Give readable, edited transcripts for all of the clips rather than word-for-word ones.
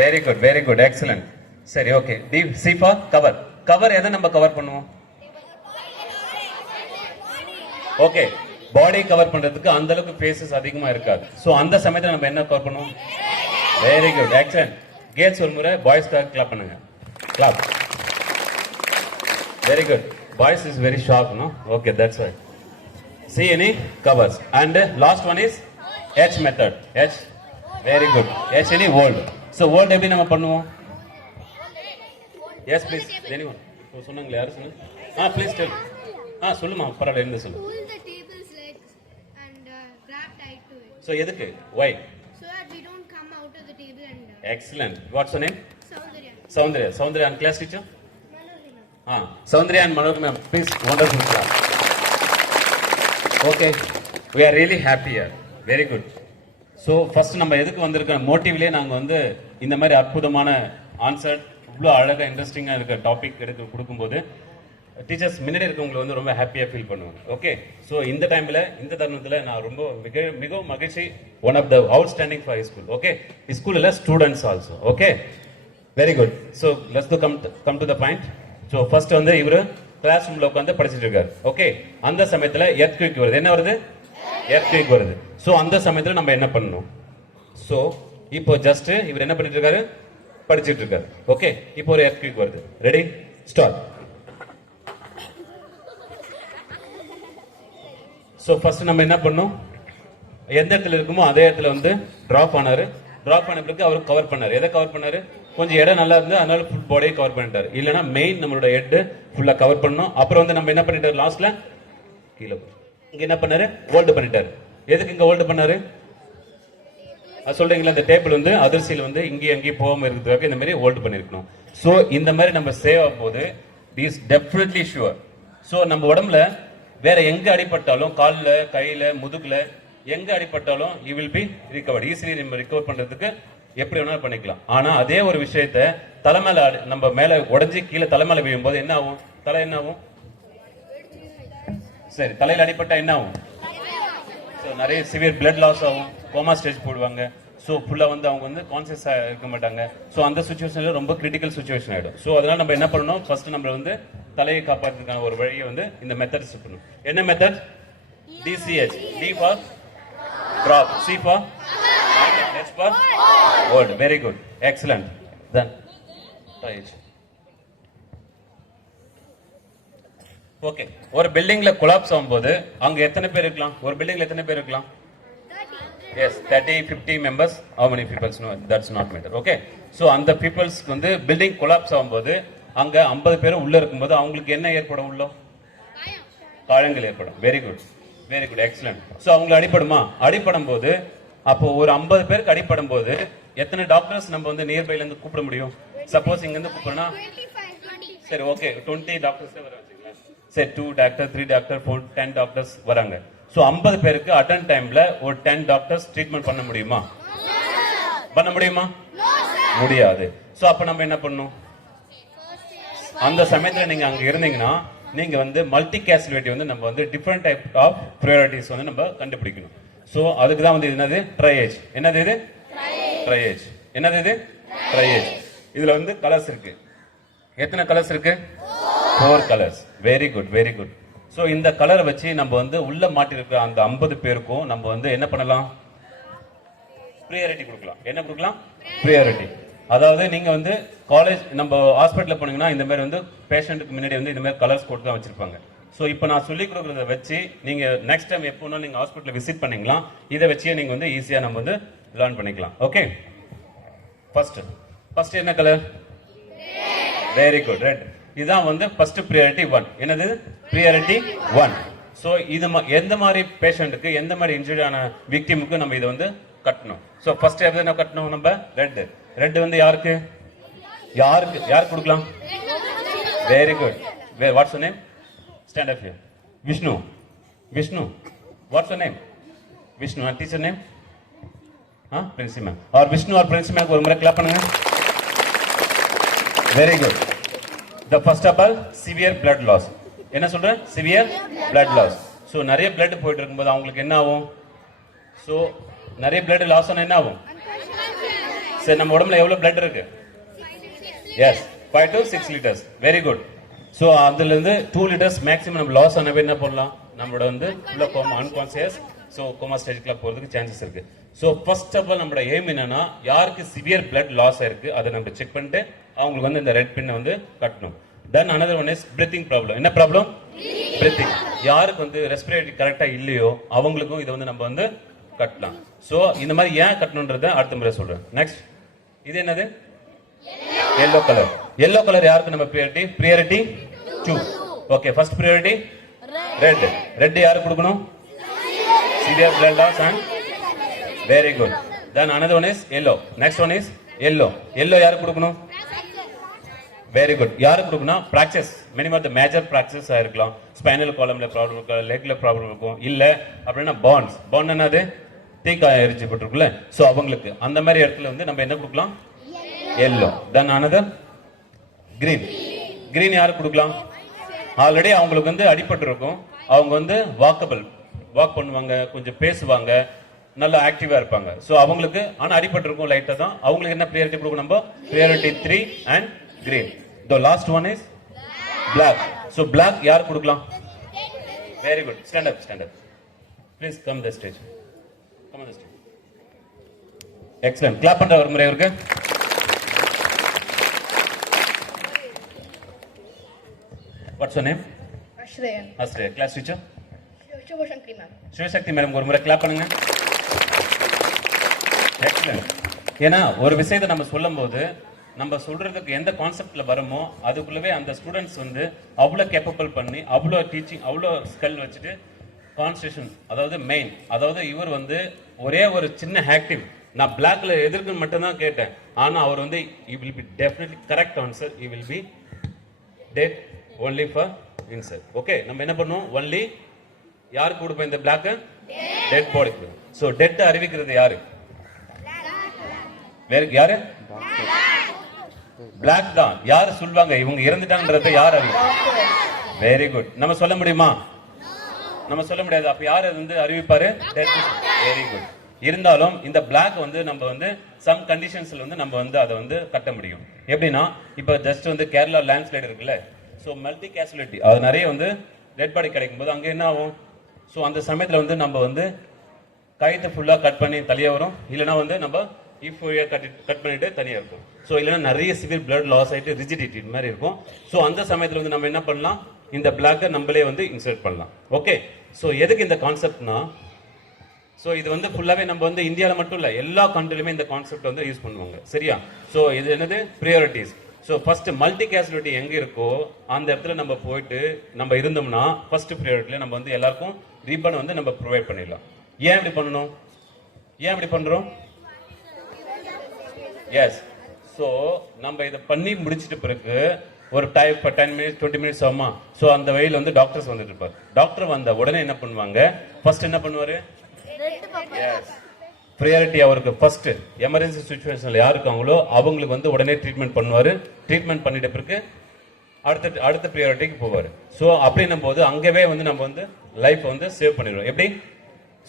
Very good excellent. சரி okay. T C for cover. Cover எதை நம்ம கவர் பண்ணுவோம்? ஓகே, பாடி கவர் பண்றதுக்கு அந்த அளவுக்கு ஃபேஸஸ் அதிகமா இருக்காது. சோ அந்த சமயத்துல நம்ம என்ன கவர் பண்ணுவோம்? Very good excellent. கேர்ள்ஸ் ஒரு முறை பாய்ஸ்க்காக கிளாப் பண்ணுங்க. Clap. Very good. Boys is very sharp, no? Okay, that's right. See any covers. And last one is H method. H. Very good. H any word. So word எப்படி நம்ம பண்ணுவோம்? Yes please. Anyone? சொன்னாங்களே யாரு சொன்னாங்க? Please tell. சொல்லுமா, பரவாயில்ல, என்ன சொல்லு. Pull the table's legs and grab tight to it. So எதுக்கு? Why? So that we don't come out of the table and Excellent. What's your name? Soundarya. Soundarya and class teacher? Manohari. Soundarya and Manohari ma'am, please wonderful class. Okay, we are really happy here. Very good. So first நம்ம எதுக்கு வந்திருக்க மோட்டிவ்லயே நாங்க வந்து இந்த மாதிரி அற்புதமான answer இவ்வளோ அழகா இன்ட்ரெஸ்டிங்கா இருக்க டாபிக் எடுத்து கொடுக்கும்போது டீச்சர்ஸ் முன்னாடி இருக்கவங்களை வந்து ரொம்ப ஹாப்பியா ஃபீல் பண்ணுவாங்க. ஓகே, ஸோ இந்த டைம்ல இந்த தருணத்துல நான் ரொம்ப மிகவும் மகிழ்ச்சி. One of the outstanding for school. Okay, ஸ்கூல்ல students also. Okay, very good. So let's come to the point. So first வந்து இவரு கிளாஸ் ரூம்ல உட்காந்து படிச்சுட்டு இருக்காரு. ஓகே, அந்த சமயத்துல எர்த்குவேக் வருது. என்ன வருது? எர்த்குவேக் வருது. சோ அந்த சமயத்துல நம்ம என்ன பண்ணணும்? சோ இப்போ ஜஸ்ட் இவர் என்ன பண்ணிட்டு இருக்காரு? படிச்சிட்டு இருக்காரு. ஓகே, இப்போ ஒரு எர்த்குவேக் வருது. Ready, start. சோ ஃபர்ஸ்ட் நம்ம என்ன பண்ணணும்? எந்த இடத்துல இருக்குமோ அதே இடத்துல வந்து டிராப் ஆனாரு. டிராப் பண்ண பிறகு அவர் கவர் பண்ணாரு. எதை கவர் பண்ணாரு? கொஞ்சம் இடம் நல்லா இருந்து அதனால ஃபுல் பாடியை கவர் பண்ணிட்டாரு. இல்லைன்னா மெயின் நம்மளோட ஹெட் ஃபுல்லா கவர் பண்ணணும். அப்புறம் வந்து நம்ம என்ன பண்ணிட்டாரு? லாஸ்ட்ல கீழே இங்க என்ன பண்ணாரு? ஹோல்டு பண்ணிட்டாரு. எதுக்கு இங்க ஹோல்டு பண்ணாரு? சொல்றீங்களா? இந்த டேபிள் வந்து அதிர்ச்சியில் வந்து இங்கேயும் அங்கேயும் போகாம இருக்கிறதுக்காக இந்த மாதிரி ஹோல்டு பண்ணிருக்கணும். சோ இந்த மாதிரி நம்ம சேவ் ஆகும் போது இஸ் டெஃபினெட்லி ஷுவர். சோ நம்ம உடம்புல வேற எங்க அடிபட்டாலும், காலில், கையில, முதுகுல எங்க அடிபட்டாலும் you will be recovered. Easily நம்ம ரிகவர் பண்றதுக்கு எப்படி வேணாலும் பண்ணிக்கலாம். ஆனா அதே ஒரு விஷயத்த தலைமையில நம்ம மேல உடஞ்சி கீழே தலைமையில விழும் போது என்ன ஆகும்? தலை என்ன ஆகும்? சரி, தலையில அடிப்பட்டா என்ன ஆகும்? நிறைய சிவியர் பிளட் லாஸ் ஆகும். கோமா ஸ்டேஜ் போடுவாங்க. ஸோ ஃபுல்லா வந்து அவங்க வந்து கான்சியஸ் இருக்க மாட்டாங்க. ஸோ அந்த சுச்சுவேஷன்ல ரொம்ப கிரிட்டிக்கல் சுச்சுவேஷன் ஆயிடும். ஸோ அதனால நம்ம என்ன பண்ணணும்? ஃபர்ஸ்ட் நம்ம வந்து தலையை காப்பாற்றுறதுக்கான ஒரு வழியை வந்து இந்த மெத்தட் பண்ணணும். என்ன method? DCH. D for drop, C for H for hold. Very good, excellent. Then right. Okay, ஒரு பில்டிங்ல கொலாப்ஸ் ஆகும்போது அங்க எத்தனை பேர் இருக்கலாம்? ஒரு பில்டிங்ல எத்தனை பேர் இருக்கலாம்? 30. Yes, 30, 50 members. How many people? No, that's not matter. Okay, so அந்த peoples வந்து பில்டிங் கொலாப்ஸ் ஆகும்போது அங்க 50 பேர் உள்ள இருக்கும்போது அவங்களுக்கு என்ன ஏற்படும்? உள்ள காயங்கள் ஏற்படும். Very good, very good, excellent. So அவங்களுக்கு அடிபடுமா? அடிபடும் போது அப்போ ஒரு 50 பேருக்கு அடிபடும் போது எத்தனை டாக்டர்ஸ் நம்ம வந்து நியர்பைல இருந்து கூப்பிட முடியும்? சப்போஸ் இங்க இருந்து கூப்பிடனா சரி, ஓகே, 20 டாக்டர்ஸ் வர வச்சுக்கலாம். சரி, 2 டாக்டர், 3 டாக்டர், 4, 10 டாக்டர்ஸ் வராங்க. சோ 50 பேருக்கு அட்டன் டைம்ல ஒரு 10 டாக்டர்ஸ் ட்ரீட்மெண்ட் பண்ண முடியுமா? பண்ண முடியுமா? முடியாது. சோ அப்ப நம்ம என்ன பண்ணணும்? அந்த சமயத்துல நீங்க அங்க இருந்தீங்கன்னா நீங்க வந்து மல்டி கேசுவாலிட்டி வந்து நம்ம வந்து டிஃபரெண்ட் டைப் ஆஃப் ப்ரையாரிட்டிஸ் வந்து நம்ம கண்டுபிடிக்கணும். சோ அதுக்கு தான் வந்து என்னது? ட்ரையேஜ். என்னது இது? ட்ரையேஜ். என்னது இது? ட்ரையேஜ். இதுல வந்து கலர்ஸ் இருக்கு. எத்தனை கலர்ஸ் இருக்கு? 4 colours. Very good, very good. So இந்த கலரை வச்சு நம்ம வந்து உள்ள மாட்டி இருக்கிற அந்த 50 பேருக்கும் நம்ம வந்து என்ன பண்ணலாம்? ப்ரையாரிட்டி கொடுக்கலாம். என்ன கொடுக்கலாம்? ப்ரையாரிட்டி. அதாவது நீங்க வந்து காலேஜ் நம்ம ஹாஸ்பிட்டல்ல போனீங்கன்னா இந்த மாதிரி வந்து பேஷண்ட்டுக்கு முன்னாடி வந்து இந்த மாதிரி கலர்ஸ் கோட் தான் வச்சிருப்பாங்க. சோ இப்போ நான் சொல்லி கொடுக்கறத வச்சு நீங்க நெக்ஸ்ட் டைம் எப்போ நீங்க ஹாஸ்பிட்டல் விசிட் பண்ணீங்களா இதை வச்சே நீங்க வந்து ஈஸியா நம்ம வந்து லேர்ன் பண்ணிக்கலாம். ஓகே, ஃபர்ஸ்ட் என்ன கலர்? Very good, red. இதுதான் வந்து ஃபர்ஸ்ட் ப்ரையாரிட்டி 1. என்னது? ப்ரையாரிட்டி 1. சோ இது எந்த மாதிரி பேஷண்ட்டுக்கு, எந்த மாதிரி இன்ஜுரி ஆன விக்டிமுக்கு நம்ம இதை வந்து கட்டணும். சோ ஃபர்ஸ்ட் என்ன கட்டணும்? நம்ம ரெட். ரெட் வந்து யாருக்கு யாருக்கு கொடுக்கலாம்? Very good. What's your name? Stand up here. Vishnu. What's your name? Vishnu. And teacher name? Princy ma'am. R Vishnu R Princy ma'am ஒரு முறை கிளாப் பண்ணுங்க. Very good. The first of all severe blood loss. என்ன சொல்றேன்? severe blood loss. சோ நிறைய blood போயிட்டு இருக்கும்போது அவங்களுக்கு என்ன ஆகும்? சோ நிறைய blood loss ஆனா என்ன ஆகும்? சரி, நம்ம உடம்புல எவ்வளவு blood இருக்கு? Yes, 5 to 6 liters. Very good. So அதுல இருந்து 2 liters மேக்ஸிமம் நம்ம லாஸ் ஆனவே என்ன பண்ணலாம், நம்மளோட வந்து ஃபுல்லா கோமா அன்கான்சியஸ், ஸோ கோமா ஸ்டேஜ்க்குள்ள போறதுக்கு சான்சஸ் இருக்கு. ஸோ ஃபர்ஸ்ட் ஆஃப் ஆல் நம்மளோட எய்ம் என்னன்னா, யாருக்கு சிவியர் பிளட் லாஸ் ஆயிருக்கு அதை நம்ம செக் பண்ணிட்டு அவங்களுக்கு வந்து இந்த ரெட் பின்னை வந்து கட்டணும். தென் another one is breathing problem. என்ன ப்ராப்ளம்? breathing. யாருக்கு வந்து ரெஸ்பிரேட்டரி கரெக்டா இல்லையோ அவங்களுக்கும் இதை வந்து நம்ம வந்து கட்டலாம். ஸோ இந்த மாதிரி ஏன் கட்டணுன்றத அடுத்த முறை சொல்றேன். நெக்ஸ்ட், இது என்னது? yellow color. yellow color யாருக்கு நம்ம priority? priority 2. Okay, first priority red. red யாருக்கு கொடுக்கணும்? severe blood loss and very good. Then another one is yellow. Next one is yellow. yellow யாருக்கு கொடுக்கணும்? Very good. யாருக்கு கொடுக்கணும்? Fractures. Minimum the major fractures ஆயிருக்கலாம், spinal காலம்ல problem இருக்கும், லெக்ல ப்ராப்ளம் இருக்கும், இல்ல அப்படின்னா பாண்ட்ஸ். பாண்ட் என்னது? தீக்காயம் எரிச்சுப்பட்டிருக்குல்ல, ஸோ அவங்களுக்கு அந்த மாதிரி இடத்துல வந்து நம்ம என்ன கொடுக்கலாம்? எல்லோ. தென் another கிரீன். கிரீன் யாருக்கு கொடுக்கலாம்? ஆல்ரெடி அவங்களுக்கு வந்து அடிபட்டு இருக்கும், அவங்க வந்து வாக்கபிள், வாக் பண்ணுவாங்க, கொஞ்சம் பேசுவாங்க, நல்லா ஆக்டிவா இருப்பாங்க. ஸோ அவங்களுக்கு ஆனா அடிபட்டு இருக்கும் லைட்டா தான், அவங்களுக்கு என்ன ப்ரியாரிட்டி கொடுக்கணும்? நம்ம priority 3 and green. The last one is black. So black யார் கொடுக்கலாம்? Very good. Stand up, stand up. Please come the stage. Come on the stage. Excellent. Clap பண்ற ஒரு முறை இருக்கு. What's your name? Ashreya. Ashreya. Class teacher? Shivashankari ma'am. Sivasakthi madam ஒரு முறை clap பண்ணுங்க. Excellent. ஏன்னா ஒரு விஷயத்தை நம்ம சொல்லும்போது நம்ம சொல்றதுக்கு எந்த கான்செப்ட்ல வரமோ அதுக்குள்ளவே அந்த ஸ்டூடெண்ட்ஸ் வந்து அவ்வளவு கேப்பபிள் பண்ணி, அவ்வளவு டீச்சிங், அவ்வளவு ஸ்கில் வச்சுட்டு கான்சன்ட்ரேஷன், அதாவது மெயின், அதாவது இவர் வந்து ஒரே ஒரு சின்ன ஆக்டிவ், நான் பிளாக்ல எதிர்க்குன்னு மட்டும் தான் கேட்டேன், ஆனா அவர் வந்து he will be definitely correct answer, he will be dead only for insert. Okay, நம்ம என்ன பண்ணுவோம்? ஒன்லி யாருக்கு கொடுப்போம் இந்த பிளாக்? டெட் பாடிக்கு. சோ டெட் அறிவிக்கிறது யாரு? வேற யாரு? பிளாக் தான். யாரு சொல்வாங்க இவங்க இறந்துட்டாங்கன்றத யார் அறிவிப்பாங்க? Very good. நம்ம சொல்ல முடியுமா? நம்ம சொல்ல முடியாது. அப்ப யார் வந்து அறிவிப்பாரு? Very good. இருந்தாலும் இந்த பிளாக் வந்து நம்ம வந்து சம் கண்டிஷன்ஸ்ல வந்து நம்ம வந்து அதை வந்து கட்ட முடியும். எப்படின்னா, இப்ப ஜஸ்ட் வந்து கேரளா லேண்ட்ஸ்லைட் இருக்குல்ல, ஸோ மல்டி கேசுவலிட்டி, அது நிறைய வந்து டெட் பாடி கிடைக்கும் போது அங்க என்ன ஆகும்? ஸோ அந்த சமயத்துல வந்து நம்ம வந்து கயிற்று ஃபுல்லா கட் பண்ணி தலையா வரும், இல்லைன்னா வந்து நம்ம கட் பண்ணிட்டு தனியா இருக்கும். ஸோ இல்லைன்னா நிறைய சிவியர் பிளட் லாஸ் ஆயிட்டு ரிஜிடிட்டி மாதிரி இருக்கும். ஸோ அந்த சமயத்துல வந்து நம்ம என்ன பண்ணலாம்? இந்த பிளாக்கை நம்மளே வந்து இன்சர்ட் பண்ணலாம். ஓகே, ஸோ எதுக்கு இந்த கான்செப்ட்னா, ஸோ இது வந்து ஃபுல்லாவே நம்ம வந்து இந்தியாவில் மட்டும் இல்லை, எல்லா கண்ட்ரிலுமே இந்த கான்செப்ட் வந்து யூஸ் பண்ணுவாங்க. சரியா? ஸோ இது என்னது? ப்ரியாரிட்டிஸ். ஸோ ஃபர்ஸ்ட் மல்டி கேசுவலிட்டி எங்க இருக்கோ அந்த இடத்துல நம்ம போயிட்டு நம்ம இருந்தோம்னா ஃபர்ஸ்ட் ப்ரியாரிட்டியில நம்ம வந்து எல்லாருக்கும் ரீபன் வந்து நம்ம ப்ரொவைட் பண்ணிடலாம். ஏன் இப்படி பண்ணணும்? ஏன் இப்படி பண்றோம்? எஸ். ஸோ நம்ம இதை பண்ணி முடிச்சிட்ட பிறகு ஒரு டைம் 10 மினிட்ஸ் 20 மினிட்ஸ் ஆகுமா? ஸோ அந்த வழியில் வந்து டாக்டர்ஸ் வந்துட்டு இருப்பார். டாக்டர் வந்த உடனே என்ன பண்ணுவாங்க? ஃபர்ஸ்ட் என்ன பண்ணுவாரு? எஸ், ப்ரியாரிட்டி அவருக்கு ஃபர்ஸ்ட் எமர்ஜென்சி சுச்சுவேஷன்ல யார் இருக்காங்களோ அவங்களுக்கு வந்து உடனே ட்ரீட்மெண்ட் பண்ணுவாரு. ட்ரீட்மெண்ட் பண்ணிட்ட பிறகு அடுத்த ப்ரியாரிட்டிக்கு போவார். ஸோ அப்படின்னும் போது அங்கவே வந்து நம்ம வந்து லைஃப் வந்து சேவ் பண்ணிடுவோம். எப்படி?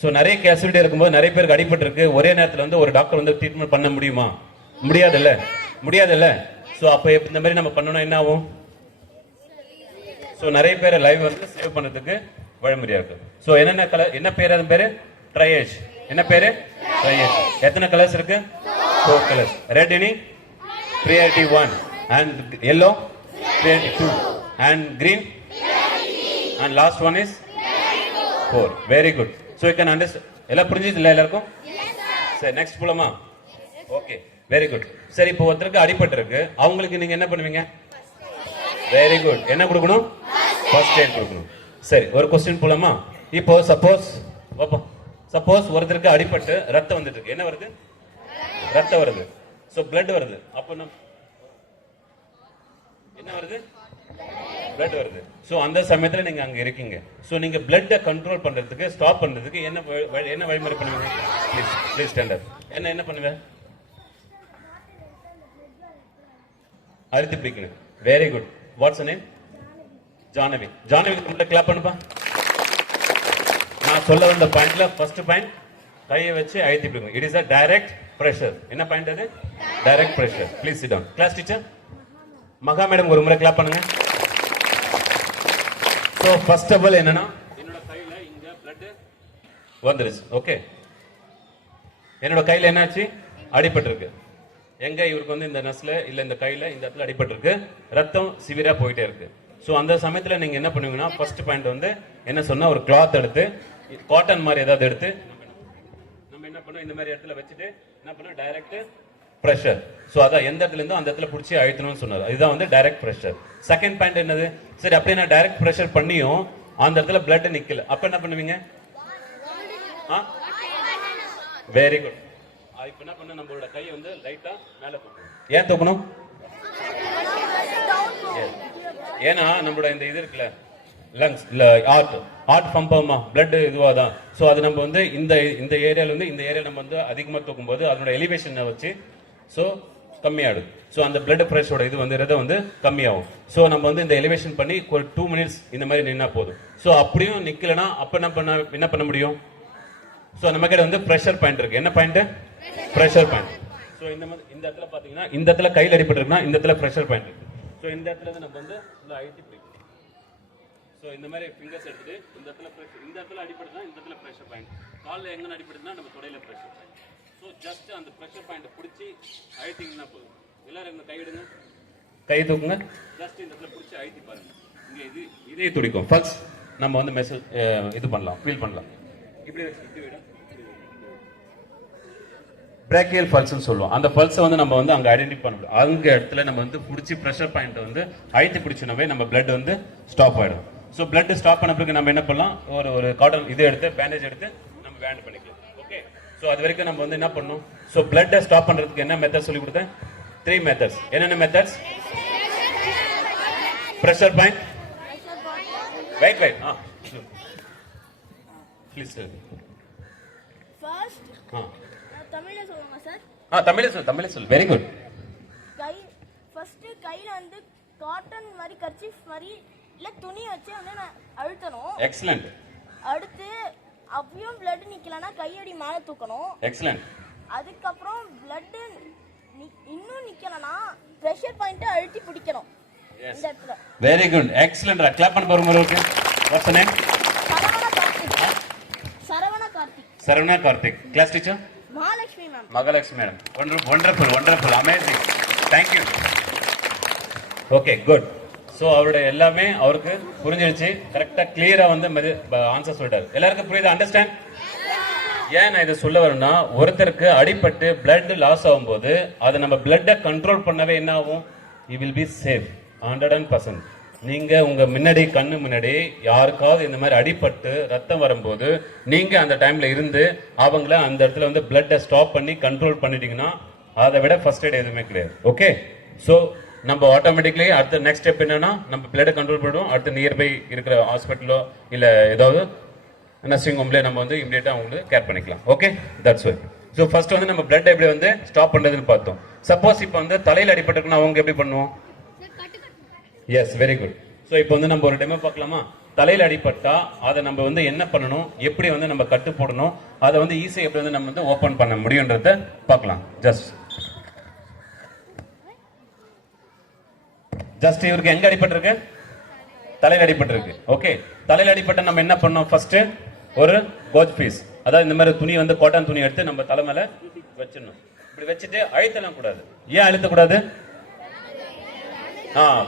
ஸோ நிறைய கேசுவலிட்டி இருக்கும்போது நிறைய பேருக்கு அடிபட்டு இருக்கு, ஒரே நேரத்தில் வந்து ஒரு டாக்டர் வந்து ட்ரீட்மெண்ட் பண்ண முடியுமா? முடியாதுல்ல, முடியாதுல்ல. ஸோ அப்போ இந்த மாதிரி நம்ம பண்ணணும், என்ன ஆகும்? ஸோ நிறைய பேர் லைவ் வந்து சேவ் பண்ணதுக்கு வழிமுறையா இருக்கு. ஸோ என்னென்ன கலர், என்ன பேர்? அது பேரு ட்ரையேஜ். என்ன பேரு? ட்ரையேஜ். எத்தனை கலர்ஸ் இருக்கு? 4 கலர்ஸ். ரெட் இனி priority 1 and yellow priority 2 and green and last one is 4. Very good. So you can understand. எல்லாம் புரிஞ்சுதுல எல்லாருக்கும்? சரி, நெக்ஸ்ட் போலாமா? Okay, very good. சரி, இப்போ ஒருத்தருக்கு அடிபட்டு இருக்கு, அவங்களுக்கு நீங்க என்ன பண்ணுவீங்க? Very good. என்ன கொடுக்கணும்? ஃபர்ஸ்ட் எய்ட் கொடுக்கணும். சரி, ஒரு கொஸ்டின் போலாமா? இப்போ சப்போஸ் ஒருத்தருக்கு அடிபட்டு ரத்தம் வந்துட்டு இருக்கு, என்ன வருது? ரத்தம் வருது. சோ பிளட் வருது. அப்போ என்ன வருது? பிளட் வருது. சோ அந்த சமயத்துல நீங்க அங்க இருக்கீங்க. சோ நீங்க பிளட்டை கண்ட்ரோல் பண்றதுக்கு, ஸ்டாப் பண்றதுக்கு என்ன வழிமுறை பண்ணுவீங்க? Please stand up. என்ன பண்ணுவீங்க? அழுத்தி பிடிக்கணும். Very good. What's name? Jahnavi. Jahnavi clap பண்ணுப்பா. நான் சொல்ல வந்த பாயிண்ட்ல ஃபர்ஸ்ட் பாயிண்ட் கையை வச்சு அழுத்தி பிடிக்கணும். It is a direct pressure. என்ன பாயிண்ட் அது? Direct pressure. Please sit down. Class teacher Maha madam ஒரு முறை கிளாப் பண்ணுங்க. ஸோ ஃபர்ஸ்ட் ஆஃப் ஆல் என்னன்னா என்னோட கையில இங்க பிளட் வந்துருச்சு. ஓகே, என்னோட கையில என்னாச்சு, அடிபட்டிருக்கு. எங்க இவருக்கு வந்து இந்த நஸ்ல இல்ல இந்த கையில இந்த இடத்துல அடிபட்டிருக்கு, ரத்தம் சிவியரா போயிட்டே இருக்கு. ஸோ அந்த சமயத்துல நீங்க என்ன பண்ணுவீங்கன்னா ஃபர்ஸ்ட் பாயிண்ட் வந்து என்ன சொன்னா ஒரு கிளாத் எடுத்து காட்டன் மாதிரி ஏதாவது எடுத்து நம்ம என்ன பண்ணோம் இந்த மாதிரி இடத்துல வச்சுட்டு என்ன பண்ணோம் டைரக்ட் பிரஷர். ஸோ அதான் எந்த இடத்துல இருந்தோ அந்த இடத்துல பிடிச்சி அழுத்தணும்னு சொன்னார். இதுதான் வந்து டைரக்ட் பிரஷர். செகண்ட் பாயிண்ட் என்னது, சரி அப்படியே நான் டைரக்ட் பிரஷர் பண்ணியும் அந்த இடத்துல பிளட் நிக்கல, அப்ப என்ன பண்ணுவீங்க? Very good. இப்ப என்ன பண்ண நம்மளோட கையை வந்து லைட்டா மேல தூக்கணும். ஏன் தூக்கணும்? ஏன்னா நம்மளோட இந்த இது இருக்குல்ல லங்ஸ் இல்ல ஹார்ட் பம்ப் ஆகுமா, பிளட் இதுவாதான். ஸோ அது நம்ம வந்து இந்த ஏரியால வந்து இந்த ஏரியா நம்ம வந்து அதிகமா தூக்கும் போது அதனோட எலிவேஷனை வச்சு ஸோ கம்மியாகும். ஸோ அந்த பிளட் ப்ரெஷரோட இது வந்து ரத்தம் வந்து கம்மியாகும். ஸோ நம்ம வந்து இந்த எலிவேஷன் பண்ணி ஒரு 2 மினிட்ஸ் இந்த மாதிரி நின்னா போதும். ஸோ அப்படியும் நிக்கலனா அப்ப என்ன பண்ண முடியும்? ஸோ நம்ம கிட்ட வந்து ப்ரெஷர் பாயிண்ட் இருக்கு. என்ன பாயிண்ட்? Pressure point. ஸோ இந்த இடத்துல பாத்தீங்கன்னா இந்த இடத்துல கையில் அடிபட்டிருக்குன்னா இந்த இடத்துல ப்ரெஷர் பாயிண்ட் இருக்கு. ஸோ இந்த இடத்துல இருந்து நம்ம வந்து அழுத்தி பிடிக்கும். ஸோ இந்த மாதிரி ஃபிங்கர்ஸ் எடுத்துட்டு இந்த இடத்துல அடிபடுதுன்னா இந்த இடத்துல ப்ரெஷர் பாயிண்ட், காலில் எங்கே அடிபடுதுன்னா நம்ம தொடையில ப்ரெஷர் பாயிண்ட். ஸோ ஜஸ்ட் அந்த ப்ரெஷர் பாயிண்ட் பிடிச்சி அழுத்திங்கன்னா போதும். எல்லாரும் எங்க கை விடுங்க, கை தூக்குங்க. ஜஸ்ட் இந்த இடத்துல பிடிச்சி அழுத்தி பாருங்க, இங்கே இதே துடிக்கும். ஃபர்ஸ்ட் நம்ம வந்து மெசேஜ் இது பண்ணலாம், ஃபீல் பண்ணலாம். இப்படி விட பிரேக்கியல் பல்ஸ்னு சொல்லுவோம். அந்த பல்ஸை வந்து நம்ம வந்து அங்க ஐடென்டிஃபை பண்ண முடியும். அங்க இடத்துல நம்ம வந்து பிடிச்சி ப்ரெஷர் பாயிண்ட் வந்து அழுத்தி பிடிச்சோம்னாவே நம்ம பிளட் வந்து ஸ்டாப் ஆயிடும். ஸோ பிளட் ஸ்டாப் பண்ண பிறகு நம்ம என்ன பண்ணலாம், ஒரு காட்டன் இது எடுத்து பேண்டேஜ் எடுத்து நம்ம பேண்ட் பண்ணிக்கலாம். ஓகே, ஸோ அது வரைக்கும் நம்ம வந்து என்ன பண்ணணும், ஸோ பிளட்டை ஸ்டாப் பண்றதுக்கு என்ன மெத்தட் சொல்லி கொடுத்தேன்? 3 மெத்தட்ஸ். என்னென்ன methods? Pressure point, wait please first தமிழ்ல சொல்லுங்க சார். தமிழ்ல சொல்லு. Very good. ஃபர்ஸ்ட் கையில வந்து காட்டன் மாதிரி கர்ச்சீஃப் மாதிரி இல்ல துணி வச்சு வந்து நான் அழுத்தணும். எக்ஸலென்ட். அடுத்து அப்பயும் blood நிக்கலனா கையடி மேல தூக்கணும். எக்ஸலென்ட். அதுக்கப்புறம் blood இன்னும் நிக்கலனா பிரஷர் பாயிண்ட் அழுத்தி பிடிக்கணும் இந்த இடத்துல. Very good, excellent. கிளாப் பண்ண பாருங்க உங்களுக்கு. What's the name? Saravana Karthik. Class teacher? Mahalakshmi ma'am. Mahalakshmi madam. Wonderful, amazing. Thank you. Okay, good. So அவருடைய எல்லாமே அவருக்கு புரிஞ்சிருச்சு. கரெக்டா கிளியரா வந்து ஆன்சர் சொல்லிட்டாரு. எல்லாருக்கும் புரியுது? அண்டர்ஸ்டாண்ட்? ஏன் நான் இதை சொல்ல வரேன்னா, ஒருத்தருக்கு அடிபட்டு பிளட் லாஸ் ஆகும்போது அதை நம்ம பிளட்டை கண்ட்ரோல் பண்ணவே என்ன ஆகும்? You will be safe 100%. நீங்க உங்க முன்னாடி கண்ணு முன்னாடி யாருக்காவது இந்த மாதிரி அடிபட்டு ரத்தம் வரும்போது நீங்க அந்த டைம்ல இருந்து அவங்கள அந்த இடத்துல வந்து பிளட்டை ஸ்டாப் பண்ணி கண்ட்ரோல் பண்ணிட்டீங்கன்னா அதை விட ஃபர்ஸ்ட் எய்ட் எதுவுமே கிடையாது. ஓகே, ஸோ நம்ம ஆட்டோமேட்டிக்லி அடுத்த நெக்ஸ்ட் ஸ்டெப் என்னன்னா நம்ம பிளட்டை கண்ட்ரோல் பண்ணுவோம். அடுத்து நியர்பை இருக்கிற ஹாஸ்பிட்டலோ இல்ல ஏதாவது நர்சிங் ஹோம்லேயே நம்ம வந்து இமீடியட்டா அவங்களுக்கு கேர் பண்ணிக்கலாம். Okay, that's why. So first வந்து நம்ம பிளட் எப்படி வந்து ஸ்டாப் பண்றதுன்னு பார்த்தோம். சப்போஸ் இப்போ வந்து தலையில் அடிபட்டிருக்குன்னா அவங்க எப்படி பண்ணுவோம்? S, very good. ஸோ இப்போ வந்து நம்ம ஒரு டெமோ பார்க்கலாமா? தலையில் அடிபட்டா அதை நம்ம வந்து என்ன பண்ணணும், எப்படி வந்து நம்ம கட்டு போடணும், அதை வந்து ஈஸியாக எப்படி வந்து நம்ம வந்து ஓப்பன் பண்ண முடியுன்றத பார்க்கலாம். ஜஸ்ட் இவருக்கு எங்க அடிபட்டிருக்கு? தலையில் அடிபட்டிருக்கு. ஓகே, தலையில் அடிபட்ட நம்ம என்ன பண்ணோம்? ஃபர்ஸ்ட் ஒரு கோஜ் பீஸ், அதாவது இந்த மாதிரி துணி வந்து காட்டன் துணி எடுத்து நம்ம தலை மேல வச்சிடணும். இப்படி வச்சுட்டு அழுத்தலாம் கூடாது. ஏன் அழுத்தக்கூடாது?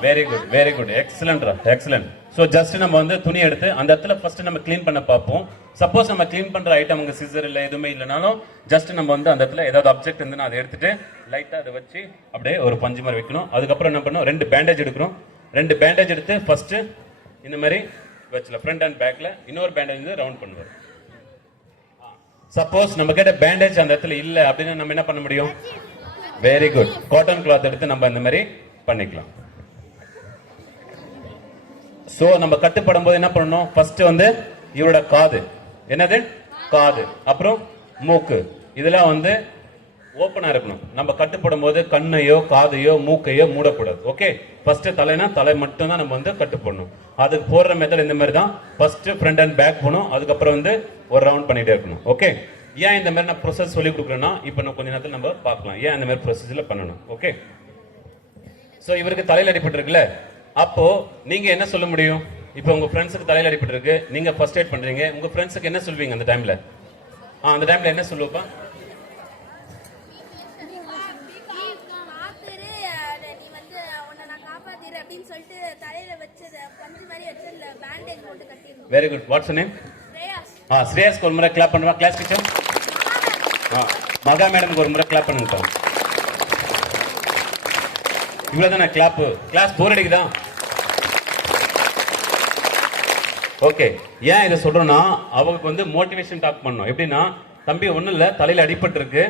Very good, excellent. So just நம்ம வந்து துணி எடுத்து அந்த இடத்துல ஃபர்ஸ்ட் நம்ம க்ளீன் பண்ண பார்ப்போம். சப்போஸ் நம்ம க்ளீன் பண்ற ஐட்டம் அங்கே சிசர் இல்லை எதுவுமே இல்லைனாலும் ஜஸ்ட் நம்ம வந்து அந்த இடத்துல ஏதாவது அப்ஜெக்ட் இருந்துன்னா அதை எடுத்துட்டு லைட்டா அதை வச்சு அப்படியே ஒரு பஞ்சு மாதிரி வைக்கணும். அதுக்கப்புறம் என்ன பண்ணணும், 2 பேண்டேஜ் எடுக்கணும். 2 பேண்டேஜ் எடுத்து ஃபர்ஸ்ட் இந்த மாதிரி வச்சுல ஃப்ரண்ட் அண்ட் பேக்ல இன்னொரு பேண்டேஜ் வந்து ரவுண்ட் பண்ணுவார். சப்போஸ் நம்ம கிட்ட பேண்டேஜ் அந்த இடத்துல இல்ல அப்படின்னா நம்ம என்ன பண்ண முடியும்? வெரி குட், காட்டன் கிளாத் எடுத்து நம்ம இந்த மாதிரி பண்ணிக்கலாம். சோ நம்ம கட்டுப்படும் போது என்ன பண்ணணும்? ஃபர்ஸ்ட் வந்து இவரோட காது, என்னது காது, அப்புறம் மூக்கு, இதெல்லாம் வந்து ஓப்பனா இருக்கணும். நம்ம கட்டுப்படும் போது கண்ணையோ காதையோ மூக்கையோ மூடக்கூடாது. ஓகே, ஃபர்ஸ்ட் தலைனா தலை மட்டும் தான் நம்ம வந்து கட்டுப்படணும். அதுக்கு போடுற மெத்தட் இந்த மாதிரி தான். ஃபர்ஸ்ட் ஃப்ரண்ட் அண்ட் பேக் போகணும், அதுக்கப்புறம் வந்து ஒரு ரவுண்ட் பண்ணிட்டே இருக்கணும். ஓகே, ஏன் இந்த மாதிரி நான் ப்ரொசஸ் சொல்லி கொடுக்குறேன்னா இப்போ நான் கொஞ்ச நேரத்தில் நம்ம பார்க்கலாம் ஏன் இந்த மாதிரி ப்ரொசஸ்ல பண்ணணும். ஓகே, ஸோ இவருக்கு தலையில் அடிபட்டு இருக்குல்ல, அப்போ நீங்க என்ன சொல்ல முடியும்? இப்போ உங்க ஃப்ரெண்ட்ஸுக்கு தலையில் அடிபட்டு இருக்கு, நீங்க ஃபர்ஸ்ட் எய்ட் பண்றீங்க, உங்க ஃப்ரெண்ட்ஸுக்கு என்ன சொல்வீங்க அந்த டைம்ல? அந்த டைம்ல என்ன சொல்லுவப்பா? நீ வந்து உன்னை நான் காப்பாத்திரு அப்படின்னு சொல்லிட்டு தலையில வச்சு பஞ்சு மாதிரி வச்சு அந்த பேண்டேஜ் போட்டு கட்டிடணும். Very good. What's name? ஸ்ரேயாஸ்க்கு ஒரு முறை கிளாப் பண்ணுவா. கிளாஸ் டீச்சர் மகா மேடம்க்கு ஒரு முறை கிளாப் பண்ணுங்க. இவ்வளவுதானே கிளாப்? கிளாஸ் போர் அடிக்குதா? ஓகே, ஏன் இதை சொல்றோம்னா அவங்களுக்கு வந்து மோட்டிவேஷன் டாக் பண்ணணும். எப்படின்னா, தம்பி ஒன்றும் இல்லை, தலையில் அடிபட்டு இருக்கு,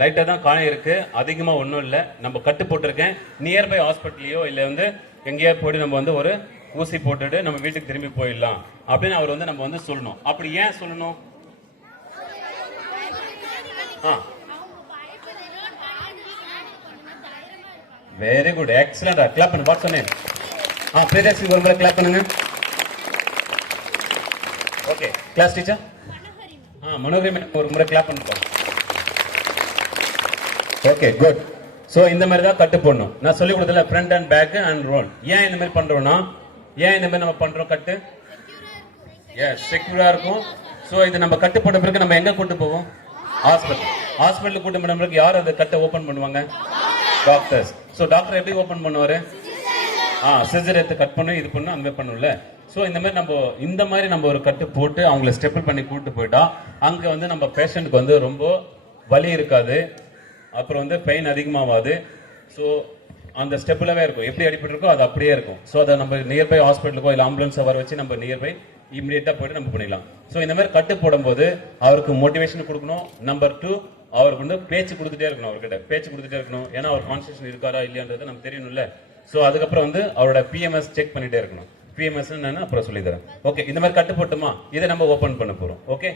லைட்டாக தான் காயம் இருக்கு, அதிகமாக ஒன்றும் இல்லை, நம்ம கட்டு போட்டிருக்கேன், நியர்பை ஹாஸ்பிட்டலையோ இல்லை வந்து எங்கேயோ போய் நம்ம வந்து ஒரு ஊசி போட்டுட்டு நம்ம வீட்டுக்கு திரும்பி போயிடலாம் அப்படின்னு அவர் வந்து நம்ம வந்து சொல்லணும். அப்படி ஏன் சொல்லணும்? Very good, excellent. கிளாப் பண்ணு. What's name? பிரியதர்ஷினி ஒரு முறை கிளாப் பண்ணுங்க. Okay, class teacher Manohari madam ஒரு முறை கிளாப் பண்ணுங்க. Okay, good. சோ இந்த மாதிரி தான் கட்டு போடணும். நான் சொல்லி கொடுத்தல front and back and roll. ஏன் இந்த மாதிரி பண்றோம்னா, ஏன் இந்த மாதிரி நம்ம பண்றோம் கட்டு? எஸ், செக்யூரா இருக்கும். சோ இது நம்ம கட்டு போட்ட பிறகு நம்ம எங்க கூட்டு போவோம்? ஹாஸ்பிட்டல். ஹாஸ்பிட்டலுக்கு கூட்டு போன பிறகு யார் அந்த கட்டை ஓபன் பண்ணுவாங்க? டாக்டர்ஸ். சோ டாக்டர் எப்படி ஓபன் பண்ணுவாரு? சிசர் எடுத்து கட் பண்ணி இது பண்ணு அந்த மாதிரி பண்ணும்ல. ஸோ இந்த மாதிரி நம்ம ஒரு கட்டு போட்டு அவங்கள ஸ்டெப்பிள் பண்ணி கூப்பிட்டு போயிட்டா அங்கே வந்து நம்ம பேஷண்ட்டுக்கு வந்து ரொம்ப வலி இருக்காது, அப்புறம் வந்து பெயின் அதிகமாகாது. ஸோ அந்த ஸ்டெப்பிலவே இருக்கும், எப்படி அடிப்பட்டு இருக்கோ அது அப்படியே இருக்கும். ஸோ அதை நம்ம நியர்பை ஹாஸ்பிட்டலுக்கோ இல்லை ஆம்புலன்ஸை வர வச்சு நம்ம நியர்பை இமீடியட்டாக போயிட்டு நம்ம பண்ணிடலாம். ஸோ இந்த மாதிரி கட்டு போடும்போது அவருக்கு மோட்டிவேஷன் கொடுக்கணும். நம்பர் 2, அவருக்கு வந்து பேச்சு கொடுத்துட்டே இருக்கணும். அவர்கிட்ட பேச்சு கொடுத்துட்டே இருக்கணும். ஏன்னா அவர் கான்சன்ட்ரேஷன் இருக்காரா இல்லையான்றது நமக்கு தெரியணும்ல. ஸோ அதுக்கப்புறம் வந்து அவரோட பிஎம்எஸ் செக் பண்ணிட்டே இருக்கணும். பிஎம்எஸ் நான் அப்புறம் சொல்லி தரேன். ஓகே, இந்த மாதிரி கட்டு போட்டுமா இதை நம்ம ஓபன் பண்ண போறோம். Okay,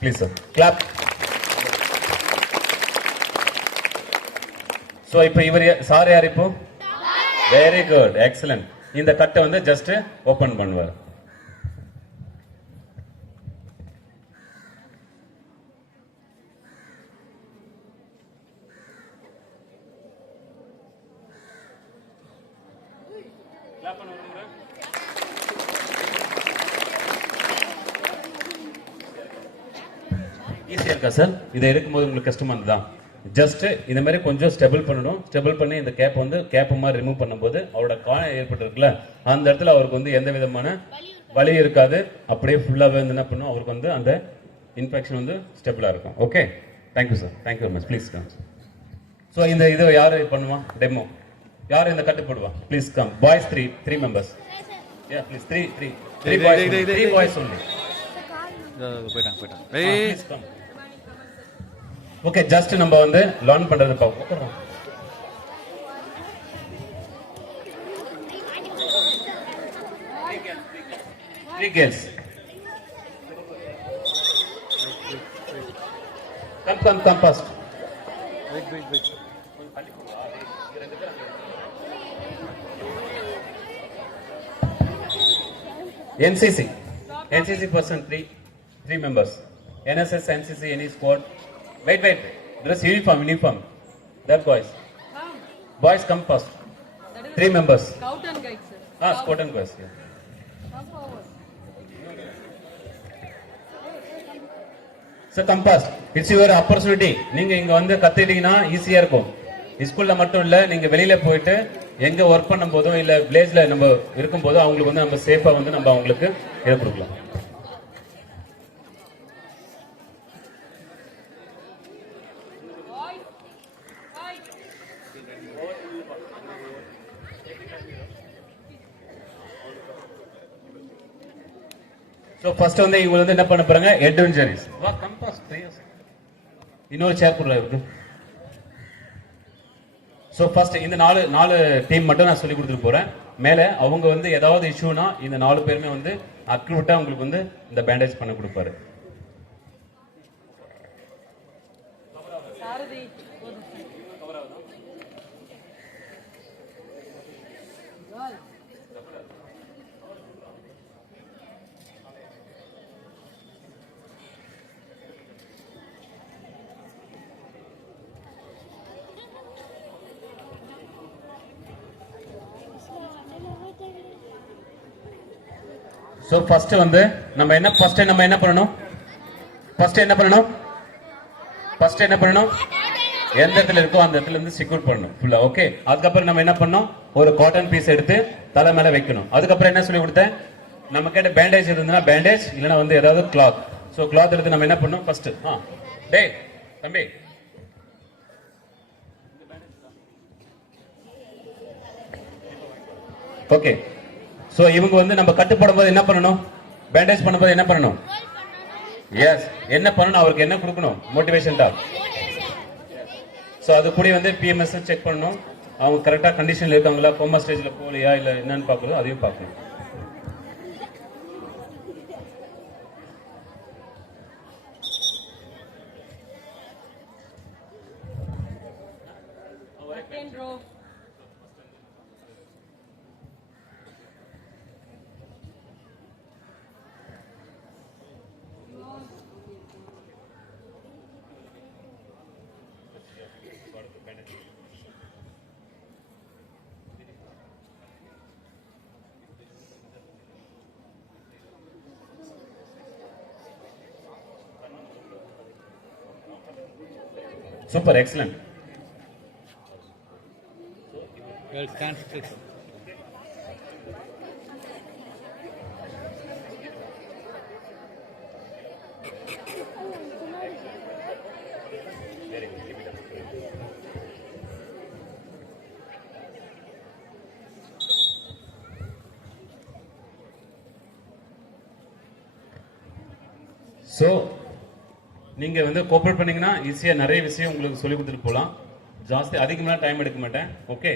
please sir clap. So இப்போ இவர் சார் யார் இப்போ? Very good, excellent. இந்த கட்டை வந்து ஜஸ்ட் ஓபன் பண்ணுவார். ஈஸியா இருக்கா சார்? இதை எடுக்கும்போது உங்களுக்கு கஷ்டமா இருந்ததா? ஜஸ்ட் இந்த மாதிரி கொஞ்சம் ஸ்டெபிள் பண்ணணும். ஸ்டெபிள் பண்ணி இந்த கேப் வந்து கேப் மாதிரி ரிமூவ் பண்ணும்போது அவரோட காயம் ஏற்பட்டிருக்குல்ல அந்த இடத்துல அவருக்கு வந்து எந்த விதமான வலி இருக்காது. அப்படியே ஃபுல்லாகவே வந்து என்ன பண்ணும், அவருக்கு வந்து அந்த இன்ஃபெக்ஷன் வந்து ஸ்டெபிளாக இருக்கும். Okay, thank you sir, thank you very much. Please come. So இந்த இது யார் பண்ணுவா டெமோ? யார் இந்த கட்டு போடுவா? Please come. Boys three members. Ya please, three boys only. போயிட்டாங்க. Please come. ஓகே, ஜஸ்ட் நம்ம வந்து லேர்ன் பண்றது பார்ப்போம். Three girls. Come first. Wait. NCC person, three members. NSS, NCC, any squad. Wait. Dress uniform. That boys. Boys come first. 3 members. Scout and guide, sir. Scout and guides. Yeah. Come forward. So come first. It's your opportunity. நீங்க இங்க வந்து கத்துக்கிட்டீங்கன்னா ஈஸியா இருக்கும். ஸ்கூல்ல மட்டும் இல்ல, நீங்க வெளியில போயிட்டு எங்க ஒர்க் பண்ணும் போதும் இல்ல வில்லேஜ்ல நம்ம இருக்கும் போதும் அவங்களுக்கு வந்து நம்ம சேஃபா வந்து நம்ம அவங்களுக்கு இதை கொடுக்கலாம். ஸோ ஃபர்ஸ்ட் வந்து இவங்க வந்து என்ன பண்ண போறாங்க? அட்வென்ச்சரிஸ். வா கம் ஃபர்ஸ்ட். இன்னொரு சேர் போடுறா இருக்கு. ஸோ ஃபர்ஸ்ட் இந்த நாலு டீம் மட்டும் நான் சொல்லி கொடுத்துட்டு போறேன். மேலே அவங்க வந்து ஏதாவது இஷ்யூனா இந்த 4 பேருமே வந்து அக்யூரேட்டா உங்களுக்கு வந்து இந்த பேண்டேஜ் பண்ண கொடுப்பாரு. Saradi. ஸோ ஃபர்ஸ்ட் வந்து நம்ம என்ன பண்ணணும்? ஃபர்ஸ்ட் என்ன பண்ணணும்? எந்த இடத்துல இருக்கோ அந்த இடத்துல இருந்து செக்யூர் பண்ணணும் ஃபுல்லா. ஓகே, அதுக்கப்புறம் நம்ம என்ன பண்ணோம்? ஒரு காட்டன் பீஸ் எடுத்து தலை மேல வைக்கணும். அதுக்கப்புறம் என்ன சொல்லி கொடுத்தேன்? நம்ம கேட்ட பேண்டேஜ் இருந்ததுன்னா பேண்டேஜ், இல்லைன்னா வந்து ஏதாவது கிளாத். ஸோ கிளாத் எடுத்து நம்ம என்ன பண்ணோம்? ஃபர்ஸ்ட் டேய் தம்பி, ஓகே. சோ இவங்க வந்து நம்ம கட்டு போடும்போது என்ன பண்ணணும்? பேண்டேஜ் பண்ணும்போது என்ன பண்ணணும்? எஸ், என்ன பண்ணணும்? அவருக்கு என்ன கொடுக்கணும்? Motivation talk. சோ அது கூட வந்து பிஎம்எஸ் செக் பண்ணணும். அவங்க கரெக்டா கண்டிஷன்ல இருக்காங்களா, கோமா ஸ்டேஜ்ல போகலையா இல்ல என்னன்னு பார்க்கணும், அதையும் பார்க்கணும். Second row. Super, excellent. Well, stand still. So நீங்க வந்து கோஆப்ரேட் பண்ணீங்கன்னா ஈஸியா நிறைய விஷயம் உங்களுக்கு சொல்லி கொடுத்துட்டு போகலாம். ஜாஸ்தி அதிகமாக டைம் எடுக்க மாட்டேன். ஓகே,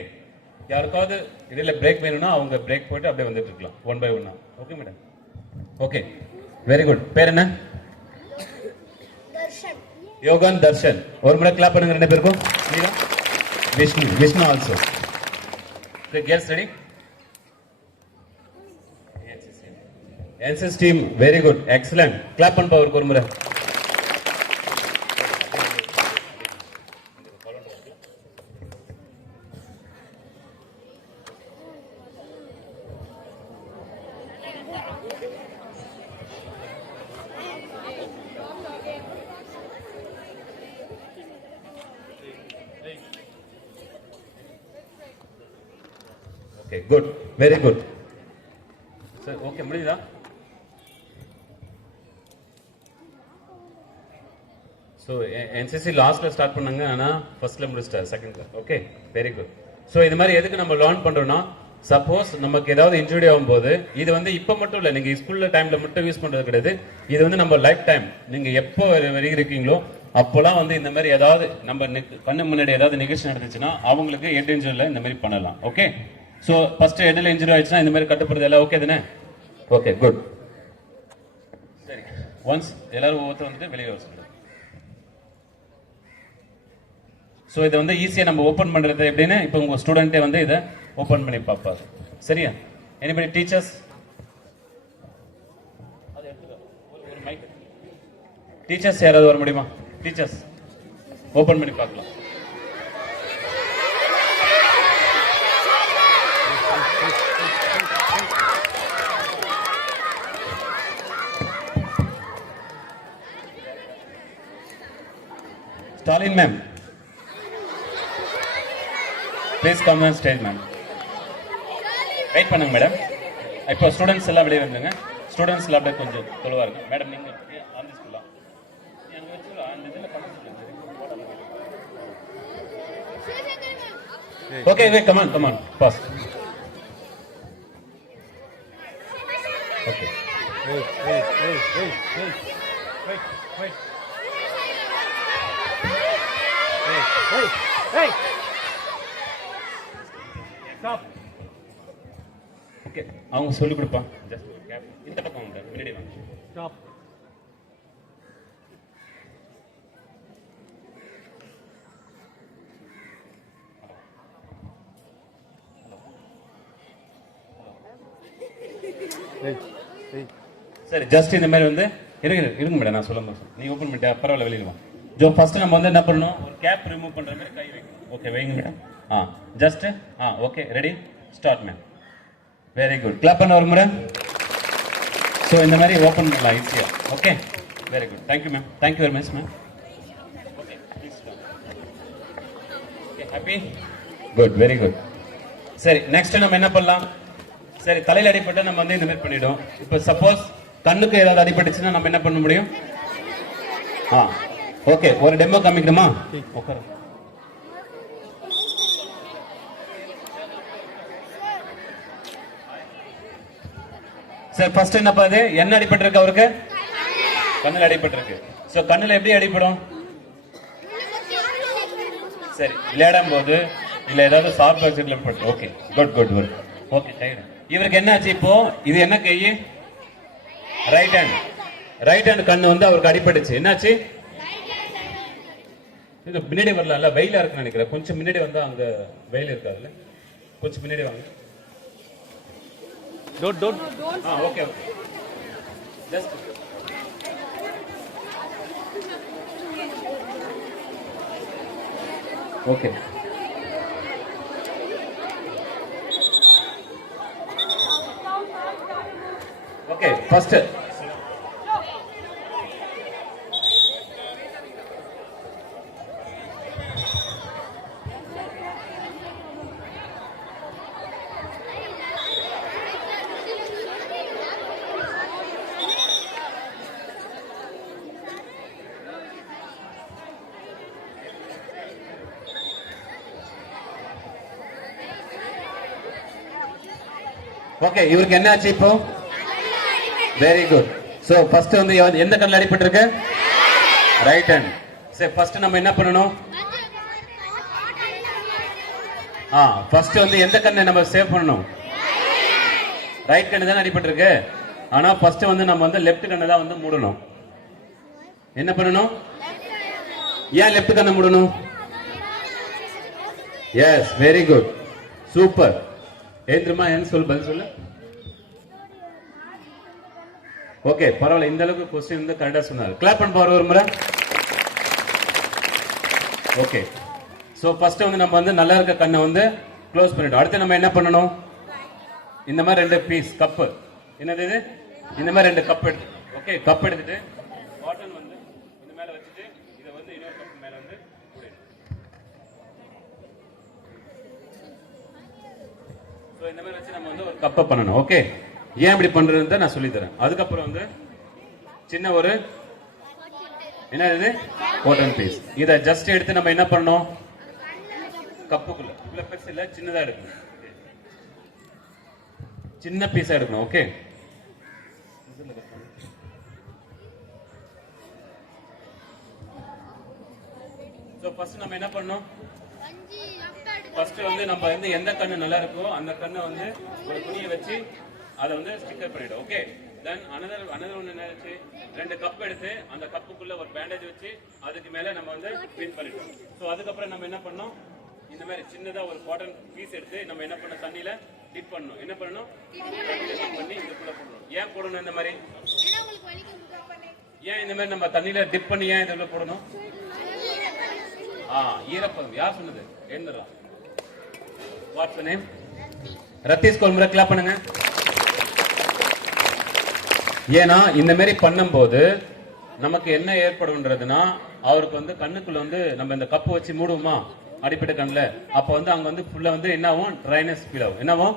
யாருக்காவது இடையில பிரேக் வேணும்னா அவங்க பிரேக் போயிட்டு அப்படியே வந்துட்டு இருக்கலாம் ஒன் பை ஒன்னா. Okay madam, okay, very good. பேர் என்ன? தர்ஷன். யோகன் தர்ஷன். ஒரு முறை கிளாப் பண்ணுங்க ரெண்டு பேருக்கும். Vishnu, Vishnu also. Girls ready? NCS team very good, excellent. Clap பண்ணுப்பா அவருக்கு ஒரு முறை. Okay, good, very good. Sir okay, முடியுதா? ஸோ என்சிசி லாஸ்ட்ல ஸ்டார்ட் பண்ணாங்க, ஆனா ஃபர்ஸ்ட்ல முடிச்சிட்டாரு செகண்ட்ல. Okay, very good. ஸோ இது மாதிரி எதுக்கு நம்ம லேர்ன் பண்றோம்னா, சப்போஸ் நமக்கு ஏதாவது இன்ஜுரி ஆகும்போது, இது வந்து இப்ப மட்டும் இல்ல, நீங்க ஸ்கூல்ல டைம்ல மட்டும் யூஸ் பண்றது கிடையாது. இது வந்து நம்ம லைஃப் டைம், நீங்க எப்போ இருக்கீங்களோ அப்போலாம் வந்து இந்த மாதிரி ஏதாவது நம்ம கண்ணு முன்னாடி ஏதாவது நிகழ்ச்சி நடந்துச்சுன்னா அவங்களுக்கு ஹெட் இன்ஜுரியில் இந்த மாதிரி பண்ணலாம். ஓகே, ஸோ ஃபர்ஸ்ட் ஹெட்ல இன்ஜுரி ஆயிடுச்சுன்னா இந்த மாதிரி கட்டுப்படுறது எல்லாம் ஓகே தானே? Okay, good. சரி, ஒன்ஸ் எல்லாரும் ஒவ்வொருத்தர் வந்துட்டு வெளியே வர சொல்லுங்க. ஸோ இதை வந்து ஈஸியாக நம்ம ஓப்பன் பண்ணுறது எப்படின்னு இப்போ உங்கள் ஸ்டூடெண்ட்டே வந்து இதை ஓப்பன் பண்ணி பார்ப்பாரு. சரியா? Anybody teachers? டீச்சர்ஸ் யாராவது வர முடியுமா? டீச்சர்ஸ் ஓப்பன் பண்ணி பார்க்கலாம். Stalin ma'am, please come on stage ma'am. Wait பண்ணுங்க மேடம். இப்போ ஸ்டூடெண்ட்ஸ் எல்லாம் வெளியே வந்துங்க. ஸ்டூடெண்ட்ஸ் எல்லாம் அப்படியே கொஞ்சம் தொலைவா இருக்கு. மேடம் நீங்க ஆன் தி ஸ்கூலா எனக்கு வச்சு அந்த இதில் பண்ண சொல்லுங்க. Okay, we come on boss. Okay, okay, அவங்க சொல்லி கொடுப்பான். ஜஸ்ட் இந்த பக்கம் உண்டு, பின்னாடி வாங்க. ஸ்டாப். சரி ஜஸ்ட் இந்த மாதிரி வந்து இருங்க மேடம், நான் சொல்லும் போது நீ ஓப்பன் பண்ணிட்டா பரவாயில்ல, வெளியில வா. ஜோ ஃபர்ஸ்ட் நம்ம வந்து என்ன பண்ணணும், ஒரு கேப் ரிமூவ் பண்ற மாதிரி கை வைக்கணும். ஓகே வைங்க madam. Just okay ready start ma'am. Very good, clap பண்ண ஒரு முறை. ஸோ இந்த மாதிரி ஓப்பன் பண்ணலாம் ஈஸியா. Okay very good, thank you ma'am, thank you very much ma'am. Okay please happy good, very good. சரி நெக்ஸ்ட் நம்ம என்ன பண்ணலாம், சரி தலையில அடிபட்டு நம்ம வந்து இந்த மாதிரி பண்ணிடும். இப்போ சப்போஸ் கண்ணுக்கு ஏதாவது அடிபட்டுச்சுன்னா நம்ம என்ன பண்ண முடியும்? ஓகே ஒரு டெமோ காமிக்கணுமா? உட்காரு. சார் ஃபர்ஸ்ட் என்ன பாது, என்ன அடிபட்டிருக்கு அவருக்கு? கண்ணுல அடிபட்டிருக்கு. சோ கண்ணுல எப்படி அடிபடும்? சரி விளையாடும் போது இல்ல ஏதாவது ஷார்ப் ஆக்சிடென்ட்ல பட்டு. Okay good good good. Okay tight. இவருக்கு என்ன ஆச்சு இப்போ? இது என்ன கை? Right hand. ரைட் ஹேண்ட் கண்ணு வந்து அவருக்கு அடிபட்டுச்சு. என்னாச்சு? இது முன்னாடி வரல, வெயிலா இருக்குன்னு நினைக்கிறேன். கொஞ்சம் முன்னாடி வந்தா அங்க வெயில் இருக்காதுல்ல, கொஞ்சம் முன்னாடி வாங்க. Don't. Okay okay just okay okay first okay இவருக்கு என்ன ஆச்சு இப்போ? Very good. சோ ஃபர்ஸ்ட் வந்து எந்த கண்ணில் அடிபட்டிருக்கு? Right hand. சரி ஃபர்ஸ்ட் நம்ம என்ன பண்ணணும்? ஃபர்ஸ்ட் வந்து எந்த கண்ணை நம்ம சேவ் பண்ணணும்? ரைட் கண்ணு தானே அடிபட்டிருக்கு. ஆனா ஃபர்ஸ்ட் வந்து நம்ம வந்து லெஃப்ட் கண்ணை தான் வந்து மூடணும். என்ன பண்ணணும்? ஏன் லெஃப்ட் கண்ணை மூடணும்? Yes very good super. ஏந்திரமா என்ன சொல்லு, பதில் சொல்லு. ஓகே பரவாயில்ல, இந்த அளவுக்கு क्वेश्चन வந்து கரெக்டா சொன்னாரு. கிளாப் பண்ண பாரு ஒரு முறை. ஓகே சோ ஃபர்ஸ்ட் வந்து நம்ம வந்து நல்லா இருக்க கண்ணை வந்து க்ளோஸ் பண்ணிட்டோம். அடுத்து நம்ம என்ன பண்ணணும்? இந்த மாதிரி ரெண்டு பீஸ் கப், என்னது இது? இந்த மாதிரி ரெண்டு கப் எடுத்து, ஓகே கப் எடுத்துட்டு பாட்டில் வந்து இந்த மேல வச்சுட்டு இதை வந்து இன்னொரு கப் மேல வந்து போடணும். சோ இந்த மாதிரி வச்சு நம்ம வந்து ஒரு கப்பை பண்ணணும். ஓகே ஏன் இப்படி பண்றதுன்னு நான் சொல்லி தரேன். அதுக்கப்புறம் வந்து சின்ன ஒரு என்ன இது காட்டன் பீஸ், இதை ஜஸ்ட் எடுத்து நம்ம என்ன பண்ணணும்? கப்புக்குள்ள இவ்வளவு பெருசு இல்ல, சின்னதா எடுக்கணும், சின்ன பீஸா எடுக்கணும். ஓகே சோ ஃபர்ஸ்ட் நம்ம என்ன பண்ணணும்? ஃபர்ஸ்ட் வந்து நம்ம வந்து எந்த கண்ணு நல்லா இருக்கோ அந்த கண்ணை வந்து ஒரு துணியை வச்சு அதை வந்து ஸ்டிக்கர் பண்ணிடும். ஓகே தென் அனதர் ஒன்று என்ன ஆச்சு, ரெண்டு கப் எடுத்து அந்த கப்புக்குள்ள ஒரு பேண்டேஜ் வச்சு அதுக்கு மேல நம்ம வந்து பின் பண்ணிட்டோம். ஸோ அதுக்கப்புறம் நம்ம என்ன பண்ணோம்? இந்த மாதிரி சின்னதா ஒரு காட்டன் பீஸ் எடுத்து நம்ம என்ன பண்ண தண்ணியில டிப் பண்ணணும். என்ன பண்ணணும்? டிப் பண்ணி இதுக்குள்ள போடணும். ஏன் போடணும் இந்த மாதிரி? ஏன் இந்த மாதிரி நம்ம தண்ணியில டிப் பண்ணி ஏன் இதுல போடணும்? ஈரப்பதம். யார் சொன்னது? எழுந்துடலாம். What's name? ரத்தீஷ் கோல்முறை. கிளாப் பண்ணுங்க. ஏன்னா இந்த மாதிரி பண்ணும்போது நமக்கு என்ன ஏற்படும்ன்றதுன்னா, அவருக்கு வந்து கண்ணுக்குள்ள வந்து நம்ம இந்த கப்பு வச்சு மூடுவோமா அடிப்பட்ட கண்ணுல, அப்ப வந்து அங்க வந்து ஃபுல்லா வந்து என்ன ஆகும்? ட்ரைனஸ் ஃபீல் ஆகும். என்னவும்?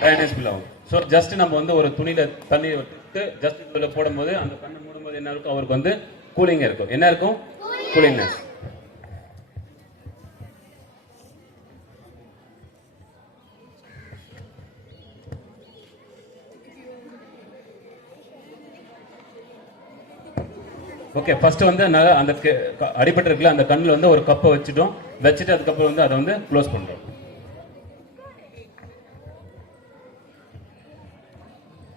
ட்ரைனஸ் ஃபீல் ஆகும். ஸோ ஜஸ்ட் நம்ம வந்து ஒரு துணியில தண்ணி விட்டு ஜஸ்ட் இதுல போடும்போது அந்த கண்ணை மூடும்போது என்ன இருக்கும்? அவருக்கு வந்து கூலிங்கா இருக்கும். என்ன இருக்கும்? கூலிங்னஸ். ஓகே ஃபர்ஸ்ட் வந்து அந்த அடிபட்டு இருக்குல்ல அந்த கண்ணில் வந்து ஒரு கப்பை வச்சுட்டு அதுக்கப்புறம் வந்து அதை வந்து க்ளோஸ் பண்றோம்.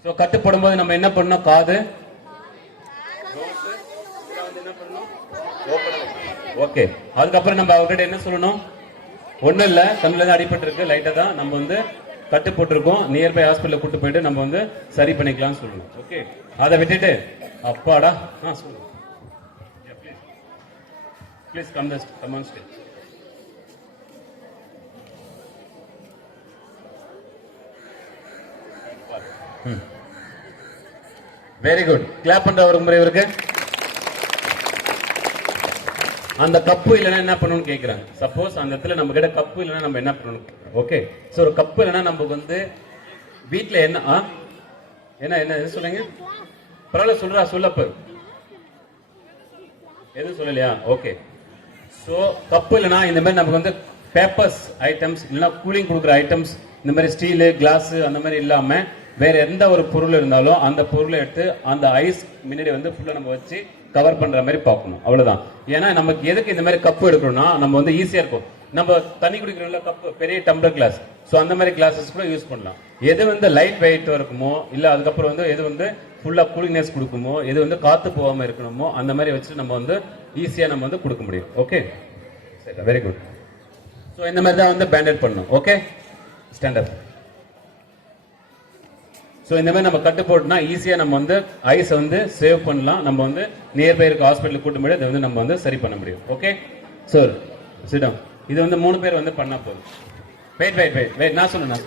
ஸோ கட்டு போடும்போது நம்ம என்ன பண்ணணும்? காது ஓகே. அதுக்கப்புறம் நம்ம அவர்கிட்ட என்ன சொல்லணும்? ஒன்றும் இல்லை, கண்ணில் தான் அடிபட்டு இருக்கு, லைட்டாக தான், நம்ம வந்து கட்டு போட்டிருக்கோம், நியர்பை ஹாஸ்பிட்டல் கூட்டு போயிட்டு நம்ம வந்து சரி பண்ணிக்கலாம்னு சொல்லணும். ஓகே, அதை விட்டுட்டு அப்பாடா சொல்லுங்க. Please come on stage. Very good. Clap பண்ற ஒரு முறை இவருக்கு. அந்த கப்பு இல்லைன்னா என்ன பண்ணணும்னு கேட்கிறாங்க. சப்போஸ் அந்த இடத்துல நம்ம கிட்ட கப்பு இல்லைன்னா நம்ம என்ன பண்ணணும்? ஓகே, ஸோ ஒரு கப்பு இல்லைன்னா நமக்கு வந்து வீட்டில் என்ன என்ன எது சொல்லுங்க? பரவாயில்ல சொல்லப்ப எதுவும் சொல்லலையா? ஓகே, ஸோ கப்பு இல்லைன்னா இந்த மாதிரி நமக்கு வந்து பேப்பர்ஸ் ஐட்டம்ஸ் இல்லைன்னா கூலிங் கொடுக்குற ஐட்டம்ஸ் இந்த மாதிரி ஸ்டீலு கிளாஸ் அந்த மாதிரி இல்லாம வேற எந்த ஒரு பொருள் இருந்தாலும் அந்த பொருளை எடுத்து அந்த ஐஸ் முன்னாடி வந்து ஃபுல்லா நம்ம வச்சு கவர் பண்ற மாதிரி பார்க்கணும். அவ்வளவுதான். ஏன்னா நமக்கு எதுக்கு இந்த மாதிரி கப்பு எடுக்கணும்னா நம்ம வந்து ஈஸியா இருக்கும். நம்ம தண்ணி குடிக்கிறோம்ல கப்பு, பெரிய டம்ளர் கிளாஸ், ஸோ அந்த மாதிரி கிளாஸஸ் கூட யூஸ் பண்ணலாம். எது வந்து லைட் வெயிட் இருக்குமோ இல்ல அதுக்கப்புறம் வந்து எது வந்து ஃபுல்லா கூலிங்னஸ் கொடுக்குமோ எது வந்து காத்து போகாம இருக்கணுமோ அந்த மாதிரி வச்சு நம்ம வந்து ஈஸியா நம்ம வந்து கொடுக்க முடியும். ஓகே, சரி, வெரி குட். ஸோ இந்த மாதிரி தான் வந்து பேண்டேட் பண்ணணும். Okay, stand up. ஸோ இந்த மாதிரி நம்ம கட்டு போட்டுனா ஈஸியா நம்ம வந்து ஐஸ் வந்து சேவ் பண்ணலாம். நம்ம வந்து நியர்பை இருக்க ஹாஸ்பிட்டலுக்கு கூட்டு போய் அதை வந்து நம்ம வந்து சரி பண்ண முடியும். ஓகே சார், சிடம். இது வந்து 3 பேர் வந்து பண்ணா போதும். வெயிட் நான் சொல்றேன்.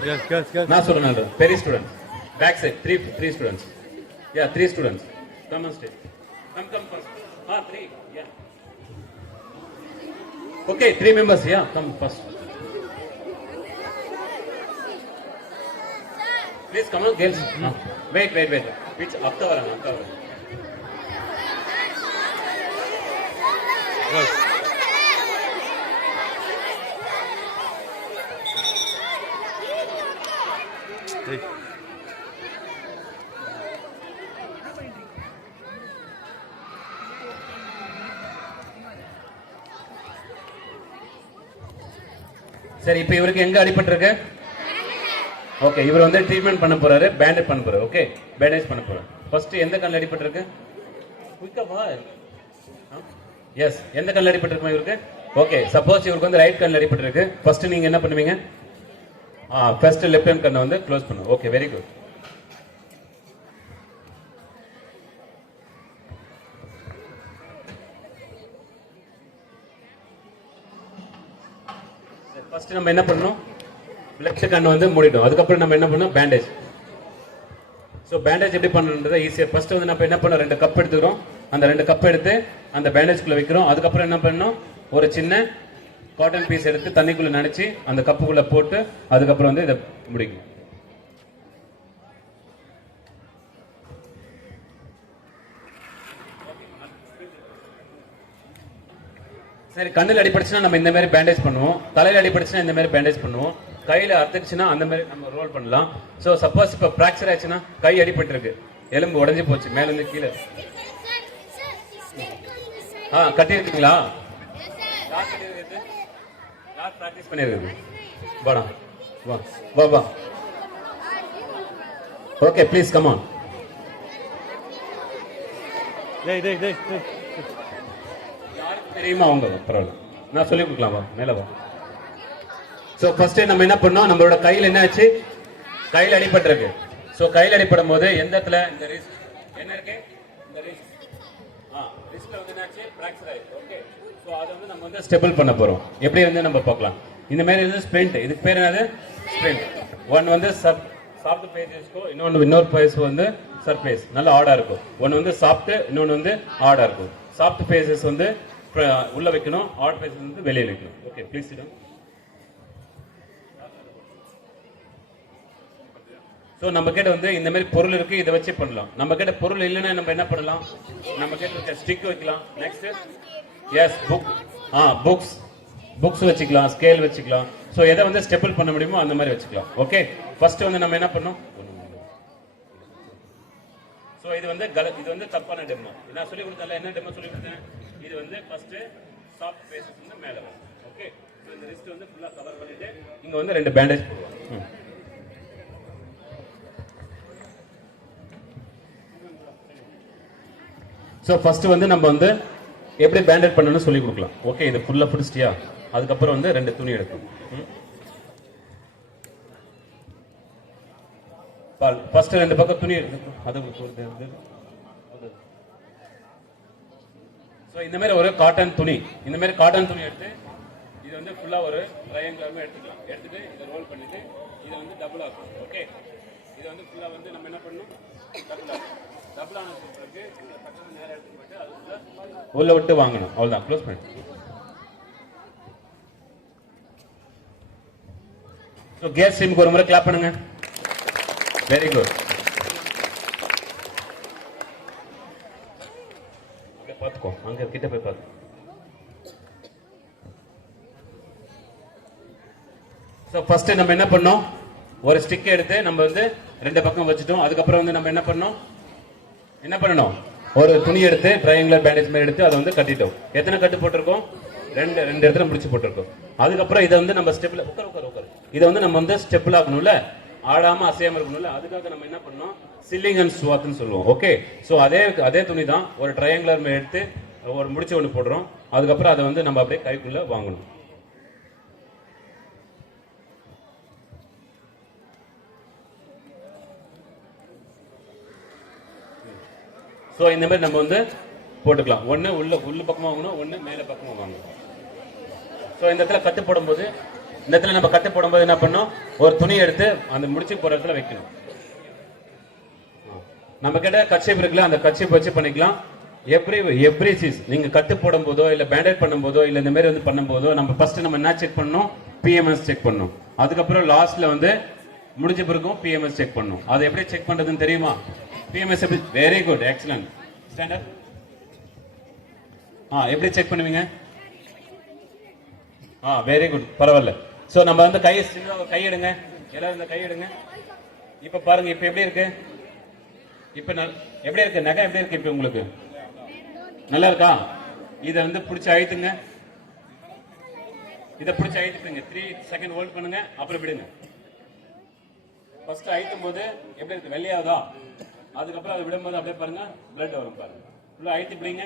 பெரிய student back side 3 students. Yeah 3 students come on stage. Come first. 3 yeah. Okay, 3 members yeah come first. Please come on, girls. Wait. Which akka varanga? Yes. Hey. சரி, இப்போ இவருக்கு எங்க அடிபட்டிருக்கு? ஓகே, இவர் வந்து ட்ரீட்மெண்ட் பண்ண போறாரு, பேண்டேஜ் பண்ண போறாரு. ஓகே, பேண்டேஜ் பண்ண போறாரு. ஃபர்ஸ்ட் எந்த கண்ணில் அடிபட்டிருக்கு? குயிக்கா வா. எஸ், எந்த கண்ணில் அடிபட்டிருக்குமா இவருக்கு? ஓகே, சப்போஸ் இவருக்கு வந்து ரைட் கண்ணில் அடிபட்டிருக்கு. ஃபர்ஸ்ட் நீங்க என்ன பண்ணுவீங்க? ஃபர்ஸ்ட் லெஃப்ட் ஹேண்ட் கண்ணை வந்து க்ளோஸ் பண்ணுங்க. Okay, very good. ஃபர்ஸ்ட் நம்ம என்ன பண்ணணும்? லெஃப்ட் கண்ணை வந்து மூடிட்டோம். அதுக்கப்புறம் நம்ம என்ன பண்ணோம்? பேண்டேஜ். ஸோ பேண்டேஜ் எப்படி பண்ணுறது ஈஸியாக. ஃபர்ஸ்ட் வந்து நம்ம என்ன பண்ணோம்? 2 கப் எடுத்துக்கிறோம். அந்த 2 கப் எடுத்து அந்த பேண்டேஜ்குள்ள வைக்கிறோம். அதுக்கப்புறம் என்ன பண்ணோம்? ஒரு சின்ன காட்டன் பீஸ் எடுத்து தண்ணிக்குள்ள நனைச்சி அந்த கப்புக்குள்ள போட்டு அதுக்கப்புறம் வந்து இதை முடிக்கணும். சரி, கண்ணில் அடிபட்டுச்சுன்னா நம்ம இந்த மாதிரி பேண்டேஜ் பண்ணுவோம். தலையில அடிபட்டுச்சுன்னா இந்த மாதிரி பேண்டேஜ் பண்ணுவோம். கையில அறுத்துச்சுன்னா அந்த மாதிரி நம்ம ரோல் பண்ணலாம். ஸோ சப்போஸ் இப்போ ஃப்ராக்சர் ஆச்சுன்னா கை அடிபட்டு இருக்கு, எலும்பு உடஞ்சி போச்சு மேல இருந்து கீழே. கட்டி இருக்கீங்களா? யார் பிராக்டிஸ் பண்ணிருக்கு? வாடா வா. Okay, please come on. யாருக்கு தெரியுமா அவங்க? பரவாயில்ல, நான் சொல்லி கொடுக்கலாம். வா, மேல வா. சோ ஃபர்ஸ்ட் நம்ம என்ன பண்ணோம்? நம்மளோட கையில என்ன ஆச்சு? கையில அடிபட்டிருக்கு. சோ கையில அடிபடும் போது எந்த இடத்துல இந்த ரிஸ்க் என்ன இருக்கு? இந்த ரிஸ்க்ல வந்து என்னாச்சு? ஃப்ராக்சர் ஆயிருக்கு. ஓகே, சோ அத வந்து நம்ம வந்து ஸ்டெபிள் பண்ண போறோம். எப்படி வந்து நம்ம பார்க்கலாம். இந்த மாதிரி வந்து ஸ்ப்ரிண்ட். இதுக்கு பேர் என்னது? ஸ்ப்ரிண்ட். ஒன் வந்து சாஃப்ட் பேஜஸ்க்கோ, இன்னொரு பேஸ் வந்து சர்ஃபேஸ் நல்ல ஹார்டா இருக்கும். ஒன்னு வந்து சாஃப்ட், இன்னொன்னு வந்து ஹார்டா இருக்கும். சாஃப்ட் பேஜஸ் வந்து உள்ள வைக்கணும், ஹார்ட் பேஜஸ் வந்து வெளியில வைக்கணும். Okay, please sit. ஸோ நம்ம கிட்ட வந்து இந்த மாதிரி பொருள் இருக்கு, இதை வச்சு பண்ணலாம். நம்ம கிட்ட பொருள் இல்லைன்னா நம்ம என்ன பண்ணலாம்? நம்ம கிட்ட இருக்க ஸ்டிக் வைக்கலாம். நெக்ஸ்ட் எஸ் புக்ஸ் வச்சுக்கலாம், ஸ்கேல் வச்சுக்கலாம். ஸோ எதை வந்து ஸ்டெபிள் பண்ண முடியுமோ அந்த மாதிரி வச்சுக்கலாம். ஓகே, ஃபர்ஸ்ட் வந்து நம்ம என்ன பண்ணோம்? ஸோ இது வந்து தப்பான டெமோ. நான் சொல்லி கொடுத்தேன். என்ன டெமோ சொல்லி கொடுத்தேன்? இது வந்து ஃபர்ஸ்ட் சாஃப்ட் பேசஸ் வந்து மேலே வரும். ஓகே, இந்த ரிஸ்ட் வந்து ஃபுல்லாக கவர் பண்ணிட்டு இங்கே வந்து 2 பேண்டேஜ் போடுவோம். ஸோ ஃபர்ஸ்ட் வந்து நம்ம வந்து எப்படி பேண்டேட் பண்ணணும்னு சொல்லி கொடுக்கலாம். ஓகே, இது ஃபுல்லாக பிடிச்சிட்டியா? அதுக்கப்புறம் வந்து 2 துணி எடுக்கணும். பால் ஃபர்ஸ்ட் ரெண்டு பக்கம் துணி எடுத்து அது உங்களுக்கு ஸோ இந்த மாதிரி ஒரு காட்டன் துணி, இந்த மாதிரி காட்டன் துணி எடுத்து இது வந்து ஃபுல்லா ஒரு ட்ரையாங்குலர் எடுத்துக்கலாம். எடுத்துட்டு இதை ரோல் பண்ணிட்டு இதை வந்து டபுள் ஆகும். ஓகே, இதை வந்து ஃபுல்லா வந்து நம்ம என்ன பண்ணணும், டபுள் ஆன பிறகு இந்த பக்கம் நேரம் எடுத்து போயிட்டு அது உள்ள விட்டு வாங்கணும். அவ்வளவுதான், க்ளோஸ் பண்ணி. ஸோ கேஸ் ஸ்ட்ரீமுக்கு ஒரு முறை கிளாப் பண்ணுங்க. Very good. பார்த்துக்கோ, அங்க கிட்ட போய் பார்த்து. ஸோ ஃபர்ஸ்ட் நம்ம என்ன பண்ணோம், ஒரு ஸ்டிக் எடுத்து நம்ம வந்து ரெண்டு பக்கம் வச்சுட்டோம். அதுக்கப்புறம் வந்து நம்ம என்ன பண்ணணும், ஒரு துணி எடுத்து ட்ரையாங்குலர் பேண்டேஜ் மாதிரி எடுத்து அதை வந்து கட்டிட்டோம். எத்தனை கட்டு போட்டிருக்கோம், ரெண்டு இடத்துல முடிச்சு போட்டிருக்கோம். அதுக்கப்புறம் இதை வந்து நம்ம ஸ்டெப்ல உட்கார் இதை வந்து நம்ம வந்து ஸ்டெப்ல ஆகணும்ல, ஆடாம அசையாம இருக்கணும்ல, அதுக்காக நம்ம என்ன பண்ணோம், சில்லிங் அண்ட் ஸ்வாத்னு சொல்லுவோம். ஓகே, ஸோ அதே துணி தான் ஒரு ட்ரையாங்குலர் எடுத்து ஒரு முடிச்சு ஒன்று போடுறோம். அதுக்கப்புறம் அதை வந்து நம்ம அப்படியே கைக்குள்ள வாங்கணும். ஸோ இந்த மாதிரி நம்ம வந்து போட்டுக்கலாம். ஒன்று உள்ள பக்கமாக வாங்கணும், ஒன்று மேலே பக்கமாக வாங்கணும். ஸோ இந்த இடத்துல கட்டு போடும்போது நம்ம கட்டு போடும்போது என்ன பண்ணோம், ஒரு துணி எடுத்து அந்த முடிச்சு போற இடத்துல வைக்கணும். நம்ம கிட்ட கட்சிப் இருக்குல்ல, அந்த கட்சிப் வச்சு பண்ணிக்கலாம். எவ்ரி சீஸ் நீங்க கட்டு போடும் போதோ இல்ல பேண்டேட் பண்ணும் போதோ இல்ல இந்த மாதிரி வந்து பண்ணும்போதோ நம்ம ஃபர்ஸ்ட் நம்ம என்ன செக் பண்ணணும், பிஎம்எஸ் செக் பண்ணணும். அதுக்கப்புறம் லாஸ்ட்ல வந்து முடிஞ்ச பிறகும் பிஎம்எஸ் செக் பண்ணணும். அது எப்படி செக் பண்றதுன்னு தெரியுமா? பிஎம்எஸ் எப்படி? Very good, excellent. ஸ்டாண்டர்ட். எப்படி செக் பண்ணுவீங்க? வெரி குட், பரவாயில்ல. சோ நம்ம வந்து கை எடுங்க, எல்லாரும் இந்த கை எடுங்க. இப்ப பாருங்க, இப்ப எப்படி இருக்கு, இப்ப எப்படி இருக்கு, நகை எப்படி இருக்கு இப்ப உங்களுக்கு? நல்லா இருக்கா? இதை வந்து பிடிச்சி அழுத்துங்க, இதை பிடிச்சி அழுத்துங்க. 3 செகண்ட் ஹோல்ட் பண்ணுங்க, அப்புறம் விடுங்க. ஃபர்ஸ்ட் அழுத்தும் போது எப்படி இருக்கு, வெள்ளையாவதா? அதுக்கப்புறம் அதை விடும்போது அப்படியே பாருங்க பிளட் வரும் பாருங்க. உள்ள அழுத்தி பிடிங்க,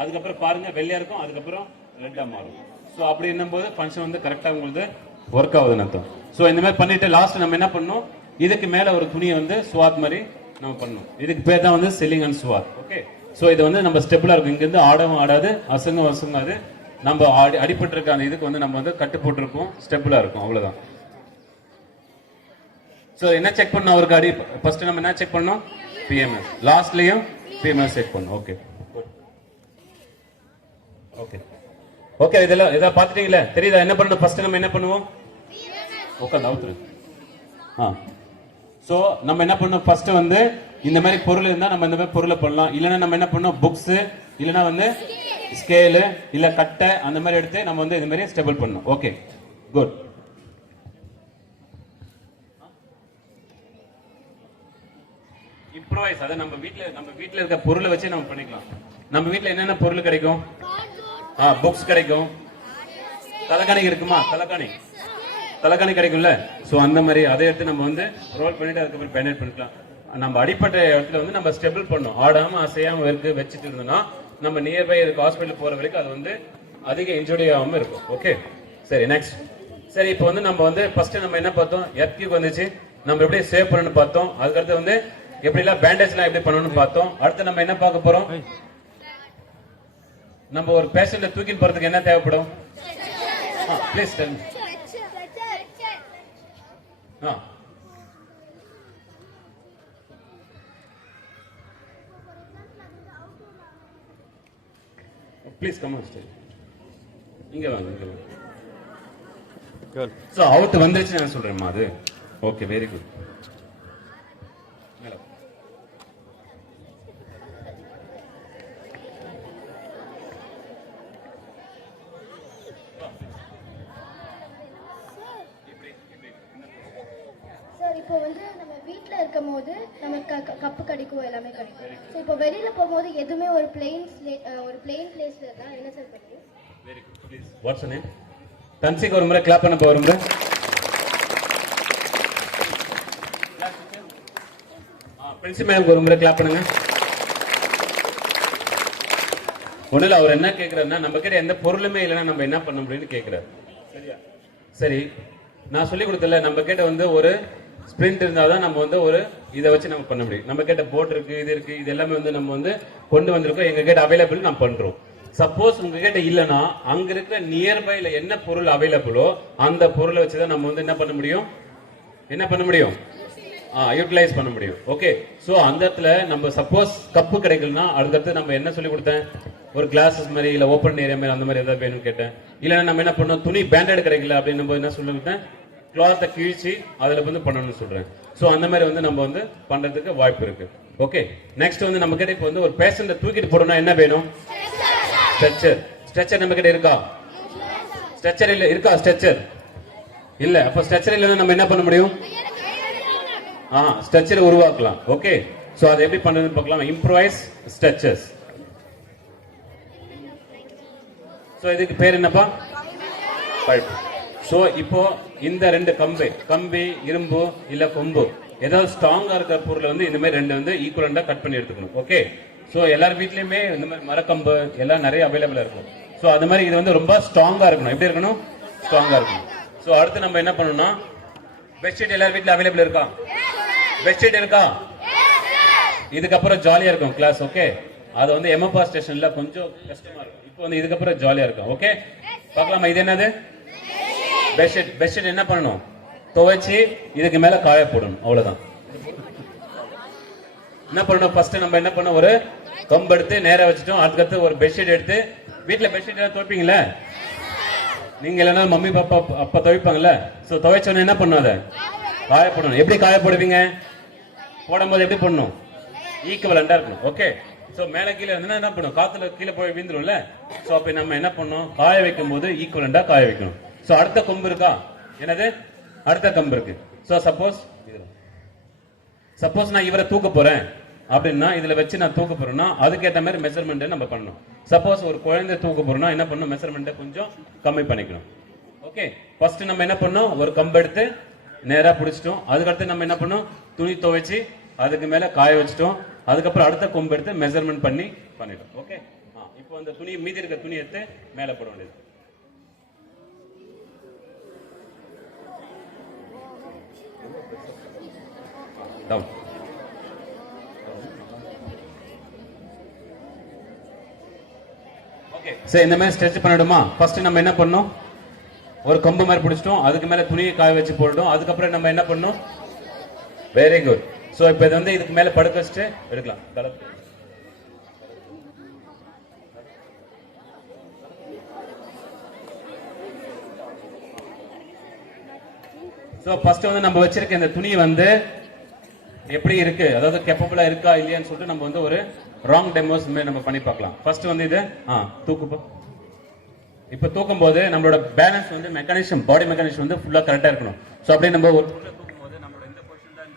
அதுக்கப்புறம் பாருங்க வெள்ளையா இருக்கும், அதுக்கப்புறம் ரெட்டா மாறும். ஸோ அப்படி என்னும்போது ஃபங்க்ஷன் வந்து கரெக்டா உங்களுக்கு ஒர்க் ஆகுதுன்னு அர்த்தம். ஸோ இந்த மாதிரி பண்ணிட்டு லாஸ்ட் நம்ம என்ன பண்ணணும், இதுக்கு மேல ஒரு துணியை வந்து ஸ்வாத் மாதிரி நம்ம பண்ணணும். இதுக்கு பேர் தான் வந்து செல்லிங் அண்ட் ஸ்வாத். ஓகே, ஸோ இது வந்து நம்ம ஸ்டெப்ல இருக்கும். இங்க இருந்து ஆடவும் ஆடாது, அசங்காது. நம்ம அடிபட்டு இருக்க அந்த இதுக்கு வந்து நம்ம வந்து கட்டு போட்டிருப்போம், ஸ்டெப்ல இருக்கும், அவ்வளவுதான். ஸோ என்ன செக் பண்ணணும் அவருக்கு ஃபர்ஸ்ட் நம்ம என்ன செக் பண்ணோம், பிஎம்எஸ். லாஸ்ட்லயும் பிஎம்எஸ் செக் பண்ணணும். ஓகே ஓகே ஓகே, இதெல்லாம் பார்த்துட்டீங்களா? தெரியுதா என்ன பண்ணணும்? ஃபர்ஸ்ட் நம்ம என்ன பண்ணுவோம், உட்காந்து அவுத்துரு. சோ நம்ம என்ன பண்ணோம், ஃபர்ஸ்ட் வந்து இந்த மாதிரி பொருள் இருந்தா நம்ம இந்த மாதிரி பொருளை பண்ணலாம். இல்லைன்னா நம்ம என்ன பண்ணோம், புக்ஸ் இல்லைன்னா வந்து ஸ்கேலு இல்ல கட்டை அந்த மாதிரி எடுத்து நம்ம வந்து இந்த மாதிரி ஸ்டெபிள் பண்ணணும். Okay good. இம்ப்ரோவைஸ், அதை நம்ம வீட்ல இருக்க பொருளை வச்சு நம்ம பண்ணிக்கலாம். நம்ம வீட்ல என்னென்ன பொருள் கிடைக்கும், புக்ஸ் கிடைக்கும், தலைகாணி இருக்குமா, தலைகாணி கிடைக்கும்ல. சோ அந்த மாதிரி அதை எடுத்து நம்ம வந்து ரோல் பண்ணிட்டு அதுக்கப்புறம் பேண்டேட் பண்ணிக்கலாம். நம்ம அடிப்பட்ட இடத்துல வந்து நம்ம ஸ்டெபிள் பண்ணணும். ஆடாம அசையாம வச்சுட்டு இருந்தோம்னா நம்ம நியர்பை இருக்க ஹாஸ்பிட்டல் போற வரைக்கும் அது வந்து அதிக இன்ஜுரி ஆகாம இருக்கும். ஓகே சரி, நெக்ஸ்ட். சரி, இப்போ வந்து நம்ம வந்து ஃபர்ஸ்ட் நம்ம என்ன பார்த்தோம், எர்த்க்யூக் வந்துச்சு, நம்ம எப்படி சேவ் பண்ணணும்னு பார்த்தோம். அதுக்கடுத்து வந்து எப்படி எல்லாம் பேண்டேஜ்லாம் எப்படி பண்ணணும்னு பார்த்தோம். அடுத்து நம்ம என்ன பார்க்க போறோம், நம்ம ஒரு பேஷண்ட தூக்கிட்டு போறதுக்கு என்ன தேவைப்படும், please tell me. Please come on stage. இங்க வாங்க. சோ அவுட் வந்துருச்சு நான் சொல்றேன்மா அது. Okay very good. சார் இப்போ வந்து நம்ம வீட்டில் இருக்கும் போது நமக்கு கப்பு கிடைக்கும், எல்லாமே கிடைக்கும். ஸோ இப்போ வெளியில போகும்போது எதுவுமே ஒரு பிளெயின் பிளேஸ்ல இருந்தா என்ன சார் பண்ணுவோம்? Very good. Please what's name? தன்சிக்கு ஒரு முறை கிளாப் பண்ண போற முறை. பிரின்சிபல் ஒரு முறை கிளாப் பண்ணுங்க. ஒண்ணுல அவர் என்ன கேக்குறாருன்னா, நம்ம கிட்ட எந்த பொருளுமே இல்லைன்னா நம்ம என்ன பண்ண முடியும்னு கேக்குறாரு. சரியா? சரி, நான் சொல்லி கொடுத்தல நம்ம கிட்ட வந்து ஒரு ஸ்பிரிண்ட் இருந்தால் தான் நம்ம வந்து ஒரு இதை வச்சு நம்ம பண்ண முடியும். நம்ம கிட்ட போர்டு இருக்கு, இது இருக்கு, இது எல்லாமே வந்து நம்ம வந்து கொண்டு வந்திருக்கோம், எங்க கிட்ட அவைலபிள் நம்ம பண்றோம். சப்போஸ் உங்ககிட்ட இல்லைன்னா அங்க இருக்கிற நியர்பைல என்ன பொருள் அவைலபிளோ அந்த பொருளை வச்சுதான் நம்ம வந்து என்ன பண்ண முடியும், யூட்டிலைஸ் பண்ண முடியும். ஓகே, சோ அந்த இடத்துல நம்ம சப்போஸ் கப்பு கிடைக்கலன்னா அடுத்தடுத்து நம்ம என்ன சொல்லி கொடுத்தேன், ஒரு கிளாஸஸ் மாதிரி இல்ல ஓப்பன் ஏரியா மாதிரி அந்த மாதிரி ஏதாவது வேணும்னு கேட்டேன். இல்லைன்னா நம்ம என்ன பண்ணோம், துணி பேண்டட் கிடைக்கல அப்படின்னு நம்ம என்ன சொல்லி கொடுத்தேன், கிளாத்தை கிழிச்சு அதுல வந்து பண்ணணும்னு சொல்றேன். சோ அந்த மாதிரி வந்து நம்ம வந்து பண்றதுக்கு வாய்ப்பு இருக்கு. ஓகே, நெக்ஸ்ட் வந்து நம்ம கிட்ட இப்போ வந்து ஒரு பேஷண்ட்டை தூக்கிட்டு போறோம்னா என்ன வேணும், ஸ்ட்ரெச்சர். ஸ்ட்ரெச்சர் நம்ம கிட்ட இருக்கா, ஸ்ட்ரெச்சர் இல்ல இருக்கா, ஸ்ட்ரெச்சர் இல்ல. அப்ப ஸ்ட்ரெச்சர் இல்லைன்னா நம்ம என்ன பண்ண முடியும், ஸ்ட்ரெச்சர் உருவாக்கலாம். ஓகே, சோ அதை எப்படி பண்றதுன்னு பார்க்கலாம். Improvise stretchers. சோ இதுக்கு பேர் என்னப்பா, பல்ப். சோ இப்போ இந்த ரெண்டு கம்பி இரும்பு இல்ல கொம்பு ஏதாவது ஸ்ட்ராங்கா இருக்கிற பொருளை வந்து இந்த மாதிரி ரெண்டு வந்து ஈக்குவலண்டா கட் பண்ணி எடுத்துக்கணும். ஓகே, சோ எல்லார் வீட்லயுமே இந்த மாதிரி மரக்கம்பு எல்லாம் நிறைய அவைலபிளா இருக்கும். சோ அது மாதிரி இது வந்து ரொம்ப ஸ்ட்ராங்கா இருக்கணும். எப்படி இருக்கணும், ஸ்ட்ராங்கா இருக்கணும். சோ அடுத்து நம்ம என்ன பண்ணணும்னா, பெட்ஷீட் எல்லார் வீட்ல அவைலபிள் இருக்கா, பெட்ஷீட் இருக்கா, இதுக்கப்புறம் ஜாலியா இருக்கும் கிளாஸ். ஓகே, அது வந்து எம்எப்பா ஸ்டேஷன்ல கொஞ்சம் கஷ்டமா இருக்கும், இப்போ வந்து இதுக்கப்புறம் ஜாலியா இருக்கும். ஓகே, பார்க்கலாமா, இது என்னது, பெட்ஷீட். பெட்ஷீட் என்ன பண்ணணும், துவைச்சு இதுக்கு மேல காய போடணும், அவ்வளவுதான். என்ன பண்ணணும், ஃபர்ஸ்ட் நம்ம என்ன பண்ணோம், ஒரு கம்பு எடுத்து நேரா வச்சுட்டோம். அதுக்கடுத்து ஒரு பெட்ஷீட் எடுத்து, வீட்டுல பெட்ஷீட் எல்லாம் துவைப்பீங்களா நீங்க, இல்லைன்னா மம்மி பாப்பா அப்பா துவைப்பாங்கல்ல. சோ துவைச்சோன்னு என்ன பண்ணும், அதை காய போடணும். எப்படி காய போடுவீங்க, போடும்போது எப்படி பண்ணணும், ஈக்குவலண்டா இருக்கணும். ஓகே, சோ மேல கீழே இருந்தா என்ன பண்ணும், காத்துல கீழே போய் விழுந்துரும்ல. சோ அப்ப நம்ம என்ன பண்ணணும், காய வைக்கும் போது ஈக்குவலண்டா காய வைக்கணும். சோ அடுத்த கொம்பு இருக்கா, என்னது, அடுத்த கம்பு இருக்கு. சோ சப்போஸ் நான் இவரை தூக்க போறேன் அப்படின்னா, இதுல வச்சு நான் தூக்க போறேன்னா அதுக்கேற்ற மாதிரி மெஷர்மெண்ட் நம்ம பண்ணணும். சப்போஸ் ஒரு குழந்தை தூக்க போறோம்னா என்ன பண்ணணும், மெஷர்மெண்ட்டை கொஞ்சம் கம்மி பண்ணிக்கணும். ஓகே, ஃபர்ஸ்ட் நம்ம என்ன பண்ணோம், ஒரு கம்பு எடுத்து நேரா பிடிச்சிட்டோம். அதுக்கடுத்து நம்ம என்ன பண்ணோம், துணி துவைச்சு அதுக்கு மேல காய வச்சிட்டோம். அதுக்கப்புறம் அடுத்த கொம்பு எடுத்து மெஷர்மெண்ட் பண்ணிட்டோம். ஓகே, இப்போ அந்த துணி மீதி இருக்க துணி எடுத்து மேல போட வேண்டியது. ஓகே, சரி இந்த மாதிரி ஸ்ட்ரெச் பண்ணிடுமா. ஃபர்ஸ்ட் நம்ம என்ன பண்ணோம், ஒரு கம்பு மாதிரி பிடிச்சிட்டோம். அதுக்கு மேல துணியை காய வச்சு போட்டோம். அதுக்கப்புறம் நம்ம என்ன பண்ணோம், வெரி குட். சோ இப்போ இது வந்து இதுக்கு மேல படுக்க வச்சுட்டு எடுக்கலாம். சோ ஃபர்ஸ்ட் வந்து நம்ம வச்சிருக்க இந்த துணி வந்து எப்படி இருக்கு, அதாவது கேப்பபிளா இருக்கா இல்லையான்னு சொல்லிட்டு நம்ம வந்து ஒரு ராங் டெமோஸ் நம்ம பண்ணி பார்க்கலாம். ஃபர்ஸ்ட் வந்து இது தூக்குப்போ. இப்ப தூக்கும் போது நம்மளோட பேலன்ஸ் வந்து மெக்கானிசம், பாடி மெக்கானிசம் வந்து ஃபுல்லா கரெக்டா இருக்கணும். சோ அப்படியே நம்ம ஒரு தூக்கும் போது நம்மளோட இந்த பொசிஷன் தான்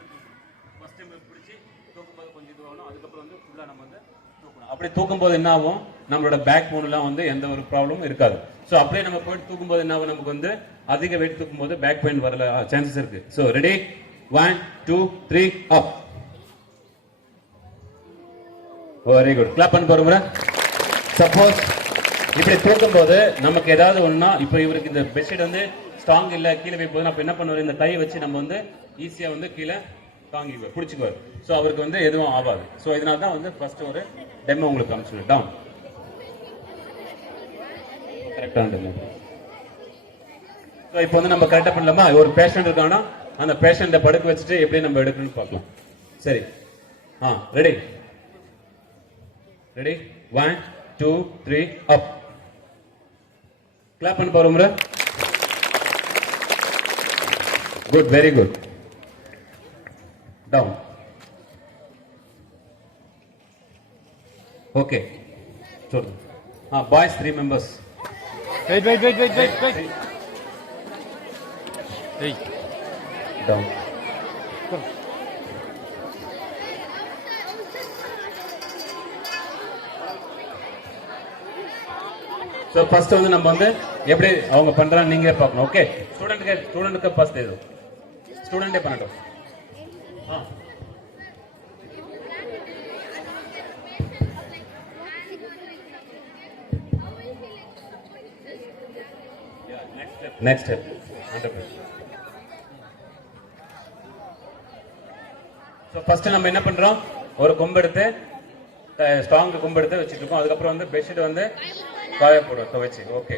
ஃபர்ஸ்ட் டைம் பிடிச்சி தூக்கும் போது கொஞ்சம் இதுவாகணும். அதுக்கப்புறம் வந்து ஃபுல்லா நம்ம வந்து தூக்கணும். அப்படி தூக்கும் போது என்ன ஆகும், நம்மளோட பேக் போன்லாம் வந்து எந்த ஒரு ப்ராப்ளமும் இருக்காது. சோ அப்படியே நம்ம போயிட்டு தூக்கும் போது என்ன ஆகும், நமக்கு வந்து அதிக வெயிட் தூக்கும் போது பேக் பெயின் வரல சான்சஸ் இருக்கு. So ready, 1 2 3 up. Very good, clap பண்ணி போறோம். சப்போஸ் இப்படி தூக்கும் போது நமக்கு ஏதாவது ஒண்ணா, இப்போ இவருக்கு இந்த பெட்ஷீட் வந்து ஸ்ட்ராங் இல்ல, கீழே போய் போது அப்ப என்ன பண்ணுவாரு, இந்த கை வச்சு நம்ம வந்து ஈஸியா வந்து கீழே தாங்கிக்குவார், பிடிச்சிக்குவார். சோ அவருக்கு வந்து எதுவும் ஆகாது. சோ இதனால தான் வந்து ஃபர்ஸ்ட் ஒரு டெமோ உங்களுக்கு காமிச்சு டவுன் கரெக்டா இருந்தது. சோ இப்போ வந்து நம்ம கரெக்டா பண்ணலாமா, ஒரு பேஷண்ட் இருக்கானா அந்த பேஷண்ட்டை படுக்க வச்சுட்டு எப்படி நம்ம எடுக்கணும்னு பார்க்கலாம். சரி, ரெடி ரெடி, 1 2 3 அப். கிளாப் பண்ண போறோம். Good, very good. Down. Okay, சொல்லுங்க. Boys 3 members. Wait. Hey. Down. So first வந்து நம்ம வந்து எப்படி அவங்க பண்றாங்க நீங்க பார்க்கணும். ஓகே, ஸ்டூடெண்ட்க்கு ஃபர்ஸ்ட் இது ஸ்டூடெண்டே பண்ணட்டும். next step 100%. ஸோ ஃபர்ஸ்ட் நம்ம என்ன பண்றோம், ஒரு கொம்பு எடுத்து ஸ்ட்ராங் கொம்பு எடுத்து வச்சுட்டு இருக்கோம். அதுக்கப்புறம் வந்து பெட்ஷீட் வந்து காய போடுவோம் துவைச்சு. ஓகே,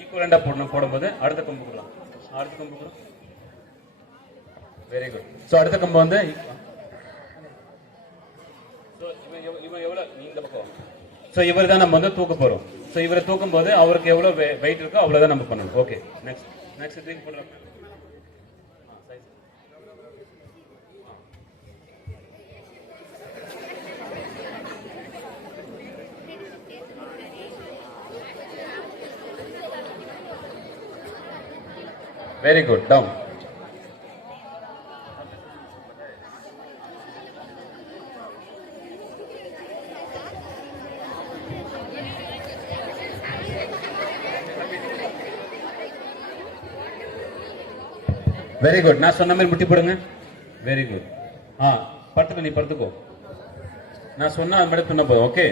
ஈக்குவலண்டா போடும்போது அடுத்த கொம்பு கொடுக்கலாம். அடுத்த கொம்பு கொடு. Very good. ஸோ அடுத்த கொம்பு வந்து இவன் எவ்வளவு, நீ இந்த பக்கம். ஸோ இவர் தான் நம்ம வந்து தூக்க போறோம். ஸோ இவரை தூக்கும் போது அவருக்கு எவ்வளவு வெயிட் இருக்கோ அவ்வளவுதான் நம்ம பண்ணணும். ஓகே, நெக்ஸ்ட் நெக்ஸ்ட் தூக்கி போடுறோம். Very good. Down. Very good. நான் சொன்ன மாதிரி முட்டி போடுங்க. Very good. படுத்துக்கோ, நீ படுத்துக்கோ. நான் சொன்னா அது மாதிரி சொன்ன போதும். ஓகே,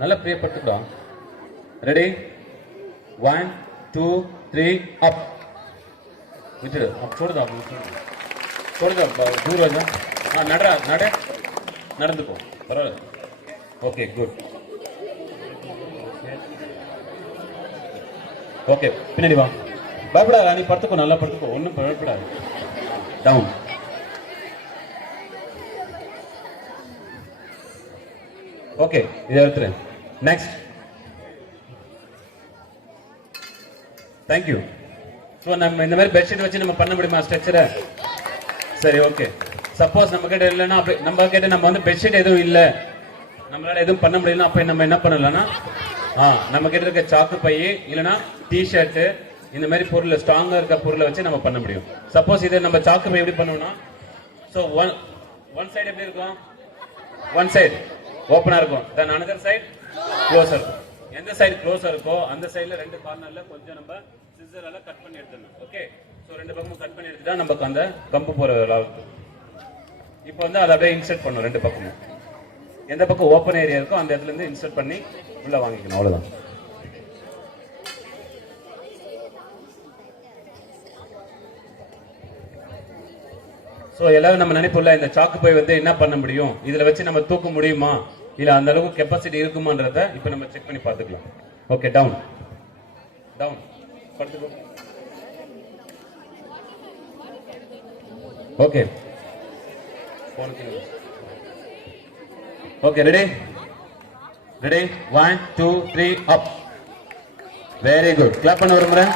நல்லா பிரியா படுத்துக்கோ. ரெடி, 1 2 3 அப். விட்டுடு. அப் छोड़ दूर हो जा. நடந்துக்கோ, பரவாயில்ல. Okay, good. ஓகே, பின்னாடி வா. பயப்படாத, நீ படுத்துக்கோ, நல்லா படுத்துக்கோ, ஒன்றும் பயப்படாது. டவுன். ஓகே, இதை எடுத்துரு. நெக்ஸ்ட். தேங்க்யூ. ஸோ நம்ம இந்த மாதிரி பெட்ஷீட் வச்சு நம்ம பண்ண முடியுமா ஸ்ட்ரெச்சரை? சரி, ஓகே. சப்போஸ் நம்ம கிட்ட இல்லைன்னா அப்படி நம்ம கிட்ட நம்ம வந்து பெட்ஷீட் எதுவும் இல்லை, நம்மளால எதுவும் பண்ண முடியல, அப்ப நம்ம என்ன பண்ணலாம்னா நம்ம கிட்ட இருக்க சாக்கு பை இல்லைன்னா டிஷர்ட் இந்த மாதிரி பொருள் ஸ்ட்ராங்கா இருக்க பொருளை வச்சு நம்ம பண்ண முடியும். சப்போஸ் இதை நம்ம சாக்கு பை எப்படி பண்ணணும்னா, ஸோ ஒன் சைடு எப்படி இருக்கும், ஒன் சைடு ஓப்பனா இருக்கும், தென் another சைடு க்ளோஸா இருக்கும். எந்த சைடு க்ளோஸா இருக்கோ அந்த சைடுல ரெண்டு கார்னர்ல கொஞ்சம் நம்ம சிசரால கட் பண்ணி எடுத்துடணும். ஓகே, ஸோ ரெண்டு பக்கமும் கட் பண்ணி எடுத்துட்டா நமக்கு அந்த கம்பு போற அளவுக்கு. இப்போ வந்து அதை அப்படியே இன்சர்ட் பண்ணும் ரெண்டு பக்கமும். எந்த பக்கம் ஓப்பன் ஏரியா இருக்கோ அந்த இடத்துல இருந்து இன்சர்ட் பண்ணி உள்ள வாங்கிக்கணும். அவ்வளவுதான். ஸோ எல்லாரும் நம்ம நினைப்போம்ல, இந்த சாக்கு பை வந்து என்ன பண்ண முடியும், இதுல வச்சு நம்ம தூக்க முடியுமா, இல்ல அந்த அளவுக்கு கெப்பாசிட்டி இருக்குமான்றத இப்ப நம்ம செக் பண்ணி பார்த்துக்கலாம். ஓகே, டவுன் டவுன் படுத்துக்கோ. Okay okay, ready ready, 1 2 3 up. Very good. Clap பண்ண ஒரு முறை.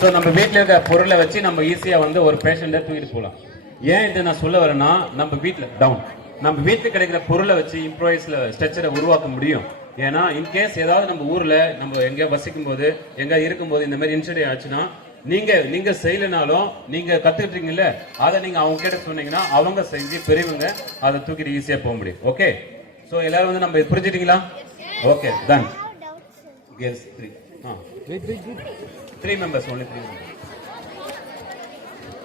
ஸோ நம்ம வீட்டில் இருக்க பொருளை வச்சு நம்ம ஈஸியா வந்து ஒரு பேஷண்ட்டை தூக்கிட்டு போகலாம். ஏன் இதை நான் சொல்ல வரேன்னா, நம்ம வீட்டில் டவுன் நம்ம வீட்டுக்கு கிடைக்கிற பொருளை வச்சு இம்ப்ரோவைஸ்ல ஸ்ட்ரெச்சரை உருவாக்க முடியும். ஏன்னா இன்கேஸ் ஏதாவது நம்ம ஊர்ல நம்ம எங்க வசிக்கும் போது எங்க இருக்கும்போது இந்த மாதிரி இன்சிடென்ட் ஆச்சுன்னா, நீங்க செய்யலனாலும் நீங்க கத்துக்கிட்டீங்கல்ல, அதை நீங்க அவங்க கிட்ட சொன்னீங்கன்னா அவங்க செஞ்சு பெரியவங்க அதை தூக்கிட்டு ஈஸியா போக முடியும். ஓகே, ஸோ எல்லாரும் வந்து நம்ம புரிஞ்சுட்டீங்களா? Okay, done. Girls 3 members, only 3 members.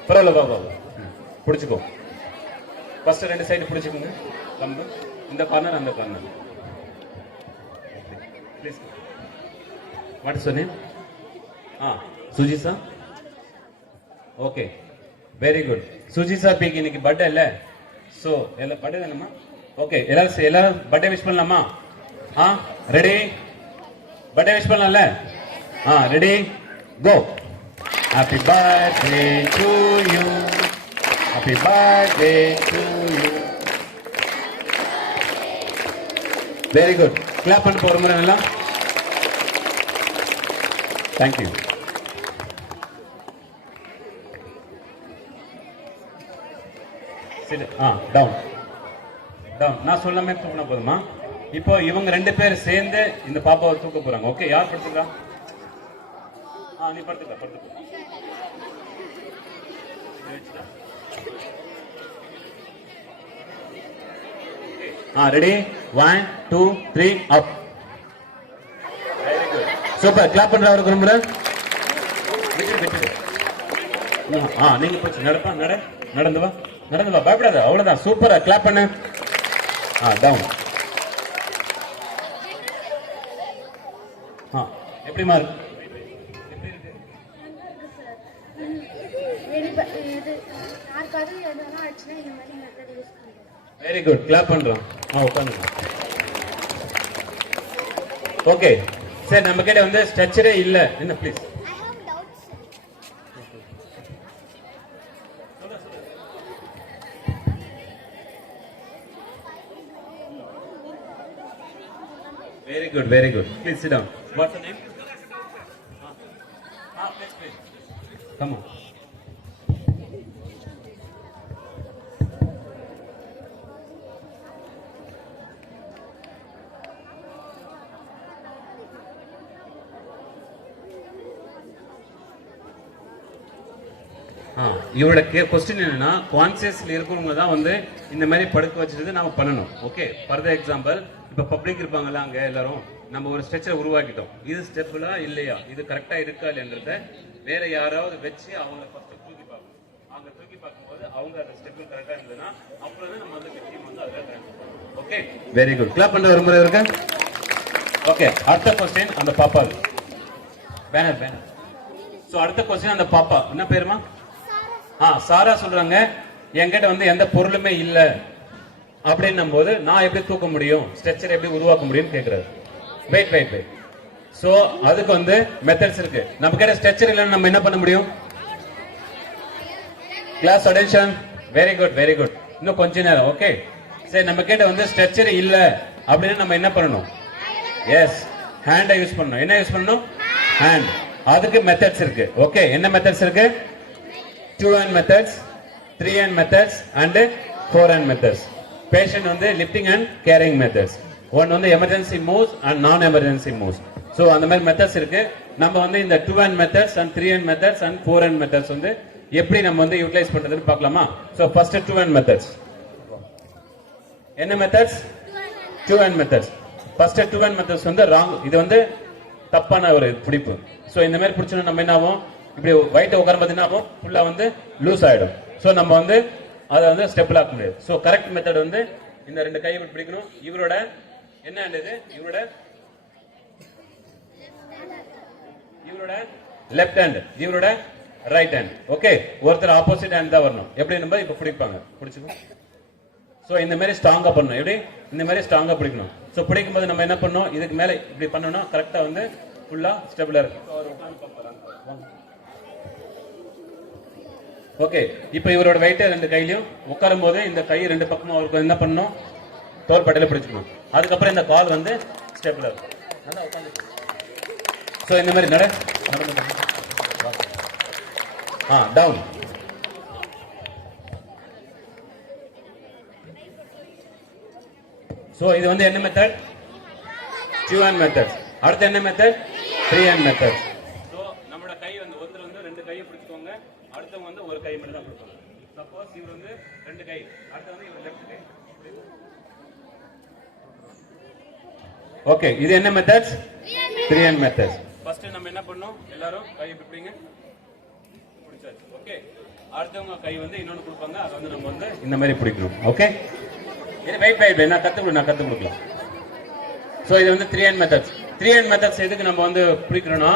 பரவாயில்ல, வா பிடிச்சிக்கோ. ஃபர்ஸ்ட் ரெண்டு சைடு பிடிச்சிக்கோங்க கம்பு, இந்த கார்னர் அந்த corner. Please. What is your name? Sujisa. Okay, very good. Sujisa பீக்கு இன்னைக்கு பர்த்டே இல்ல, சோ எல்லா பர்த்டே தானம்மா? ஓகே, எல்லாரும் பர்த்டே விஷ் பண்ணலாமா? ரெடி? பர்த்டே விஷ் பண்ணலாம்ல? Ready go. Happy birthday to you. Happy birthday to you. Very good. Clap பண்ண போற முறை நல்லா. Thank you. Sit. Down. Down. நான் சொல்லாம தூக்கினா போதுமா? இப்போ இவங்க ரெண்டு பேர் சேர்ந்து இந்த பாப்பாவை தூக்க போறாங்க. ஓகே, யார் படுத்துக்கா? நீ படுத்துக்க. Ready? 1 2 3 up. Very good. Super. Clap பண்றவருக்கு ரொம்ப. நீங்க போச்சு நடந்து வா, பயப்படாத, அவ்வளவுதான். சூப்பரா கிளாப் பண்ணு. டவுன். எப்படிமா இருக்கு? மாதிரி எதனா ஆச்சுன்னா இந்த மாதிரி மெத்தட் யூஸ் பண்ணுவோம். வெரி குட், கிளாப் பண்றோம். உட்காந்துங்க. ஓகே, சரி, நம்ம கிட்ட வந்து ஸ்ட்ரக்சரே இல்ல என்ன please. Very good, very good. Please sit down. What's the name? Please. Come on. இவரோட கொஸ்டின் என்னன்னா, கான்சியஸ்ல இருக்கவங்க தான் வந்து இந்த மாதிரி படுக்க வச்சுட்டு நாம பண்ணணும். ஓகே, ஃபார் எக்ஸாம்பிள், இப்ப பப்ளிக் இருப்பாங்கல்ல, அங்க எல்லாரும் நம்ம ஒரு ஸ்ட்ரெச்சரை உருவாக்கிட்டோம். இது ஸ்டெப்லா இல்லையா, இது கரெக்டா இருக்கா இல்லைன்றத வேற யாராவது வச்சு அவங்கள ஃபர்ஸ்ட் தூக்கி பார்க்கணும். அவங்க தூக்கி பார்க்கும்போது அவங்க அந்த ஸ்டெப் கரெக்டா இருந்ததுன்னா அப்புறம் தான் நம்ம வந்து விக்டிம் வந்து அதை. Okay, very good. கிளாப் பண்ண ஒரு முறை இருக்கு. ஓகே, அடுத்த கொஸ்டின் அந்த பாப்பா பேனர். சோ அடுத்த கொஸ்டின் அந்த பாப்பா என்ன பேருமா? சாரா சொல்றாங்க, என்கிட்ட வந்து எந்த பொருளுமே இல்ல அப்படின்னும் போது நான் எப்படி தூக்க முடியும், ஸ்ட்ரெச்சர் எப்படி உருவாக்க முடியும் கேக்குறாரு. வெயிட். சோ அதுக்கு வந்து மெத்தட்ஸ் இருக்கு. நம்ம கிட்ட ஸ்ட்ரெச்சர் இல்லைன்னு நம்ம என்ன பண்ண முடியும்? Class attention. Very good. இன்னும் கொஞ்ச நேரம். ஓகே, சரி, நம்ம கிட்ட வந்து ஸ்ட்ரெச்சர் இல்ல அப்படின்னு நம்ம என்ன பண்ணணும்? எஸ், ஹேண்டை யூஸ் பண்ணணும். என்ன யூஸ் பண்ணணும்? ஹேண்ட். அதுக்கு மெத்தட்ஸ் இருக்கு. ஓகே, என்ன மெத்தட்ஸ் இருக்கு? 2 hand methods, 3 hand methods and 4 hand methods. Patient வந்து lifting and carrying methods. One வந்து emergency moves and non emergency moves. So அந்த மாதிரி மெத்தட்ஸ் இருக்கு. நம்ம வந்து இந்த 2 hand methods and 3 hand methods and 4 hand methods வந்து எப்படி நம்ம வந்து யூட்டிலைஸ் பண்றதுன்னு பார்க்கலாமா? So first 2 hand methods. என்ன methods? 2 hand methods. First 2 hand methods வந்து wrong. இது வந்து தப்பான ஒரு பிடிப்பு. So இந்த மாதிரி பிடிச்சோம்னா நம்ம என்ன ஆகும்? இப்படி வைட் உட்காரும் போது என்ன ஆகும்? ஃபுல்லா வந்து லூஸ் ஆயிடும். சோ நம்ம வந்து அதை வந்து ஸ்டெப்ல ஆக்க முடியாது. சோ கரெக்ட் மெத்தட் வந்து இந்த ரெண்டு கையை இப்படி பிடிக்கணும். இவரோட என்ன ஹேண்ட் இது? இவரோட லெஃப்ட் ஹேண்ட், இவரோட ரைட் ஹேண்ட். ஓகே, ஒருத்தர் ஆப்போசிட் ஹேண்ட் தான் வரணும். எப்படி நம்ம இப்ப பிடிப்பாங்க, பிடிச்சுக்கோ. சோ இந்த மாதிரி ஸ்ட்ராங்கா பண்ணணும். எப்படி? இந்த மாதிரி ஸ்ட்ராங்கா பிடிக்கணும். சோ பிடிக்கும் போது நம்ம என்ன பண்ணணும்? இதுக்கு மேல இப்படி பண்ணோம்னா கரெக்டா வந்து ஃபுல்லா ஸ்டெபிளா இருக்கும். ஓகே, இப்போ இவரோட வெயிட்ட ரெண்டு கையிலையும் உட்காரும் போது இந்த கை ரெண்டு பக்கமும் அவருக்கு என்ன பண்ணணும்? தோள்பட்டையில பிடிச்சுக்கணும். அதுக்கப்புறம் இந்த கால் வந்து ஸ்டெப்ல இருக்கும். நல்லா உட்காந்து. சோ இந்த மாதிரி டவுன். சோ இது வந்து என்ன மெத்தட்? 2 hand method. அடுத்து என்ன மெத்தட்? 3 hand method. சோ நம்மளோட கை வந்து ஒருத்தர் வந்து ரெண்டு கையை பிடிச்சுக்கோங்க, அடுத்தவங்க வந்து ஒரு கை மட்டும் தான் பிடிப்பாங்க. சப்போஸ் இவர் வந்து ரெண்டு கை, அடுத்து வந்து இவர் லெஃப்ட் கை. ஓகே, இது என்ன மெத்தட்ஸ்? 3 hand methods. ஃபர்ஸ்ட் நம்ம என்ன பண்ணோம்? எல்லாரும் கை பிடிங்க, பிடிச்சாச்சு. ஓகே, அடுத்தவங்க கை வந்து இன்னொன்னு கொடுப்பாங்க, அது வந்து நம்ம வந்து இந்த மாதிரி பிடிக்கணும். ஓகே, இது வெயிட் நான் கத்து கொடுக்கலாம். சோ இது வந்து 3 hand மெத்தட்ஸ். 3 hand மெத்தட்ஸ் எதுக்கு நம்ம வந்து பிடிக்கிறோம்னா,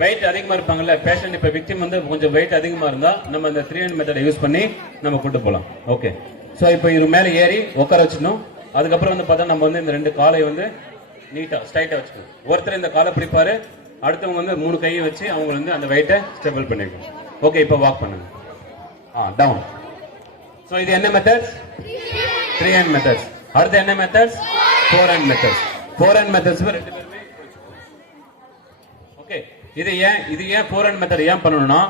வெயிட் அதிகமா இருப்பாங்கல்ல பேஷண்ட், இப்ப விக்டிம் வந்து கொஞ்சம் வெயிட் அதிகமா இருந்தா நம்ம இந்த 3 hand மெத்தடை யூஸ் பண்ணி நம்ம கூட்டு போலாம். ஓகே, சோ இப்போ இது மேல ஏறி உட்கார வச்சிடணும். அதுக்கப்புறம் வந்து பார்த்தா நம்ம வந்து இந்த ரெண்டு காலை வந்து நீட்டா ஸ்ட்ரைட்டா வச்சுக்கணும். ஒருத்தர் இந்த காலை பிடிப்பாரு, அடுத்தவங்க வந்து 3 கையை வச்சு அவங்க வந்து அந்த வெயிட்டை ஸ்டேபிள் பண்ணிக்கணும். ஓகே, இப்போ வாக் பண்ணுங்க. டவுன். சோ இது என்ன மெத்தட்ஸ்? 3 hand methods. அடுத்து என்ன methods? 4 hand methods. 4 hand methods ரெண்டு பேருமே. ஓகே, இது ஏன் 4 hand மெத்தட் ஏன் பண்ணணும்னா,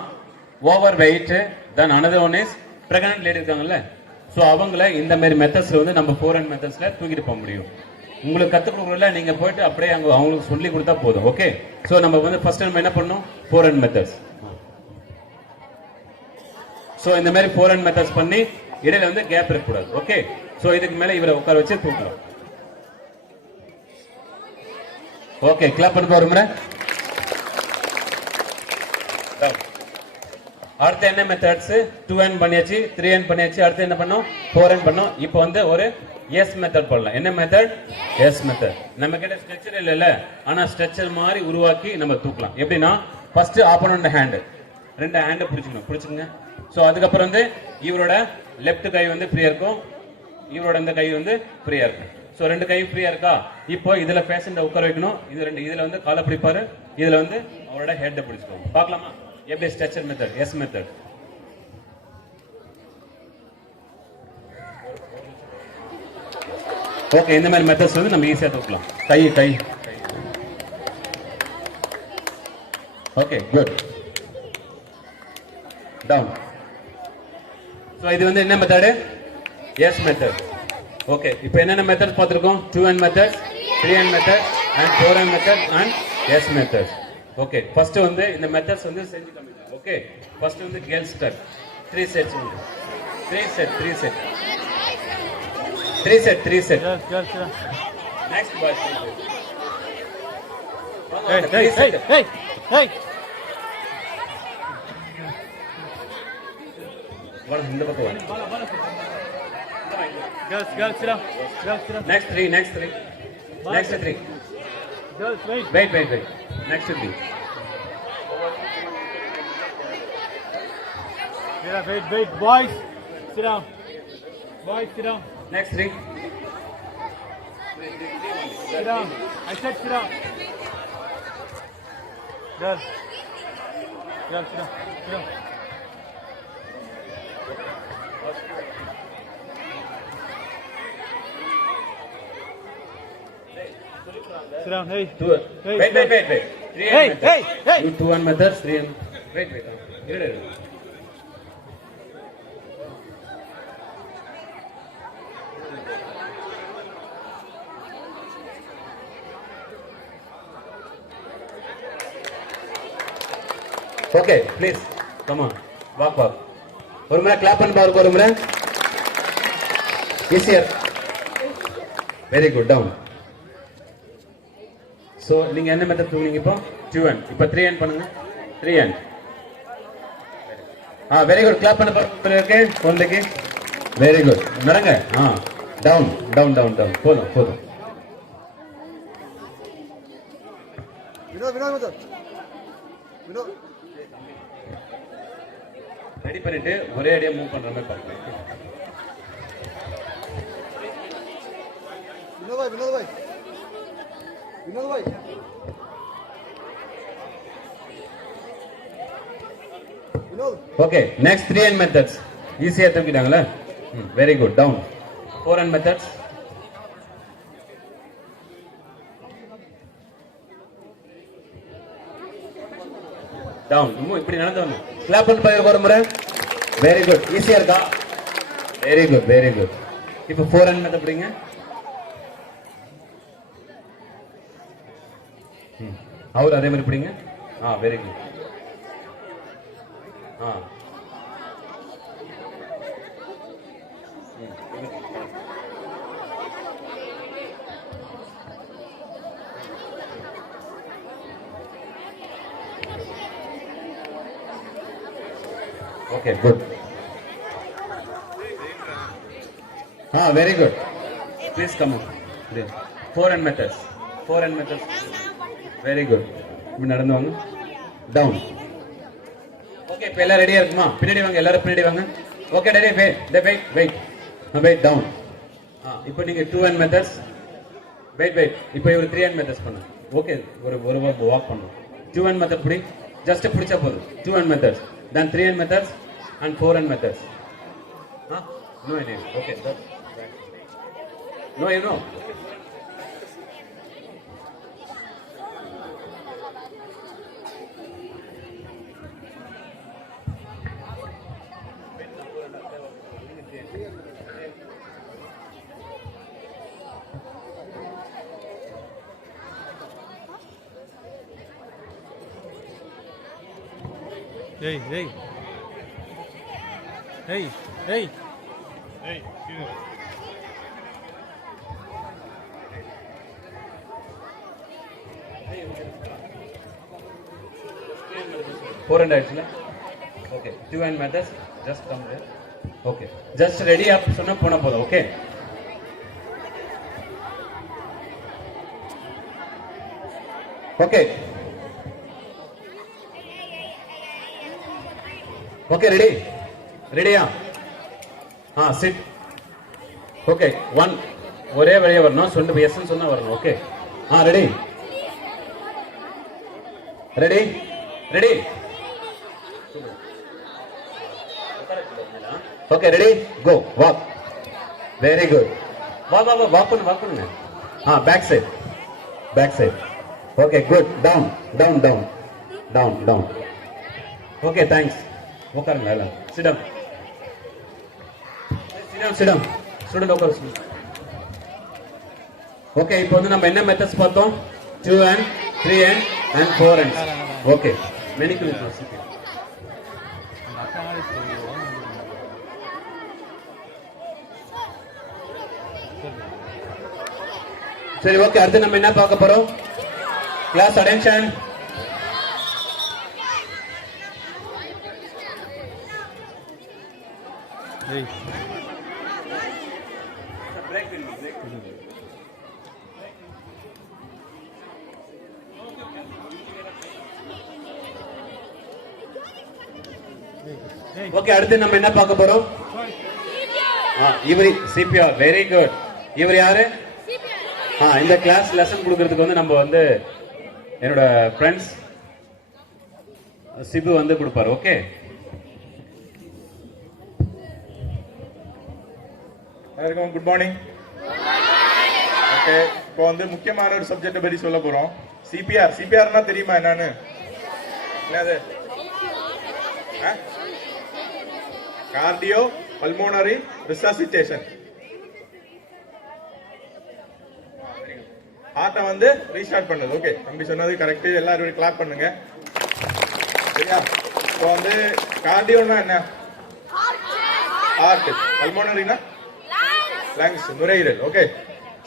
over weight, then another one is pregnant lady இருக்காங்கல்ல, சோ அவங்கள இந்த மாதிரி மெத்தட்ஸ்ல வந்து நம்ம 4 hand மெத்தட்ஸ்ல தூக்கிட்டு போக முடியும். உங்களுக்கு கத்து கொடுக்கறதுல நீங்க போயிட்டு அப்படியே அவங்களுக்கு சொல்லி கொடுத்தா போதும். ஓகே, சோ நம்ம வந்து ஃபர்ஸ்ட் நம்ம என்ன பண்ணணும்? 4 hand மெத்தட்ஸ். சோ இந்த மாதிரி 4 hand மெத்தட்ஸ் பண்ணி இடையில வந்து கேப் இருக்க கூடாது. ஓகே, சோ இதுக்கு மேல இவரை உட்கார வச்சு தூக்கலாம். ஓகே, கிளாப் பண்ணுங்க ஒரு முறை. அடுத்து என்ன மெத்தட்ஸ்? 2 hand பண்ணியாச்சு, 3 hand பண்ணியாச்சு. அடுத்து என்ன பண்ணோம்? 4 hand பண்ணோம். இப்போ வந்து ஒரு எஸ் மெத்தட் பண்ணலாம். என்ன மெத்தட்? S method. நம்ம கிட்ட ஸ்ட்ரெச்சர் இல்ல, ஆனா ஸ்ட்ரெச்சர் மாதிரி உருவாக்கி நம்ம தூக்கலாம். எப்படின்னா, ஃபர்ஸ்ட் ஆப்போனன்ட் ஹேண்ட், ரெண்டு ஹேண்ட் பிடிச்சுக்கணும். ஸோ அதுக்கப்புறம் வந்து இவரோட லெஃப்ட் கை வந்து ஃப்ரீயா இருக்கும், இவரோட இந்த கை வந்து ஃப்ரீயா இருக்கும். ஸோ ரெண்டு கை ஃப்ரீயா இருக்கா? இப்போ இதுல பேஷண்ட்டை உட்கார வைக்கணும். இதுல வந்து காலை பிடிப்பாரு, இதுல வந்து அவரோட ஹெட்டை பிடிச்சுக்கோங்க. பார்க்கலாமா எப்படி stretcher method, S method. Okay, இந்த மாதிரி மெத்தட்ஸ் வந்து நம்ம ஈஸியா தூக்கலாம். கை ஓகே, குட். டவுன். ஸோ இது வந்து என்ன மெத்தடு? S method. ஓகே, இப்போ என்னென்ன மெத்தட் பார்த்துருக்கோம்? 2 hand method, 3 hand method and 4 hand method and S method. Okay, first வந்து இந்த மெத்தட்ஸ் வந்து செஞ்சு காமிக்கலாம். ஓகே, ஃபர்ஸ்ட் வந்து கேர்ள் ஸ்டெப் 3 செட்ஸ் உண்டு. 3 set. Girls, sit down. Next boys. Hey. வா இந்த பக்கம் வா. Girls, sit down. Next three. Next three. Girls, wait. Wait. Next three. Yeah, wait. Boys, sit down. Next three. Sit down. I said sit down. Girls, sit down. Sit down, hey. Wait. 3 Hey, and methods. hey. You 2 and methods, 3 and... Wait. Here. Okay, please. Come on. Walk. ஒரு முறை clap பண்ணி பாருங்க ஒரு முறை. Easier. Very good. Down. So நீங்க என்ன method தூங்குனீங்க இப்போ? 2 hand. இப்போ 3 hand பண்ணுங்க. 3 hand. Very good. கிளாப் பண்ண பாருங்க குழந்தைக்கு. Very good. நடங்க. டவுன். போதும். வினோத் ரெடி பண்ணிட்டு ஒரே அடியா மூவ் பண்ற மாதிரி பாருங்க. வினோத் பாய் ஓகே, நெக்ஸ்ட் 3 hand மெத்தட்ஸ் ஈஸியா தூக்கிட்டாங்களா? Very good. Down. 4 hand methods. Down. இன்னும் இப்படி நடந்து வரணும். கிளாப் பண்ணி பாருங்க ஒரு முறை. Very good. ஈஸியா இருக்கா? Very good. இப்போ 4 hand மெத்தட் படிங்க. அவர் அதே மாதிரி பிடிங்க. Very good. Okay, good. Very good. Please come on. 4 hand methods. Very good. இப்படி நடந்து வாங்க. Down. Okay, இப்போ எல்லாம் ரெடியா இருக்குமா? பின்னாடி வாங்க, எல்லாரும் பின்னாடி வாங்க. Okay, ready? Wait. Down. இப்போ நீங்க 2 hand methods. Wait. இப்போ இவர் 3 hand methods பண்ணுங்க. Okay, ஒரு வாக் பண்ணுங்க. 2 hand method புடி. Just பிடிச்சா போதும். 2 hand methods. Then 3 hand methods and 4 hand methods. No, okay. No, you know. Hey. Four hand actually. Okay. 2 hand methods. Just come there. Okay. Just ready up. Sonna pona poda. Okay. Okay. Okay, ready? ரெடியா? Sit. Okay, 1 ஒரே வழியா வரணும். சொல்லு yes சொன்னா வரணும். Okay, ready ready ready. Okay, ready, go, walk. Very good. Walk பண்ணுங்க. Back side. Okay, good. Down down down down down. Okay, thanks. உட்காருங்க எல்லாம். Sit down. ஸ்டூடெண்ட் உட்காரு. ஓகே, இப்போ வந்து நம்ம என்ன மெத்தட்ஸ் பார்த்தோம்? 2 and 3 and 4 and. ஓகே, மெனிக்கல் யூனிவர்சிட்டி. சரி, ஓகே, அடுத்து நம்ம என்ன பார்க்க போறோம்? Class attention. Hey. ஓகே, அடுத்து நம்ம என்ன பார்க்க போறோம்? இவரு சிபிஆர். Very good. இவர் யாரு? இந்த கிளாஸ் லெசன் கொடுக்கறதுக்கு வந்து நம்ம வந்து என்னோட ஃப்ரெண்ட்ஸ் சிபு வந்து கொடுப்பாரு. ஓகே, எல்லாருக்கும் குட் மார்னிங். ஓகே, இப்போ வந்து முக்கியமான ஒரு சப்ஜெக்ட் பத்தி சொல்ல போறோம். சிபிஆர்னா தெரியுமா என்னன்னு? என்னது? Cardio pulmonary resuscitation. ஹார்ட்டை வந்து ரீஸ்டார்ட் பண்ணுது. ஓகே, தம்பி சொன்னது கரெக்ட். எல்லாரும் கிளாப் பண்ணுங்க. சரியா? இப்போ வந்து கார்டியோனா என்ன? ஹார்ட். பல்மோனரினா லங்ஸ், நுரையீரல். ஓகே,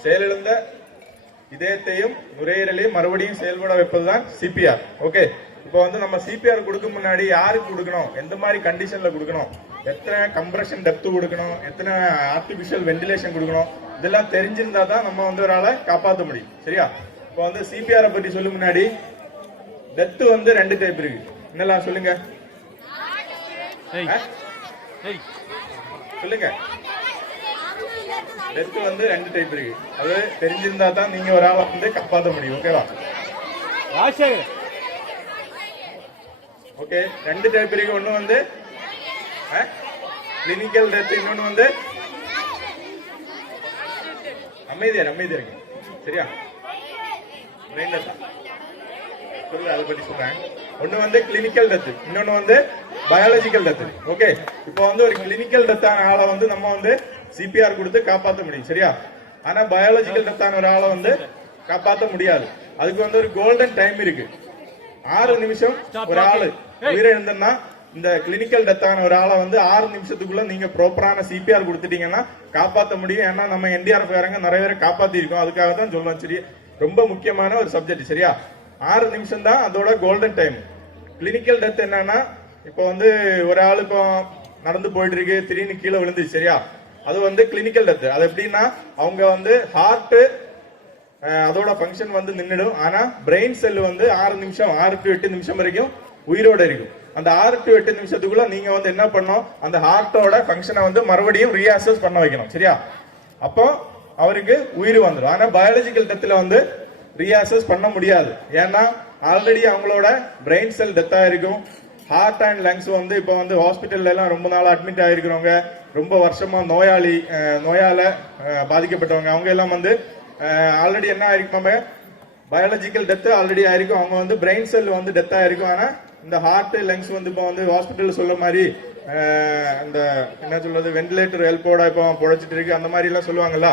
செயலிழந்த இதயத்தையும் நுரையீரலையும் மறுபடியும் செயல்பட வைப்பதுதான் சிபிஆர். ஓகே, இப்போ வந்து நம்ம சிபிஆர் கொடுக்க முன்னாடி யாருக்கு கொடுக்கணும், எந்த மாதிரி கண்டிஷன்ல கொடுக்கணும், எத்தனை கம்ப்ரஷன் டெப்த் கொடுக்கணும், எத்தனை ஆர்டிபிஷியல் வென்டிலேஷன் கொடுக்கணும், இதெல்லாம் தெரிஞ்சிருந்தா தான் நம்ம வந்து ஒரு ஆளை காப்பாற்ற முடியும். சரியா? இப்போ வந்து சிபிஆரை பத்தி சொல்ல முன்னாடி டெப்த் வந்து 2 டைப் இருக்கு. என்னெல்லாம் சொல்லுங்க? சொல்லுங்க. டெத் வந்து 2 டைப் இருக்கு. அது தெரிஞ்சிருந்தா தான் நீங்க ஒரு ஆளை வந்து காப்பாற்ற முடியும். ஓகேவா? ஓகே, 2 டைப் இருக்கு. ஒன்னு வந்து கிளினிக்கல் டெத், இன்னொன்னு வந்து அமைதியா இருக்கு. சரியா? பிரெயின் டெத் சொல்லுங்க, அதை பத்தி சொல்றேன். ஒன்னு வந்து கிளினிக்கல் டெத், இன்னொன்னு வந்து பயாலஜிக்கல் டெத். ஓகே, இப்போ வந்து ஒரு கிளினிக்கல் டெத்தான ஆளை வந்து நம்ம வந்து சிபிஆர் கொடுத்து காப்பாற்ற முடியும். சரியா? ஆனா பயாலஜிக்கல் டெத்தான ஒரு ஆளை வந்து காப்பாற்ற முடியாது. அதுக்கு வந்து ஒரு கோல்டன் டைம் இருக்கு. 6 நிமிஷம் ஒரு ஆளு உயிரிழந்தா இந்த கிளினிக்கல் டெத்தான ஒரு ஆளை வந்து 6 நிமிஷத்துக்குள்ள நீங்க ப்ராப்பரான சிபிஆர் கொடுத்துட்டீங்கன்னா காப்பாற்ற முடியும். ஏன்னா நம்ம என்டிஆர்எஃப் காரங்க நிறைய பேரை காப்பாத்தி இருக்கோம். அதுக்காக தான் சொல்லுவோம். சரி, ரொம்ப முக்கியமான ஒரு சப்ஜெக்ட். சரியா? 6 நிமிஷம் தான் அதோட கோல்டன் டைம். கிளினிக்கல் டெத் என்னன்னா, இப்போ வந்து ஒரு ஆளு இப்போ நடந்து போயிட்டு இருக்கு, திடீர்னு கீழே விழுந்துச்சு. சரியா? அது வந்து கிளினிக்கல் டெத். அது எப்படின்னா, அவங்க வந்து ஹார்ட் அதோட ஃபங்க்ஷன் வந்து நின்றுடும். ஆனா பிரெயின் செல் வந்து 6 நிமிஷம் 6 to 8 நிமிஷம் வரைக்கும் உயிரோட இருக்கும். அந்த 6 to 8 நிமிஷத்துக்குள்ள நீங்க வந்து என்ன பண்ணணும், அந்த ஹார்ட்டோட ஃபங்க்ஷனை வந்து மறுபடியும் ரீஅசஸ் பண்ண வைக்கணும். சரியா? அப்போ அவருக்கு உயிர் வந்துடும். ஆனா பயாலஜிக்கல் டெத்ல வந்து ரீஅசஸ் பண்ண முடியாது. ஏன்னா ஆல்ரெடி அவங்களோட பிரெயின் செல் டெத்தா இருக்கும். ஹார்ட் அண்ட் லங்ஸ் வந்து இப்போ வந்து ஹாஸ்பிட்டல்ல எல்லாம் ரொம்ப நாள் அட்மிட் ஆகிருக்கிறவங்க, ரொம்ப வருஷமா நோயால பாதிக்கப்பட்டவங்க, அவங்க எல்லாம் வந்து ஆல்ரெடி என்ன ஆயிருக்கும், பயாலஜிக்கல் டெத் ஆல்ரெடி ஆயிருக்கும். அவங்க வந்து பிரெயின் செல் வந்து டெத் ஆயிருக்கும். ஆனா இந்த ஹார்ட் லங்ஸ் வந்து இப்போ வந்து ஹாஸ்பிட்டல் சொல்ல மாதிரி இந்த என்ன சொல்றது, வென்டிலேட்டர் ஹெல்ப்போட இப்போ புழைச்சிட்டு இருக்கு, அந்த மாதிரி எல்லாம் சொல்லுவாங்கல்ல,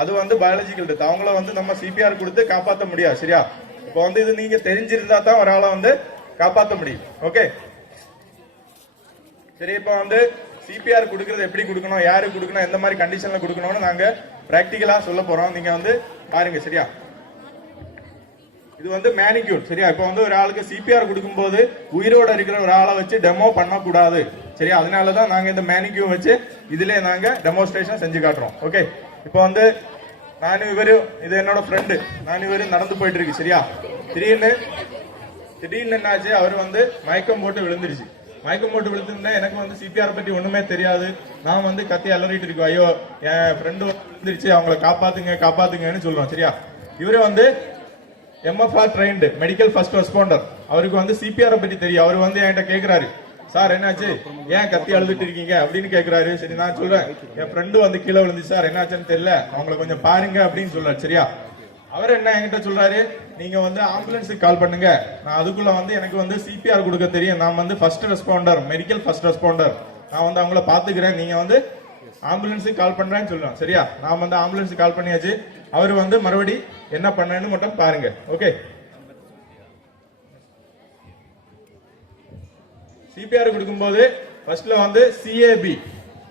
அது வந்து பயாலஜிக்கல் டெத். அவங்கள வந்து நம்ம சிபிஆர் கொடுத்து காப்பாற்ற முடியாது. சரியா? இப்போ வந்து இது நீங்க தெரிஞ்சிருந்தா தான் ஒரு ஆளை வந்து காப்பாற்ற முடியும். ஓகே, சரி. இப்போ வந்து சிபிஆர் கொடுக்கறது எப்படி கொடுக்கணும், யாருக்கு கொடுக்கணும், எந்த மாதிரி கண்டிஷன்ல கொடுக்கணும்னு நாங்க பிராக்டிகலா சொல்ல போறோம். நீங்க வந்து பாருங்க. சரியா? இது வந்து மேனிக்யூர். சரியா? இப்போ வந்து ஒரு ஆளுக்கு சிபிஆர் கொடுக்கும்போது உயிரோட இருக்கிற ஒரு ஆளை வச்சு டெமோ பண்ணக்கூடாது. சரியா? அதனாலதான் நாங்க இந்த மேனிக்யூர் வச்சு இதுல நாங்க டெமோஸ்ட்ரேஷன் செஞ்சு காட்டுறோம். ஓகே, இப்போ வந்து இது என்னோட ஃப்ரெண்டு, நடந்து போயிட்டு இருக்கு. சரியா? திடீர்னு என்னாச்சு, அவர் வந்து மயக்கம் போட்டு விழுந்துருச்சு. மயக்கம் போட்டு விழுந்துருந்தேன், எனக்கு வந்து சிபிஆர் பத்தி ஒண்ணுமே தெரியாது. நான் வந்து கத்தி அலறிட்டு இருக்கோம், ஐயோ என் ஃப்ரெண்டு விழுந்துருச்சு, அவங்கள காப்பாத்துங்கன்னு சொல்றோம். சரியா? இவரு வந்து MFR trained medical first responder. அவருக்கு வந்து சிபிஆர் பத்தி தெரியும். அவர் வந்து என்கிட்ட கேக்குறாரு, சார் என்னாச்சு, ஏன் கத்தி அழுதுட்டு இருக்கீங்க அப்படின்னு கேக்குறாரு. சரி, நான் சொல்றேன், என் ஃப்ரெண்டு வந்து கீழே விழுந்துச்சு சார், என்னாச்சுன்னு தெரியல, அவங்கள கொஞ்சம் பாருங்க அப்படின்னு சொல்றாரு. சரியா? அவர் என்ன என்கிட்ட சொல்றாரு, நீங்க வந்து ஆம்புலன்ஸுக்கு கால் பண்ணுங்க, நான் அதுக்குள்ள வந்து எனக்கு வந்து சிபிஆர் கொடுக்க தெரியும், நான் வந்து first responder, medical first responder, நான் வந்து அவங்கள பாத்துக்கிறேன், நீங்க வந்து ஆம்புலன்ஸுக்கு கால் பண்றேன்னு சொல்றேன். சரியா? நான் வந்து ஆம்புலன்ஸுக்கு கால் பண்ணியாச்சு. அவர் வந்து மறுபடி என்ன பண்ணேன்னு மட்டும் பாருங்க. ஓகே, சிபிஆர் கொடுக்கும்போது ஃபர்ஸ்ட்ல வந்து சிஏபி,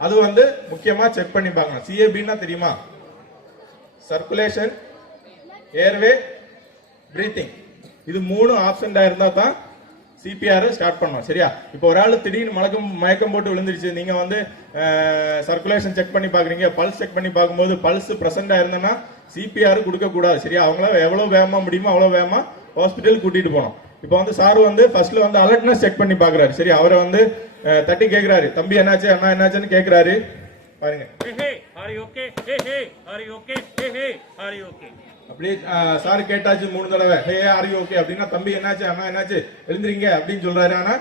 அது வந்து முக்கியமா செக் பண்ணி பார்க்கணும். சிஏபின்னா தெரியுமா? Circulation, airway, breathing. இது 3 ஆப்ஷன் இருந்தா தான் சிபிஆர் ஸ்டார்ட் பண்ணணும். சரியா? இப்போ ஒரு ஆள் திடீர்னு மயக்கம் போட்டு விழுந்துருச்சு, நீங்க வந்து சர்க்குலேஷன் செக் பண்ணி பாக்குறீங்க, பல்ஸ் செக் பண்ணி பார்க்கும்போது பல்ஸ் பிரசன்டா இருந்தனா சிபிஆர் கொடுக்க கூடாது. சரியா? அவங்கள எவ்வளவு வேகமா முடியுமோ அவ்வளவு வேகமா ஹாஸ்பிட்டல் கூட்டிட்டு போகணும். இப்போ வந்து சார் வந்து ஃபர்ஸ்ட்ல வந்து அலர்ட்னஸ் செக் பண்ணி பாக்குறாரு. சரி, அவரை வந்து தட்டி கேக்குறாரு, தம்பி என்னாச்சு, அண்ணா என்னாச்சுன்னு கேக்குறாரு. பாருங்க, அப்படியே சார் கேட்டாச்சு 3 தடவை, ஹே ஆர் யூ ஓகே அப்படின்னா, தம்பி என்னாச்சு, அண்ணா என்னாச்சு, எழுந்திரீங்க அப்படின்னு சொல்றாரு. ஆனா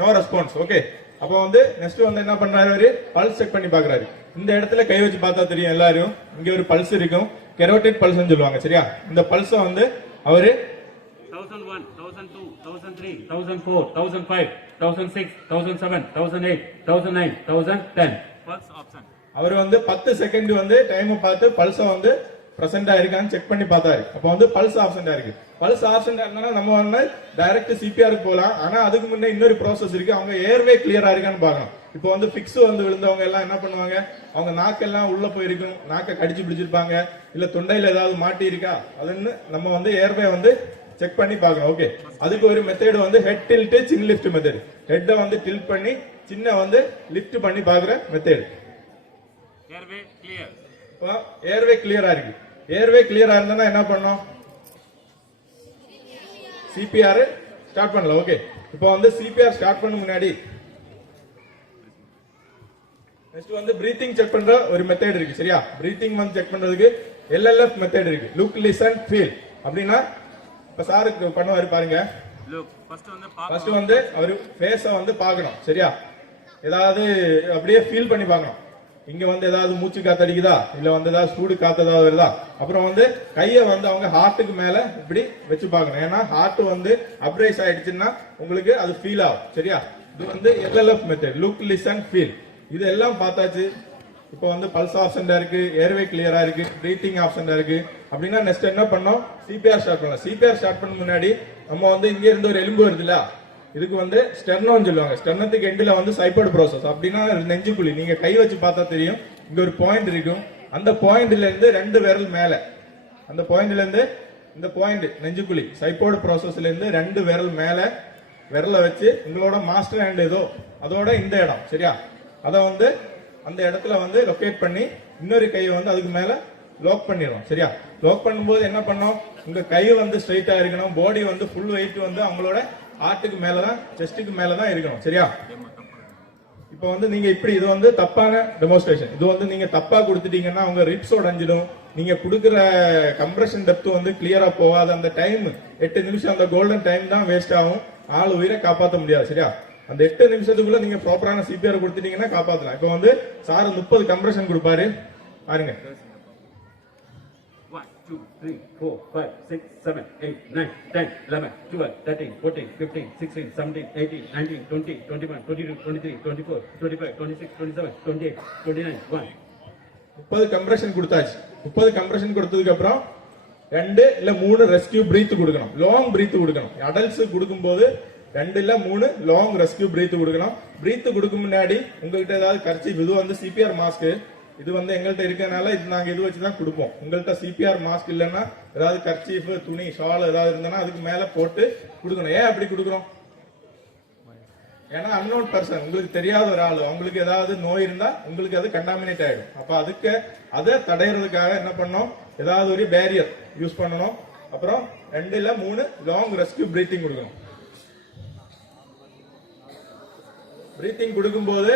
நோ ரெஸ்பான்ஸ். ஓகே, அப்போ வந்து நெக்ஸ்ட் வந்து என்ன பண்றாரு, அவரு பல்ஸ் செக் பண்ணி பாக்குறாரு. இந்த இடத்துல கை வச்சு பார்த்தா தெரியும் எல்லாரும், இங்க ஒரு பல்ஸ் இருக்கும், கெரோட்டிட் பல்ஸ் சொல்லுவாங்க. சரியா? இந்த பல்ஸ வந்து அவரு 1001, 1002, 1003, 1004, 1005, 1006, 1007, 1008, 1009, 1010. Pulse option. அவர் வந்து 10 செகண்ட் வந்து டைம் பார்த்து பல்ஸ வந்து பிரசன்டா இருக்கான்னு செக் பண்ணி பார்த்தாரு. அப்ப வந்து பல்ஸ் ஆப்ஷன்டா இருக்கு. பல்ஸ் ஆப்ஷன்டா இருந்தா நம்ம வந்து டைரக்ட் சிபிஆருக்கு போலாம். ஆனா அதுக்கு முன்னே இன்னொரு ப்ராசஸ் இருக்கு, அவங்க ஏர்வே கிளியரா இருக்கான்னு பார்க்கணும். இப்போ வந்து பிக்ஸ் வந்து விழுந்தவங்க எல்லாம் என்ன பண்ணுவாங்க, அவங்க நாக்கெல்லாம் உள்ள போயிருக்கும், நாக்கை கடிச்சு பிடிச்சிருப்பாங்க, இல்ல தொண்டையில ஏதாவது மாட்டி இருக்கா, அதுன்னு நம்ம வந்து ஏர்வே வந்து செக் பண்ணி பார்க்கணும். ஓகே, அதுக்கு ஒரு மெத்தட் வந்து ஹெட் டில்ட், சின் லிஃப்ட் மெத்தட். ஹெட்டை வந்து டில்ட் பண்ணி சின்ன வந்து லிஃப்ட் பண்ணி பாக்குற மெத்தட். Airway clear. ஏர்வே கிளியரா இருக்கு. ஏர்வே கிளியரா இருந்தா என்ன பண்ணோம், சிபிஆர் ஸ்டார்ட் பண்ணலாம். ஓகே, இப்போ வந்து சிபிஆர் ஸ்டார்ட் பண்ண முன்னாடி நெக்ஸ்ட் வந்து பிரீத்திங் செக் பண்ற ஒரு மெத்தட் இருக்கு. சரியா? பிரீத்திங் வந்து செக் பண்றதுக்கு LLF மெத்தட் இருக்கு, லுக் லிசன் ஃபீல். அப்படின்னா இப்ப சாருக்கு பண்ணுவாரு பாருங்க. ஃபர்ஸ்ட் வந்து அவரு ஃபேஸ வந்து பார்க்கணும். சரியா? ஏதாவது அப்படியே ஃபீல் பண்ணி பார்க்கணும். இங்க வந்து ஏதாவது மூச்சு காத்தடிக்குதா, இல்ல வந்து ஏதாவது சூடு காத்து ஏதாவது வருதா. அப்புறம் வந்து கையை வந்து அவங்க ஹார்ட்டுக்கு மேல இப்படி வச்சு பார்க்கணும். ஏன்னா ஹார்ட் வந்து அப்ரைஸ் ஆயிடுச்சுன்னா உங்களுக்கு அது ஃபீல் ஆகும். சரியா? இது வந்து LLF method, look listen feel. இது எல்லாம் பார்த்தாச்சு. இப்போ வந்து பல்ஸ் ஆப்ஷன்டா இருக்கு, ஏர்வே கிளியரா இருக்கு, பிரீத்திங் ஆப்ஷன்டா இருக்கு. அப்படின்னா நெக்ஸ்ட் என்ன பண்ணோம், சிபிஆர் ஸ்டார்ட் பண்ணலாம். சிபிஆர் ஸ்டார்ட் பண்ண முன்னாடி நம்ம வந்து இங்க இருந்து ஒரு எலும்பு வருதுல்ல, இதுக்கு வந்து ஸ்டெர்னோன்னு சொல்லுவாங்க. ஸ்டெர்னத்துக்கு எண்டில் வந்து சைபோர்ட் ப்ராசஸ். அப்படின்னா நெஞ்சுக்குழி, நீங்க கை வச்சு பார்த்தா தெரியும், இங்க ஒரு பாயிண்ட் இருக்கும். அந்த பாயிண்ட்ல இருந்து 2 விரல் மேல, அந்த பாயிண்ட்ல இருந்து இந்த பாயிண்ட் நெஞ்சுக்குழி சைபோர்ட் ப்ராசஸ்ல இருந்து 2 விரல் மேல விரல வச்சு உங்களோட மாஸ்டர் ஹேண்ட் ஏதோ அதோட இந்த இடம். சரியா? அதை வந்து அந்த இடத்துல வந்து லொகேட் பண்ணி இன்னொரு கையை வந்து அதுக்கு மேல லாக் பண்ணிடுறோம். சரியா? லாக் பண்ணும்போது என்ன பண்ணோம், உங்க கை வந்து ஸ்ட்ரைட்டா இருக்கணும், பாடி வந்து ஃபுல் வெயிட் வந்து அவங்களோட ஹார்ட்டுக்கு மேலதான், செஸ்டுக்கு மேலதான் இருக்கணும். சரியா? இப்போ வந்து நீங்க இப்படி, இது வந்து தப்பான டெமோன்ஸ்ட்ரேஷன். இது வந்து நீங்க தப்பா கொடுத்துட்டீங்கன்னா அவங்க ரிப்ஸ் உடைஞ்சிடும். நீங்க கொடுக்குற கம்ப்ரஷன் டெப்த் வந்து கிளியரா போகாது. அந்த டைம் 8 நிமிஷம், அந்த கோல்டன் டைம் தான் வேஸ்ட் ஆகும். ஆள் உயிரை காப்பாற்ற முடியாது. சரியா? அந்த 8 நிமிஷத்துக்குள்ள நீங்க ப்ராப்பரான சிபிஆர் கொடுத்துட்டீங்கன்னா காப்பாத்தலாம். இப்போ வந்து சார் 30 கம்ப்ரஷன் கொடுப்பாரு பாருங்க. 1 2 3 4 5 6 7 8 9 10 11 12 13 14 15 16 17 18 19 20 21 22 23 24 25 26 27 28 29 1. 30 கம்ப்ரஷன் கொடுத்தாச்சு. 30 கம்ப்ரஷன் கொடுத்ததுக்கு அப்புறம் 2 இல்ல 3 ரெஸ்கியூ பிரீத் கொடுக்கணும், லாங் பிரீத் கொடுக்கணும். அடல்ட்ஸ் கொடுக்கும்போது 2 இல்ல 3 லாங் ரெஸ்கியூ பிரீத் கொடுக்கணும். பிரீத் கொடுக்கும் முன்னாடி உங்ககிட்ட ஏதாவது கர்ச்சீஃப், இது வந்து சிபிஆர் மாஸ்க், இது வந்து எங்கள்கிட்ட இருக்கனால இது நாங்க இது வச்சுதான் கொடுப்போம். உங்கள்கிட்ட சிபிஆர் மாஸ்க் இல்லைன்னா ஏதாவது கர்ச்சீஃப், துணி, ஷால் ஏதாவது இருந்தனா அதுக்கு மேல போட்டு கொடுக்கணும். ஏன் அப்படி கொடுக்குறோம், ஏன்னா அன்னோன் பர்சன், உங்களுக்கு தெரியாத ஒரு ஆளு, அவங்களுக்கு ஏதாவது நோய் இருந்தா உங்களுக்கு அது கண்டாமினேட் ஆயிடும். அப்ப அதுக்கு அதை தடையிறதுக்காக என்ன பண்ணோம், ஏதாவது ஒரு பேரியர் யூஸ் பண்ணணும். அப்புறம் 2 இல்ல 3 லாங் ரெஸ்கியூ பிரீத்திங் கொடுக்கணும். பிரீத்திங் கொடுக்கும்போது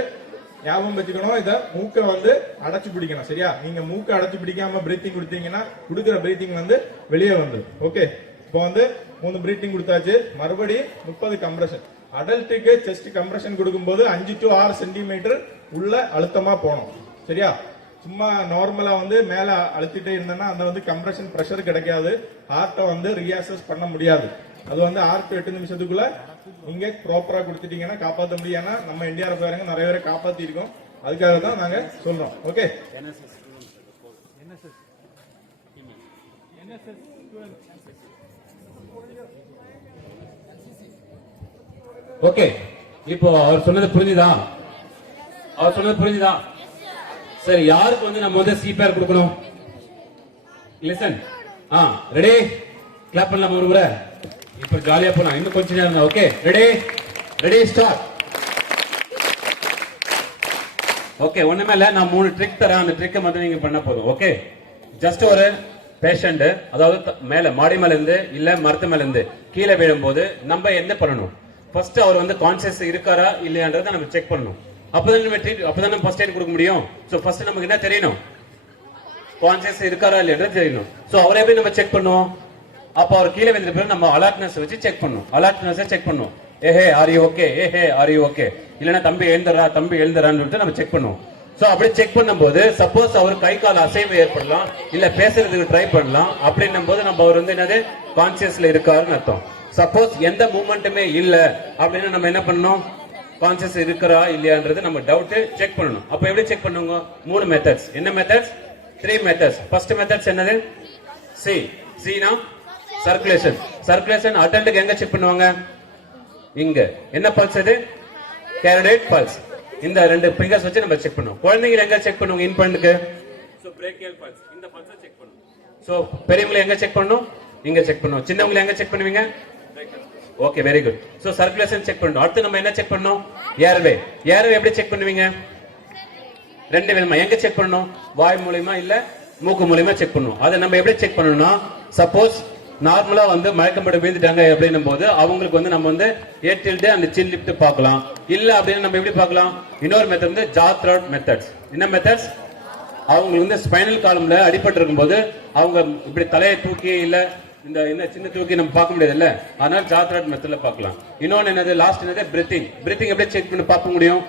ஞாபகம் வச்சுக்கணும், இதை மூக்கை வந்து அடைச்சு பிடிக்கணும். சரியா? நீங்க மூக்கை அடைச்சு பிடிக்காம பிரீத்திங் கொடுத்தீங்கன்னா கொடுக்குற பிரீத்திங் வந்து வெளியே வந்துடும். ஓகே, இப்போ வந்து 3 பிரீத்திங் கொடுத்தாச்சு. மறுபடியும் 30 கம்ப்ரஷன். அடல்ட்டுக்கு செஸ்ட் கம்ப்ரஷன் கொடுக்கும்போது 5 to 6 சென்டிமீட்டர் உள்ள அழுத்தமா போகணும். சரியா? சும்மா நார்மலா வந்து மேல அழுத்திட்டே இருந்தேன்னா அந்த வந்து கம்ப்ரஷன் பிரஷர் கிடைக்காது, ஹார்ட்டை வந்து ரியாசஸ் பண்ண முடியாது. அது வந்து 6 to 8 நிமிஷத்துக்குள்ள நீங்க ப்ராப்பரா கொடுத்துட்டீங்கன்னா காப்பாற்ற முடியும். ஏன்னா நம்ம என்டிஆர்எஃப் நிறைய பேரை காப்பாத்தி இருக்கோம், அதுக்காக தான் நாங்க சொல்றோம். Okay, okay. இப்போ அவர் சொன்னது புரிஞ்சுதா? அவர் சொன்னது புரிஞ்சுதா? சரி, யாருக்கு வந்து நம்ம வந்து சிபிஆர் கொடுக்கணும்? லிசன். ரெடி? கிளாப் பண்ணலாம் ஒரு முறை. இப்ப ஜாலியா போலாம், இன்னும் கொஞ்ச நேரம். Okay, ready? Ready, start. Okay, ஒண்ணுமே இல்ல, நான் 3 ட்ரிக் தரேன், அந்த ட்ரிக்கை மட்டும் நீங்க பண்ண போதும். ஓகே, ஜஸ்ட் ஒரு பேஷண்ட், அதாவது மேல மாடி மேல இருந்து இல்ல மரத்து மேல இருந்து கீழே விழும்போது நம்ம என்ன பண்ணணும்? ஃபர்ஸ்ட் அவர் வந்து கான்சியஸ் இருக்காரா இல்லையான்றதை நம்ம செக் பண்ணணும். அப்பதான் நம்ம ஃபர்ஸ்ட் எய்ட் கொடுக்க முடியும். சோ ஃபர்ஸ்ட் நமக்கு என்ன தெரியணும்? கான்சியஸ் இருக்காரா இல்லையான்றது தெரியணும். சோ அவரை எப்படி நம்ம செக் பண்ணுவோம்? அப்ப அவர் கீழே விழுந்த பிறகு நம்ம அலர்ட்னஸ் வச்சு செக் பண்ணும். அலர்ட்னஸ் செக் பண்ணும். Hey are you okay, hey are you okay, இல்லனா தம்பி எழுந்துறான்னு சொல்லிட்டு நம்ம செக் பண்ணுவோம். சோ அப்படி செக் பண்ணும்போது சப்போஸ் அவர் கை கால் அசைவு ஏற்படலாம், இல்ல பேசுறதுக்கு ட்ரை பண்ணலாம். அப்படின்னும் போது நம்ம அவர் வந்து என்னது கான்சியஸ்ல இருக்காருன்னு அர்த்தம். சப்போஸ் எந்த மூவ்மெண்ட்டுமே இல்ல அப்படின்னா நம்ம என்ன பண்ணணும்? கான்சியஸ் இருக்கிறா இல்லையான்றது நம்ம டவுட் செக் பண்ணணும். அப்ப எப்படி செக் பண்ணுங்க? 3 மெத்தட்ஸ். என்ன மெத்தட்ஸ்? 3 மெத்தட்ஸ். ஃபர்ஸ்ட் மெத்தட்ஸ் என்னது? சி. சினா சர்க்குலேஷன். சர்க்குலேஷன் அட்டெண்டுக்கு எங்க செக் பண்ணுவாங்க? இங்க. என்ன பல்ஸ் இது? கேரடேட் பல்ஸ். இந்த 2 ஃபிங்கர்ஸ் வச்சு நம்ம செக் பண்ணுவோம். குழந்தைங்க எங்க செக் பண்ணுவாங்க? இன்ஃபன்ட்க்கு சோ பிரேக்கியல் பல்ஸ், இந்த பல்ஸை செக் பண்ணுவோம். சோ பெரியவங்க எங்க செக் பண்ணணும்? இங்க செக் பண்ணுவோம். சின்னவங்க எங்க செக் பண்ணுவீங்க? Okay, very good. So circulation check பண்ணணும். அடுத்து நம்ம என்ன செக் பண்ணணும்? ஏர்வே. ஏர்வே எப்படி செக் பண்ணுவீங்க? 2 விதமா. எங்க செக் பண்ணணும்? வாய் மூலமா இல்ல மூக்கு மூலமா செக் பண்ணணும். அதை நம்ம எப்படி செக் பண்ணணும்னா, சப்போஸ் நார்மலா வந்து மயக்கம் போட்டு விழுந்துட்டாங்க அப்படின்னும் போது அவங்களுக்கு வந்து நம்ம வந்து ஏற்றில்டு அந்த சின் லிப்ட் பார்க்கலாம். இல்ல அப்படின்னு நம்ம எப்படி பார்க்கலாம்? இன்னொரு மெத்தட் வந்து ஜா த்ரோட் மெத்தட்ஸ். என்ன மெத்தட்ஸ்? அவங்களுக்கு வந்து ஸ்பைனல் காலம்ல அடிபட்டு இருக்கும்போது அவங்க இப்படி தலையை தூக்கி இல்ல இந்த சின்ன தூக்கி நம்ம பார்க்க முடியாது இல்ல, அதனால ஜா த்ரோட் மெத்தட்ல பார்க்கலாம். இன்னொன்னு என்னது? லாஸ்ட் என்னது? பிரீத்திங். பிரீத்திங் எப்படி செக் பண்ணி பார்க்க முடியும்?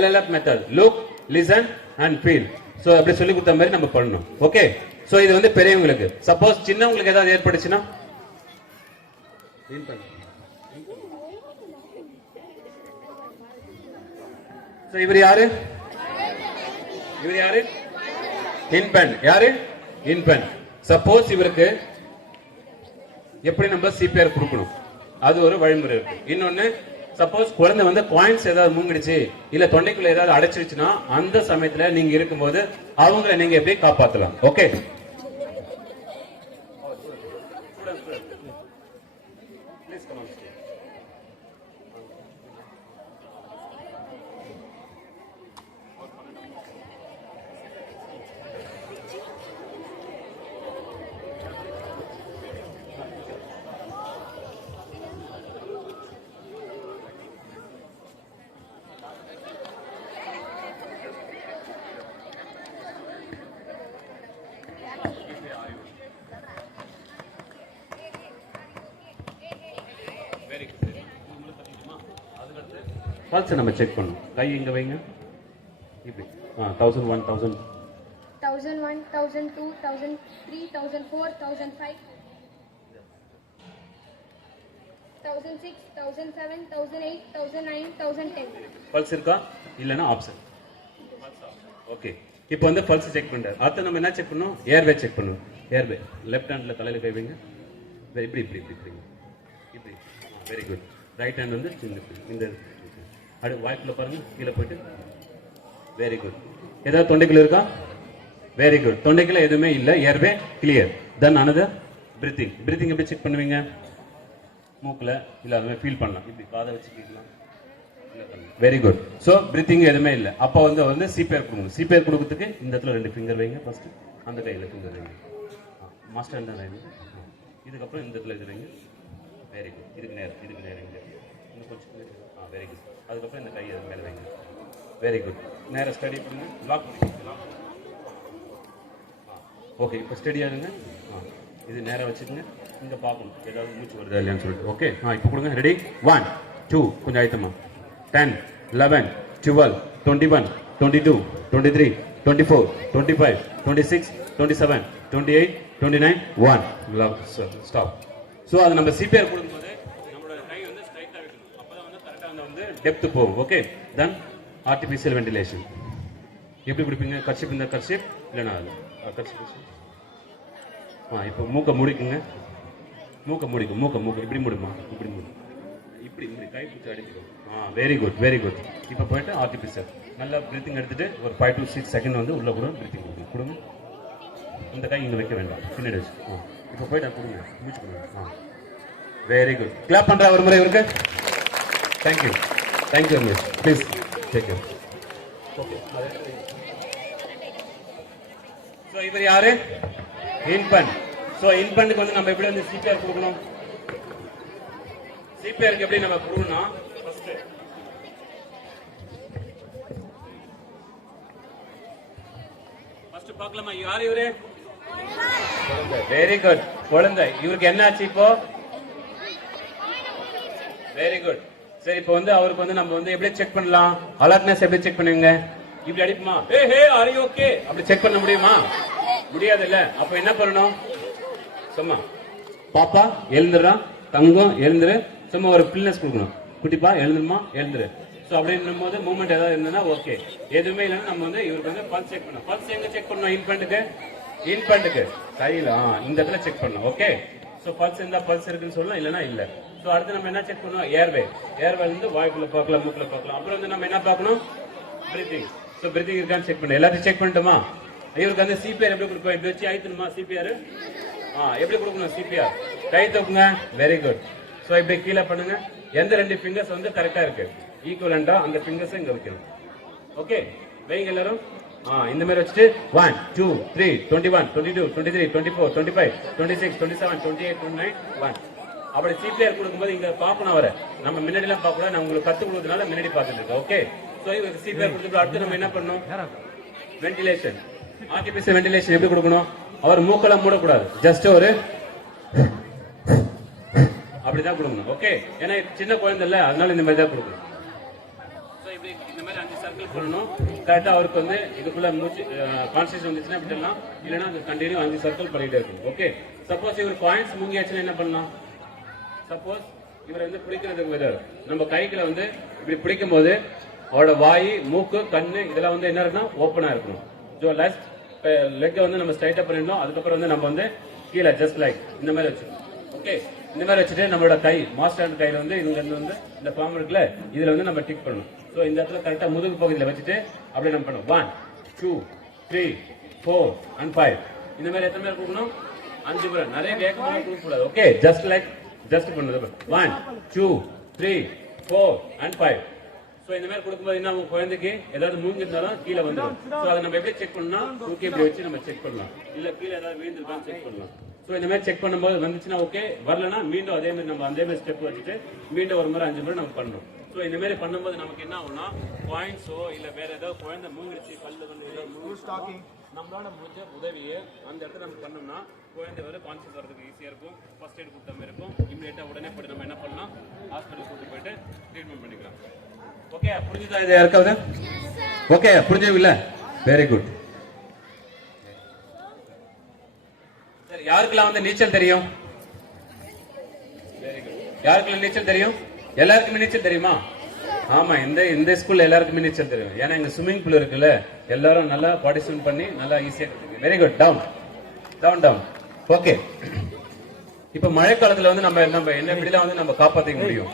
LLF method. Look, listen and feel. So அப்படி சொல்லி கொடுத்த மாதிரி நம்ம பண்ணணும். ஓகே, சோ இது வந்து பெரியவங்களுக்கு. சப்போஸ் சின்னவங்களுக்கு ஏதாவது ஏற்பட்டுச்சுன்னா இவர் யாரு? இவர் யாரு? இன்ஃபன்ட். யாரு? இன்ஃபன்ட். சப்போஸ் இவருக்கு எப்படி நம்ம சிபிஆர் கொடுக்கணும், அது ஒரு வழிமுறை இருக்கு. இன்னொன்னு, சப்போஸ் குழந்தை வந்து காயின்ஸ் ஏதாவது மூங்கிடுச்சு இல்ல தொண்டைக்குள்ள ஏதாவது அடைச்சிருச்சுன்னா அந்த சமயத்துல நீங்க இருக்கும்போது அவங்களை நீங்க எப்படி காப்பாத்தலாம்? ஓகே, பல்ஸ் நம்ம செக் பண்ணணும். கை இங்க வைங்க. இப்படி 1001 1000 1001, 1002, 1003, 1004, 1005, 1006, 1007, 1008, 1009, 1010. பல்ஸ் இருக்கா? இல்லனா ஆப்ஷன். ஓகே, இப்போ வந்து பல்ஸ் செக் பண்றாரு. அடுத்து நம்ம என்ன செக் பண்ணனும்? ஏர்வே செக் பண்ணனும். ஏர்வே லெஃப்ட் ஹேண்ட்ல தலையில கை வைங்க. இப்படி இப்படி இப்படி இப்படி. Very good. ரைட் ஹேண்ட் வந்து சின்ன இந்த அடுத்து வாய்க்குள்ள பாருங்க, கீழே போயிட்டு. Very good. ஏதாவது தொண்டைக்குள்ள இருக்கா? Very good. தொண்டைக்குள்ள எதுவுமே இல்ல. Airway clear. Then another breathing. Breathing எப்படி செக் பண்ணுவீங்க? மூக்குல இல்ல அதுவே ஃபீல் பண்ணலாம். இப்படி காதை வச்சு கேட்கலாம். Very good. சோ பிரீத்திங் எதுவுமே இல்ல. அப்ப வந்து சிபிஆர் கொடுக்கணும். சிபிஆர் கொடுக்கிறதுக்கு இந்த இடத்துல 2 ஃபிங்கர் வைங்க. ஃபர்ஸ்ட் அந்த கையில ஃபிங்கர் வைங்க. மாஸ்டர் தான் வைங்க. இதுக்கப்புறம் இந்த இடத்துல இது வைங்க. Very good. இதுக்கு நேரம் இங்க. இன்னும் கொஞ்சம் வெரி குட். அதுக்கப்புறம் இந்த கையை மேலே வைங்க. Very good. நேராக ஸ்டடி பண்ணுங்க. Lock okay. இப்போ ஸ்டடியாக இருங்க. இது நேராக வச்சுக்கோங்க. இங்கே பார்க்கணும் ஏதாவது மூச்சு வருதா இல்லையான்னு சொல்லிட்டு. ஓகே. இப்போ கொடுங்க. ரெடி 1 2 கொஞ்சம் ஆயத்தமா. 10 11 12 21 22 23 24 25 26 27 28 29 1 ஸ்டாப். ஸோ அது நம்ம சிபிஆர் கொடுக்கும்போது நம்மளோட கை வந்து ஸ்ட்ரைட்டாக வைக்கணும். அப்போ தான் வந்து கரெக்டாக வந்து டெப்த் போகும். ஓகே. தென் ஆர்டிஃபிஷியல் வென்டிலேஷன் எப்படி பிடிப்பீங்க? கர்ஷிப் இந்த கர்ஷிப் இல்லைனா அது கர்ஷிப். இப்போ மூக்கை முடிக்குங்க. மூக்கை முடிக்கும். மூக்கை இப்படி முடிமா? இப்படி முடியும். இப்படி கை பிடிச்சி அடிச்சுக்கணும். Very good very good. இப்போ போயிட்டு ஆர்டிஃபிஷியல் நல்லா பிரீத்திங் எடுத்துட்டு ஒரு 5 to 6 செகண்ட் வந்து உள்ள கூட பிரீத்திங் கொடுங்க. இந்த கை இங்கே வைக்க வேண்டாம், பின்னாடி வச்சு. இப்போ போயிட்டு கொடுங்க, மூச்சு கொடுங்க. Very good. கிளாப் பண்ற ஒரு முறை இருக்கு. Thank you thank you miss. Please take you. Okay. So இவர் யாரு? இன்பன். ஸோ இன்பனுக்கு வந்து நம்ம எப்படி வந்து சிபிஆர் கொடுக்கணும்? சிபிஆருக்கு எப்படி நம்ம கொடுக்கணும்னா ஃபர்ஸ்ட் பார்க்கலாமா? யார் இவரு? Very good. குழந்தை. இவருக்கு என்ன ஆச்சு இப்போ? Very good. சரி, இப்போ வந்து அவருக்கு வந்து நம்ம வந்து எப்படி செக் பண்ணலாம்? அலர்ட்னஸ் எப்படி செக் பண்ணுவீங்க? இப்படி அடிப்புமா? ஹே ஆர் யூ ஓகே? அப்படி செக் பண்ண முடியுமா? முடியாது இல்ல. அப்ப என்ன பண்ணணும்? சும்மா பாப்பா எழுந்துடுறான், தங்கம் எழுந்துரு, சும்மா ஒரு பில்னஸ் கொடுக்கணும். குட்டிப்பா எழுந்துருமா, எழுந்துரு. ஸோ அப்படின்னும் போது மூவ்மெண்ட் ஏதாவது இருந்ததுன்னா ஓகே. எதுவுமே இல்லைன்னா நம்ம வந்து இவருக்கு வந்து பல்ஸ் செக் பண்ணணும். பல்ஸ் எங்க செக் பண்ணணும்? இன்பண்டுக்கு கையில் இந்த இடத்துல செக் பண்ணணும். ஓகே. ஸோ பல்ஸ் இருந்தா பல்ஸ் இருக்குன்னு சொல்லலாம், இல்லைன்னா இல்லை. ஸோ அடுத்து நம்ம என்ன செக் பண்ணுவோம்? ஏர்வே இருந்து வாய்க்குள்ள பார்க்கலாம், மூக்குல பார்க்கலாம். அப்புறம் வந்து நம்ம என்ன பார்க்கணும்? பிரீத்திங். ஸோ பிரீத்திங் இருக்கான்னு செக் பண்ணணும். எல்லாத்தையும் செக் பண்ணிட்டோமா? இவருக்கு வந்து சிபிஆர் எப்படி கொடுப்போம்? இப்படி வச்சு ஆயிடுமா சிபிஆர்? எப்படி கொடுக்கணும் சிபிஆர்? கை தூக்குங்க. Very good. ஸோ இப்படி கீழே பண்ணுங்க. எந்த 2 ஃபிங்கர்ஸ் வந்து கரெக்டா இருக்கு ஈக்குவலண்டா அந்த ஃபிங்கர்ஸ் இங்க வைக்கணும். ஓகே. வைங்க எல்லாரும். இந்த மாதிரி வச்சுட்டு 1 2 3 21 22 23 24 25 26 27 28 29 1. அப்படி சிபிஆர் கொடுக்கும்போது இங்க பார்க்கணும். அவரை நம்ம முன்னாடி எல்லாம் பார்க்க கூடாது. நான் உங்களுக்கு கத்து கொடுத்ததுனால முன்னாடி பார்த்துட்டு இருக்கேன். ஓகே. ஸோ இவருக்கு சிபிஆர் கொடுத்துட்டு அடுத்து நம்ம என்ன பண்ணணும்? வென்டிலேஷன். ஆர்டிபிஷியல் வென்டிலேஷன் எப்படி கொடுக்கணும்? அவர் மூக்கெல்லாம் மூடக்கூடாது. ஜஸ்ட் ஒரு அப்படிதான் கொடுக்கணும். ஓகே. ஏன்னா சின்ன குழந்தை இல்ல, அதனால இந்த மாதிரி தான் கொடுக்கணும். ஸோ இப்படி இந்த மாதிரி 5 சர்க்கிள் பண்ணணும். கரெக்டா அவருக்கு வந்து இதுக்குள்ள மூச்சு கான்சியஸ் வந்துச்சுன்னா விட்டுலாம், இல்லைன்னா அது கண்டினியூ 5 சர்க்கிள் பண்ணிட்டே இருக்கும். ஓகே. சப்போஸ் இவர் பாயிண்ட்ஸ் முங்கியாச்சுன்னா என்ன பண்ணலாம்? சப்போஸ் இவர் வந்து பிடிக்கிறதுக்கு விதம் நம்ம கைக்குள்ள வந்து இப்படி பிடிக்கும் போது அவரோட வாய், மூக்கு, கண்ணு இதெல்லாம் வந்து என்ன இருக்குன்னா ஓப்பனா இருக்கணும். ஸோ லெக் வந்து நம்ம ஸ்ட்ரைட்டா பண்ணிடணும். அதுக்கப்புறம் வந்து நம்ம வந்து கீழே ஜஸ்ட் லைக் இந்த மாதிரி வச்சுக்கணும். ஓகே. இந்த மாதிரி வச்சுட்டு நம்மளோட கை மாஸ்டர் ஹேண்ட் கையில வந்து இங்க இருந்து வந்து இந்த பாம் இருக்குல்ல, இதுல வந்து நம்ம டிக் பண்ணணும். ஸோ இந்த இடத்துல கரெக்டா முதுகு பகுதியில் வச்சுட்டு அப்படியே நம்ம பண்ணணும். 1 2 3 4 and 5. இந்த மாதிரி எத்தனை பேர் கொடுக்கணும்? 5 பேர். நிறைய வேகமாக கொடுக்க கூடாது. ஓகே. ஜஸ்ட் பண்ணுது. 1 2 3 4 and 5. ஸோ இந்த மாதிரி கொடுக்கும்போது என்ன ஆகும்? குழந்தைக்கு ஏதாவது மூஞ்சிருந்தாலும் கீழே வந்துடும். ஸோ அதை நம்ம எப்படி செக் பண்ணலாம்? தூக்கி இப்படி வச்சு நம்ம செக் பண்ணலாம். இல்ல கீழே ஏதாவது வீழ்ந்துருக்கான்னு செக் பண்ணலாம். ஸோ இந்த மாதிரி செக் பண்ணும்போது வந்துச்சுன்னா ஓகே, வரலன்னா மீண்டும் அதே மாதிரி நம்ம அதே மாதிரி ஸ்டெப் வச்சுட்டு மீண்டும் ஒரு முறை 5 முறை நம்ம பண்ணணும். ஸோ இந்த மாதிரி பண்ணும்போது நமக்கு என்ன ஆகும்னா பாயிண்ட்ஸோ இல்ல வேற ஏதாவது குழந்தை மூங்கிடுச்சு கல்லு வந்து நம்மளால முடிஞ்ச உதவியை அந்த இடத்துல நம்ம பண்ணோம்னா குழந்தை வர கான்சியஸ் வரதுக்கு ஈஸியா இருக்கும். ஃபர்ஸ்ட் எய்ட் கொடுத்த மாதிரி இருக்கும். இமீடியட்டா உடனே போட்டு நம்ம என்ன பண்ணலாம்? ஹாஸ்பிட்டல் கூட்டு போயிட்டு ட்ரீட்மெண்ட் பண்ணிக்கலாம். ஓகே. புரிஞ்சுதா? இது யாருக்காவது ஓகே புரிஞ்சது இல்ல? Very good. சரி, யாருக்கெல்லாம் வந்து நீச்சல் தெரியும்? Very good. யாருக்கெல்லாம் நீச்சல் தெரியும்? எல்லாருக்குமே நீச்சல் தெரியுமா? ஆமா, இந்த ஸ்கூல்ல எல்லாருக்குமே நீச்சல் தெரியும். ஏன்னா இங்க ஸ்விம்மிங் பூல் இருக்குல்ல, எல்லாரும் நல்லா பார்ட்டிசிபேட் பண்ணி நல்லா ஈஸியா கத்துக்கு. Very good. டவுன். ஓகே. இப்ப மழை காலத்துல வந்து நம்ம என்ன இப்படிலாம் வந்து நம்ம காப்பாத்திக்க முடியும்?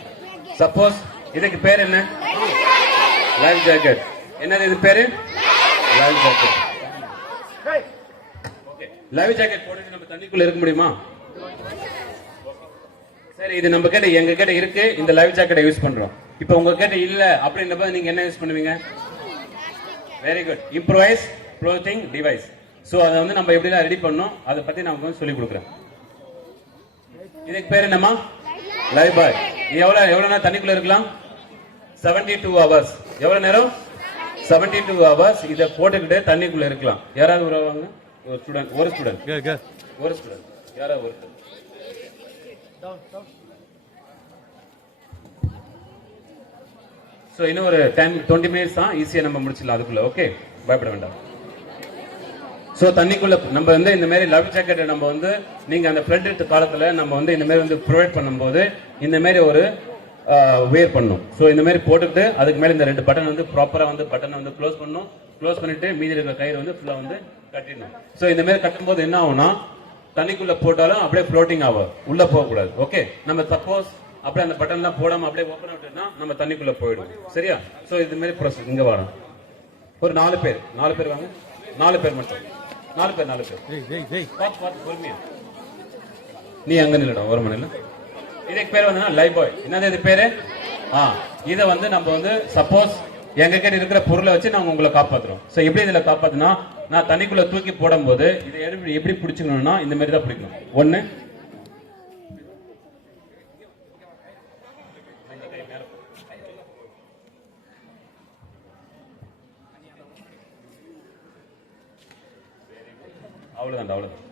சப்போஸ் இதுக்கு பேர் என்ன? Life jacket. என்னது இது பேரு? Life jacket. Okay. Life jacket போட்டுட்டு நம்ம தண்ணிக்குள்ள இருக்க முடியுமா? சரி, இது நம்ம கிட்ட எங்க கிட்ட இருக்கு, இந்த லைஃப் ஜாக்கெட்டை யூஸ் பண்றோம். இப்போ உங்க கிட்ட இல்ல அப்படின்றப்ப நீங்க என்ன யூஸ் பண்ணுவீங்க? Very good. Improvise clothing device. So அதை வந்து நம்ம எப்படிலாம் ரெடி பண்ணோம் அதை பத்தி நான் உங்களுக்கு சொல்லி கொடுக்குறேன். இதுக்கு பேர் என்னமா? லைஃப் பாய் எவ்வளவு நேரம் தண்ணிக்குள்ள இருக்கலாம்? 72 hours. எவ்வளவு நேரம்? 72 hours. இத போட்டுக்கிட்டு தண்ணிக்குள்ள இருக்கலாம். யாராவது வருவாங்க? ஒரு ஸ்டூடண்ட் Go, go. ஒரு ஸ்டூடண்ட் யாராவது ஒருத்தர். சோ இன்னும் ஒரு 10-20 minutes தான், ஈஸியா நம்ம முடிச்சிடலாம் அதுக்குள்ள. ஓகே, பயப்பட வேண்டாம். சோ தண்ணிக்குள்ள நம்ம வந்து இந்த மாதிரி லைஃப் ஜாக்கெட் நம்ம வந்து நீங்க அந்த ஃப்ளட் காலத்துல நம்ம வந்து இந்த மாதிரி வந்து ப்ரொவைட் பண்ணும்போது இந்த மாதிரி ஒரு வேர் பண்ணும். சோ இந்த மாதிரி போட்டுக்கிட்டு அதுக்கு மேல இந்த 2 பட்டன் வந்து ப்ராப்பரா வந்து பட்டனை வந்து க்ளோஸ் பண்ணணும். க்ளோஸ் பண்ணிட்டு மீதி இருக்கிற கயிறு வந்து ஃபுல்லா வந்து கட்டிடணும். சோ இந்த மாதிரி கட்டும்போது என்ன ஆகும்னா தண்ணிக்குள்ள போட்டாலும் அப்படியே ஃப்ளோட்டிங் ஆகும், உள்ள போக கூடாது. ஓகே, நம்ம சப்போஸ் அப்படியே அந்த பட்டன் எல்லாம் போடாம அப்படியே ஓபன் விட்டுனா நம்ம தண்ணிக்குள்ள போயிடும். சரியா? சோ இது மாதிரி ப்ரோசஸ். இங்க வரோம் ஒரு 4 பேர் வாங்க. 4 பேர் மட்டும். 4 பேர். Hey. பாத்து பொறுமையா. நீ அங்க நில்லடா ஒரு மணில. இதுக்கு பேர் வந்து லைஃப் பாய். என்னது இது பேரு? இத வந்து நம்ம வந்து சப்போஸ் எங்க கிட்ட இருக்கிற பொருளை வச்சு நாங்க உங்களை காப்பாத்துறோம். சோ எப்படி இதுல காப்பாத்துனா, நான் தண்ணிக்குள்ள தூக்கி போடும்போது இதை எப்படி பிடிச்சுக்கணும்னா இந்த மாதிரி தான் பிடிக்கணும். ஒண்ணு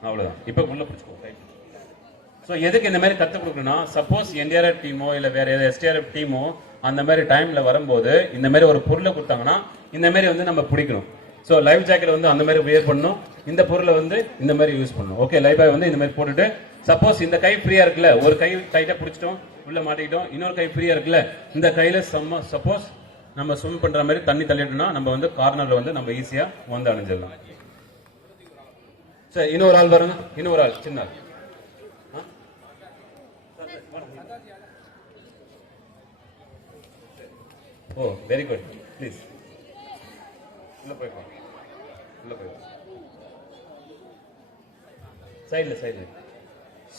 அவ்வளவுதான். இப்ப உள்ள பிடிச்சுக்கோ. சோ எதுக்கு இந்த மாதிரி கத்து கொடுக்கணும்னா, சப்போஸ் என்டிஆர்எஃப் டீமோ இல்ல வேற ஏதாவது எஸ்டிஆர்எஃப் டீமோ அந்த மாதிரி டைம்ல வரும்போது இந்த மாதிரி ஒரு பொருளை கொடுத்தாங்கன்னா இந்த மாதிரி வந்து நம்ம பிடிக்கணும். சோ லைஃப் ஜாக்கெட் வந்து அந்த மாதிரி வியர் பண்ணணும். இந்த பொருளை வந்து இந்த மாதிரி யூஸ் பண்ணணும். ஓகே, லைஃப் பாய் வந்து இந்த மாதிரி போட்டுட்டு சப்போஸ் இந்த கை ஃப்ரீயா இருக்குல்ல, ஒரு கை டைட்டா பிடிச்சிட்டோம் உள்ள மாட்டிக்கிட்டோம், இன்னொரு கை ஃப்ரீயா இருக்குல்ல, இந்த கையில சப்போஸ் நம்ம ஸ்விம் பண்ற மாதிரி தண்ணி தள்ளிட்டோம்னா நம்ம வந்து கார்னர்ல வந்து நம்ம ஈஸியா வந்து அணிஞ்சிடலாம். சரி, இன்னொரு ஆள் வருங்க. இன்னொரு ஆள் சின்ன ஆள். ஓ வெரி குட். ப்ளீஸ் உள்ள போய் சைடுல.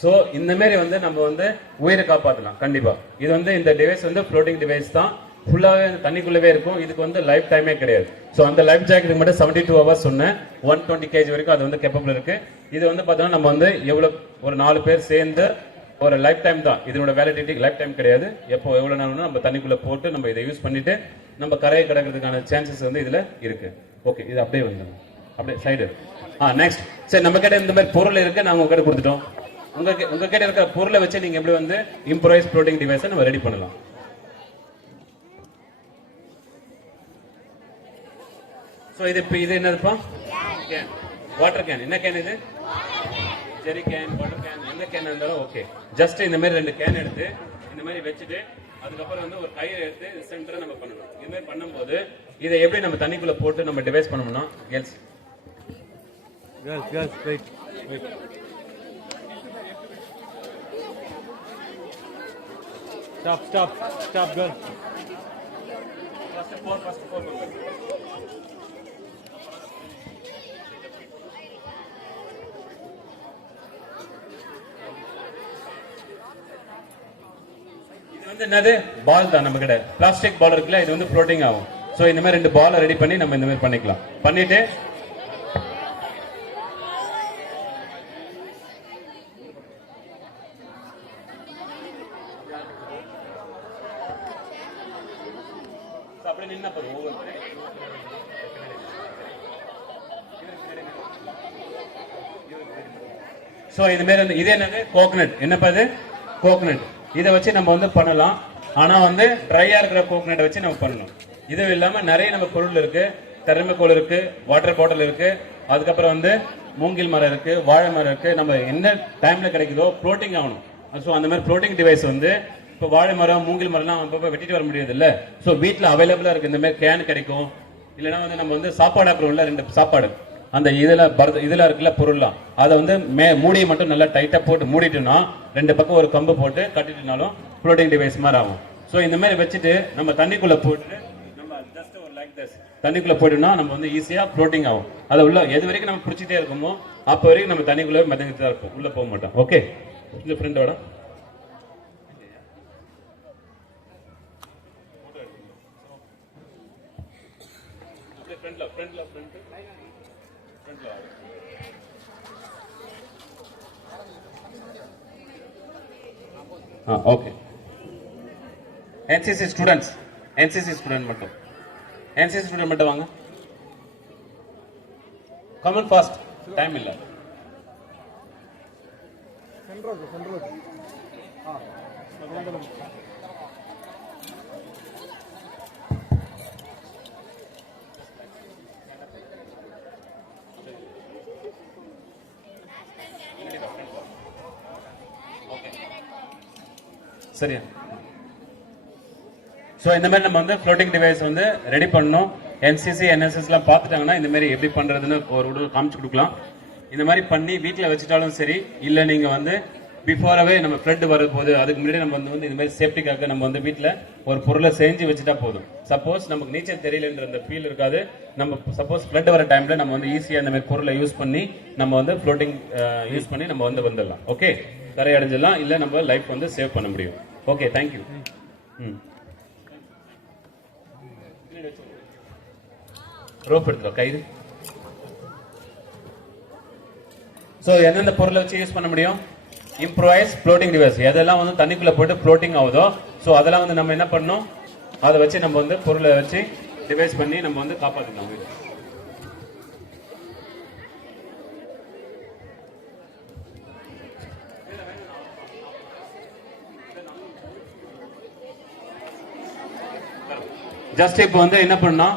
சோ இந்த மாதிரி வந்து நம்ம வந்து உயிரை காப்பாற்றலாம் கண்டிப்பா. இது வந்து இந்த டிவைஸ் வந்து ஃப்ளோட்டிங் டிவைஸ் தான், ஃபுல்லாவே தண்ணிக்குள்ளவே இருக்கும். இதுக்கு வந்து லைஃப் டைமே கிடையாது. சோ அந்த லைஃப் ஜாக்கெட் மட்டும் 72 hours சொன்னேன். 120 kg வரைக்கும் அது வந்து கேப்பபிள் இருக்கு. இது வந்து பார்த்தோம்னா நம்ம வந்து எவ்வளவு ஒரு 4 பேர் சேர்ந்து ஒரு லைஃப் டைம் தான். இதனோட வேலிடிட்டி லைஃப் டைம் கிடையாது. எப்போ எவ்வளவு நேரம் நம்ம தண்ணிக்குள்ள போட்டு நம்ம இதை யூஸ் பண்ணிட்டு நம்ம கரையை கடக்கிறதுக்கான சான்சஸ் வந்து இதுல இருக்கு. ஓகே, இது அப்படியே வந்து அப்படியே சைடு. நெக்ஸ்ட். சரி, நம்ம கிட்ட இந்த மாதிரி பொருள் இருக்கு, நாங்க உங்ககிட்ட கொடுத்துட்டோம். உங்க கிட்ட இருக்கிற பொருளை வச்சு நீங்க எப்படி வந்து இம்ப்ரோவைஸ் ஃப்ளோட்டிங் டிவைஸை நம்ம ரெடி பண்ணலாம். சோ இது என்னதுப்பா? கேன். Water can. என்ன கேன் இது? ஜெரி கேன், வாட்டர் கேன், எந்த கேன் இருந்தாலும் ஓகே. ஜஸ்ட் இந்த மாதிரி 2 கேன் எடுத்து இந்த மாதிரி வச்சுட்டு அதுக்கப்புறம் வந்து ஒரு கயிறு எடுத்து சென்டரை நம்ம பண்ணணும். இந்த மாதிரி பண்ணும்போது இதை எப்படி நம்ம தண்ணிக்குள்ள போட்டு நம்ம டிவைஸ் பண்ணணும்னா, girls wait. Stop, girl. First four members. வந்து என்னது பால் தான். நம்ம கிட்ட பிளாஸ்டிக் பால் இருக்குல்ல, இது வந்து ஃப்ளோட்டிங் ஆகும். சோ இந்த மாதிரி 2 பால் ரெடி பண்ணி நம்ம இந்த மாதிரி பண்ணிக்கலாம். பண்ணிட்டு அப்படி நின்னா போதும். சோ இது மாதிரி இது என்னது? கோகனட். என்னப்பா இது? கோகனட். இதை வச்சு நம்ம வந்து பண்ணலாம். ஆனா வந்து ட்ரையா இருக்கிற கோகனட்டை வச்சு நம்ம பண்ணணும். இது இல்லாம நிறைய நம்ம பொருள் இருக்கு. தெர்மோகோல் இருக்கு, வாட்டர் பாட்டில் இருக்கு, அதுக்கப்புறம் வந்து மூங்கில் மரம் இருக்கு, வாழை மரம் இருக்கு. நம்ம என்ன டைம்ல கிடைக்குதோ ஃப்ளோட்டிங் ஆகணும். ஸோ அந்த மாதிரி ஃப்ளோட்டிங் டிவைஸ் வந்து இப்போ வாழை மரம், மூங்கில் மரம்லாம் அப்பப்போ வெட்டிட்டு வர முடியாது இல்ல. ஸோ வீட்டில் அவைலபிளா இருக்கு. இந்த மாதிரி கேன் கிடைக்கும். இல்லைன்னா வந்து நம்ம வந்து சாப்பாடு ஆக்குறோம்ல, 2 சாப்பாடு அந்த இதுல இருக்குல்ல பொருள்லாம், அதை வந்து மூடியை மட்டும் நல்லா டைட்டா போட்டு மூடிட்டோம்னா 2 பக்கம் ஒரு கம்பு போட்டு கட்டிட்டுனாலும் ஃப்ளோட்டிங் டிவைஸ் மாதிரி ஆகும். ஸோ இந்த மாதிரி வச்சுட்டு நம்ம தண்ணிக்குள்ள போட்டு நம்ம ஜஸ்ட் ஒரு லைக் திஸ் தண்ணிக்குள்ள போயிட்டோம்னா நம்ம வந்து ஈஸியா ஃப்ளோட்டிங் ஆகும். அதை உள்ள எது வரைக்கும் நம்ம பிடிச்சிட்டே இருக்கோமோ அப்போ வரைக்கும் நம்ம தண்ணிக்குள்ள மிதந்துட்டு தான் இருப்போம், உள்ள போக மாட்டோம். ஓகே, இந்த ஃப்ரெண்டோட okay. NCC students, NCC student மட்டும், என்சிசி ஸ்டூடெண்ட் மட்டும் வாங்க. கமன் ஃபாஸ்ட், டைம் இல்ல. சென்ட்ரல் சரியா? ஸோ இந்த மாதிரி நம்ம வந்து ஃப்ளோட்டிங் டிவைஸ் வந்து ரெடி பண்ணணும். என்சிசி என்எஸ்எஸ்லாம் பார்த்துட்டாங்கன்னா இந்த மாதிரி எப்படி பண்ணுறதுன்னு ஒரு காமிச்சு கொடுக்கலாம். இந்த மாதிரி பண்ணி வீட்டில் வச்சுட்டாலும் சரி, இல்லை நீங்கள் வந்து பிஃபோராகவே நம்ம ஃப்ளட் வரும்போது அதுக்கு முன்னாடி நம்ம வந்து இந்த மாதிரி சேஃப்டிக்காக நம்ம வந்து வீட்டில் ஒரு பொருளை செஞ்சு வச்சுட்டா போதும். சப்போஸ் நமக்கு நீச்சல் தெரியலன்ற அந்த ஃபீல் இருக்காது. நம்ம சப்போஸ் ஃப்ளட் வர டைமில் நம்ம வந்து ஈஸியாக இந்த மாதிரி பொருளை யூஸ் பண்ணி நம்ம வந்து ஃப்ளோட்டிங் யூஸ் பண்ணி நம்ம வந்து வந்துடலாம். ஓகே, கரை அடைஞ்சிடலாம், இல்லை நம்ம லைஃப் வந்து சேவ் பண்ண முடியும். Okay, thank you. ரோப் எடுத்துரும் கயிறு. ஸோ எந்தெந்த பொருளை வச்சு யூஸ் பண்ண முடியும்? Improvise floating device. எதெல்லாம் வந்து தண்ணிக்குள்ள போட்டு ஃப்ளோட்டிங் ஆகுதோ ஸோ அதெல்லாம் வந்து நம்ம என்ன பண்ணணும், அதை வச்சு நம்ம வந்து பொருளை வச்சு டிவைஸ் பண்ணி நம்ம வந்து காப்பாற்றணும். ஜஸ்ட் இப்போ வந்து என்ன பண்ணோம்,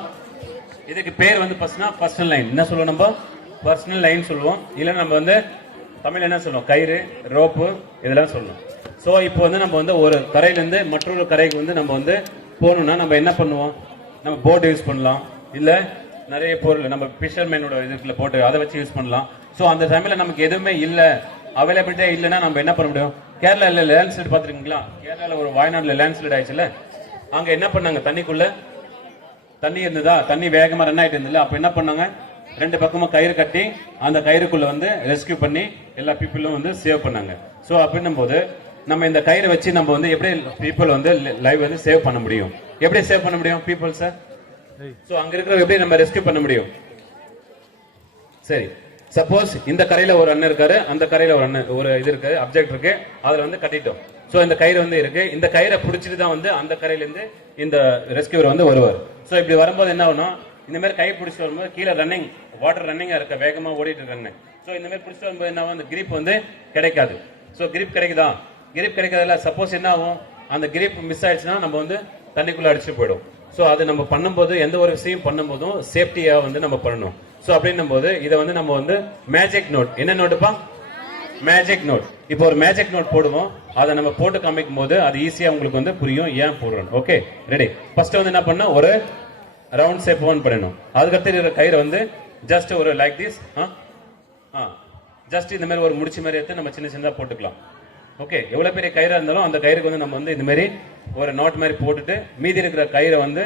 இதுக்கு பேர் வந்து பர்சனல் லைன். என்ன சொல்லுவோம் நம்ம? பர்சனல் லைன் சொல்லுவோம். இல்லை நம்ம வந்து தமிழ் என்ன சொல்லுவோம்? கயிறு, ரோப்பு, இதெல்லாம் சொல்லுவோம். ஸோ இப்போ வந்து நம்ம வந்து ஒரு கரையிலேருந்து மற்றொரு கரைக்கு வந்து நம்ம வந்து போகணும்னா நம்ம என்ன பண்ணுவோம்? நம்ம போட் யூஸ் பண்ணலாம், இல்லை நிறைய பொருள் நம்ம ஃபிஷர்மேனோட இதுக்குள்ள போட்டு அதை வச்சு யூஸ் பண்ணலாம். ஸோ அந்த டைமில் நமக்கு எதுவுமே இல்லை, அவைலபிலிட்டியே இல்லைன்னா நம்ம என்ன பண்ண முடியும்? கேரளாவில் லேண்ட்ஸ்லைட் பார்த்துருக்கீங்களா? கேரளாவில் ஒரு வயநாட்டில் லேண்ட்ஸ்லைட் ஆயிடுச்சுல்ல, அங்கே என்ன பண்ணாங்க? தண்ணிக்குள்ள தண்ணி இருந்ததா, தண்ணி வேகமா ரன் ஆயிட்டு இருந்ததுல, அப்ப என்ன பண்ணாங்க? ரெண்டு பக்கமும் கயிறு கட்டி அந்த கயிறுக்குள்ள வந்து ரெஸ்கியூ பண்ணி எல்லா பீப்புளும் வந்து சேவ் பண்ணாங்க. ஸோ அப்படின்னும் போது நம்ம இந்த கயிறை வச்சு நம்ம வந்து எப்படி பீப்புள் வந்து லைவ் வந்து சேவ் பண்ண முடியும்? எப்படி சேவ் பண்ண முடியும் பீப்புள் சார்? ஸோ அங்க இருக்கிற எப்படி நம்ம ரெஸ்கியூ பண்ண முடியும்? சரி, சப்போஸ் இந்த கரையில ஒரு அண்ணன் இருக்காரு, அந்த கரையில ஒரு அண்ணன் ஒரு இது இருக்கு, அப்ஜெக்ட் இருக்கு, அதுல வந்து கட்டிட்டோம். ஸோ இந்த கயிறு வந்து இருக்கு, இந்த கயிறை பிடிச்சிட்டு தான் வந்து அந்த கரையிலேருந்து இந்த ரெஸ்கியூவர் வந்து வருவார். ஸோ இப்படி வரும்போது என்ன ஆகணும்? இந்த மாதிரி கை பிடிச்சிட்டு வரும்போது கீழே ரன்னிங் வாட்டர் ரன்னிங்கா இருக்க, வேகமா ஓடிட்டு இருக்காங்க. ஸோ இந்த மாதிரி பிடிச்சிட்டு வரும்போது என்ன ஆகும்? அந்த கிரிப் வந்து கிடைக்காது. ஸோ கிரிப் கிடைக்குதா? கிரிப் கிடைக்காதுல்ல. சப்போஸ் என்ன ஆகும்? அந்த கிரிப் மிஸ் ஆயிடுச்சுன்னா நம்ம வந்து தண்ணிக்குள்ள அடிச்சுட்டு போயிடும். ஸோ அது நம்ம பண்ணும்போது எந்த ஒரு விஷயம் பண்ணும்போதும் சேஃப்டியா வந்து நம்ம பண்ணணும். ஸோ அப்படின்னும் போது இதை வந்து நம்ம வந்து மேஜிக் நோட், என்ன நோட்டுப்பா? Magic note. இப்போ ஒரு மேஜிக் நோட் போடுவோம், அதை நம்ம போட்டு காமிக்கும் போது அது ஈஸியா உங்களுக்கு வந்து புரியும் ஏன் போடுறோம். Okay, ready. ஃபர்ஸ்ட் வந்து என்ன பண்ண, ஒரு ரவுண்ட் ஷேப் ஓன் பண்ணணும். அதுக்கடுத்து இருக்கிற கயிறு வந்து ஜஸ்ட் ஒரு லைக் திஸ், ஜஸ்ட் இந்த மாதிரி ஒரு முடிச்சு மாதிரி எடுத்து நம்ம சின்ன சின்னதா போட்டுக்கலாம். ஓகே, எவ்வளவு பெரிய கயிறா இருந்தாலும் அந்த கயிறுக்கு வந்து நம்ம வந்து இந்த மாதிரி ஒரு நாட் மாதிரி போட்டுட்டு மீதி இருக்கிற கயிறை வந்து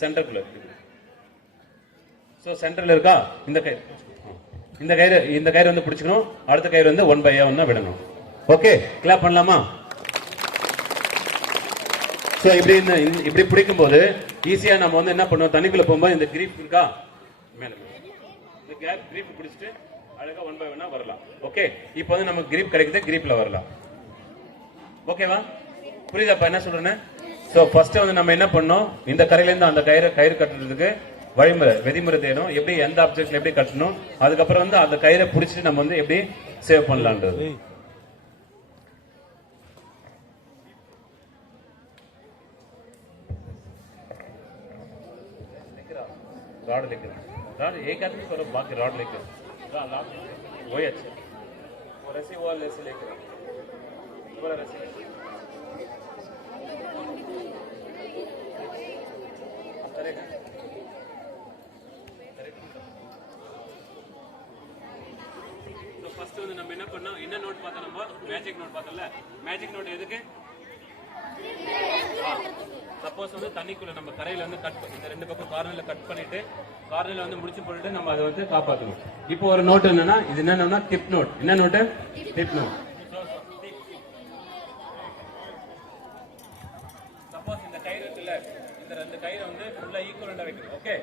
சென்டருக்குள்ள இருக்கு. ஸோ சென்டர்ல இருக்கா இந்த கயிறு, இந்த கயிறு வந்து பிடிச்சிக்கணும். அடுத்த கயிறு வந்து 1 by 1 விடணும். ஓகே, கிளாப் பண்ணலாமா? சோ இப்படி பிடிக்கும் போது ஈஸியா நம்ம வந்து என்ன பண்ணுவோம்? தண்ணிக்குள்ள போகும்போது இந்த கிரிப் இருக்கா மேல, இந்த கிரிப் பிடிச்சிட்டு அழகா 1 by 1 வரலாம். ஓகே, இப்போ வந்து நமக்கு கிரிப் கிடைக்குது, கிரிப்ல வரலாம். ஓகேவா? புரியுதாப்பா என்ன சொல்றேன்னு? சோ ஃபர்ஸ்ட் வந்து நம்ம என்ன பண்ணோம்? இந்த கரையில இருந்து அந்த கயிறு கட்டுறதுக்கு வழிமுறை விதிமுறை தேடும், எப்படி எந்த ஆப்ஜெக்ட்ல எப்படி கட்டணும், அதுக்கப்புறம் வந்து அந்த கயிறை பிடிச்சிட்டு நம்ம வந்து எப்படி சேவ் பண்ணலான்றது. रॉड लेकर रॉड एक आदमी करो, बाकी रॉड लेकर वही अच्छा, वो रस्सी वो ऐसे लेकर थोड़ा रस्सी करेगा. ஃபர்ஸ்ட் வந்து நம்ம என்ன பண்ணோம்? என்ன நோட் பார்த்தோம்? நம்ம மேஜிக் நோட் பார்த்தோம்ல. மேஜிக் நோட் எதுக்கு? சப்போஸ் வந்து தண்ணிக்குள்ள நம்ம கரையில வந்து இந்த ரெண்டு பக்கம் கார்னர்ல கட் பண்ணிட்டு கார்னர்ல வந்து முடிச்சு போட்டுட்டு நம்ம அதை வந்து காப்பாற்றணும். இப்போ ஒரு நோட் என்னன்னா, இது என்னன்னா டிப் நோட். என்ன நோட்டு? Tip knot. சப்போஸ் இந்த கயிறு இருக்குல்ல, இந்த ரெண்டு கயிறு வந்து ஃபுல்லா ஈக்குவலண்டா வைக்கணும். ஓகே,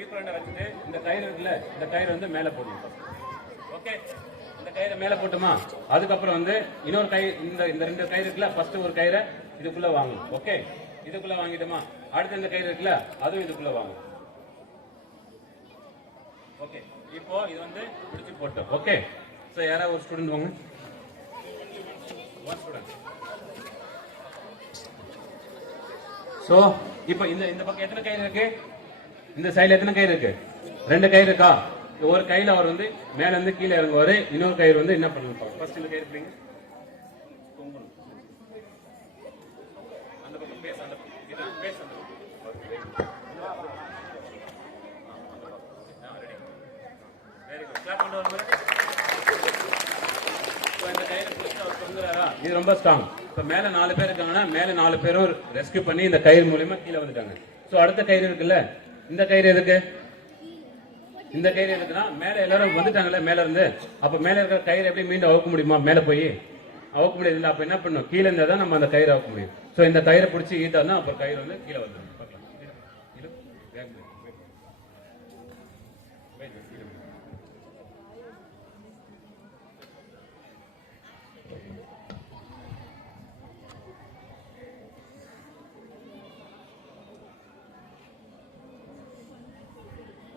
ஈக்குவலண்டா வச்சுட்டு இந்த கயிறு இருக்குல்ல, இந்த கயிறு வந்து மேல போடணும். ஓகே, இந்த கயிறை மேல போட்டுமா, அதுக்கப்புறம் வந்து இன்னொரு கயிறு, இந்த ரெண்டு கயிறு இருக்குல்ல, ஃபர்ஸ்ட் ஒரு கயிறை இதுக்குள்ள வாங்கணும். ஓகே, இதுக்குள்ள வாங்கிட்டோமா? அடுத்து இந்த கயிறு இருக்குல்ல, அதுவும் இதுக்குள்ள வாங்க. ஓகே, இப்போ இது வந்து பிடிச்சு போட்டோம். ஓகே, சோ யாராவது ஒரு ஸ்டூடெண்ட் வாங்க. One student. சோ இப்போ இந்த பக்கம் எத்தனை கயிறு இருக்கு? இந்த சைடுல எத்தனை கயிறு இருக்கு? 2 கயிறு இருக்கா? ஒரு கையில அவர் வந்து மேல இருந்து கீழே இறங்குவாரு, இன்னொரு கயிறு வந்து என்ன பண்ணுங்க. ஃபர்ஸ்ட் இந்த கயிறு பிடிங்க. அந்த பக்கம் பேச, அந்த பக்கம் இது பேச, அந்த பக்கம். Very good. கிளாப் பண்ண வரும்போது இந்த கயிறு பிடிச்சு அவர் தொங்குறாரா? இது ரொம்ப ஸ்ட்ராங். இப்போ மேல 4 பேர் இருக்காங்கன்னா மேல 4 பேரும் ரெஸ்கியூ பண்ணி இந்த கயிறு மூலியமா கீழே வந்துட்டாங்க. சோ அடுத்த கயிறு இருக்குல்ல, இந்த கயிறு எதுக்கு? இந்த கயிறு எதுக்குன்னா மேல எல்லாரும் வந்துட்டாங்கல்ல மேல இருந்து, அப்ப மேல இருக்கிற கயிறு எப்படி மீண்டும் அவுக்க முடியுமா? மேல போய் அவுக்க முடியாது இல்ல. அப்ப என்ன பண்ணும்? கீழே இருந்தா தான் நம்ம அந்த கயிறு அவுக்க முடியும். சோ இந்த கயிறை பிடிச்சி ஈட்டாதான் அப்புறம் கயிறு வந்து கீழே வந்துடும்.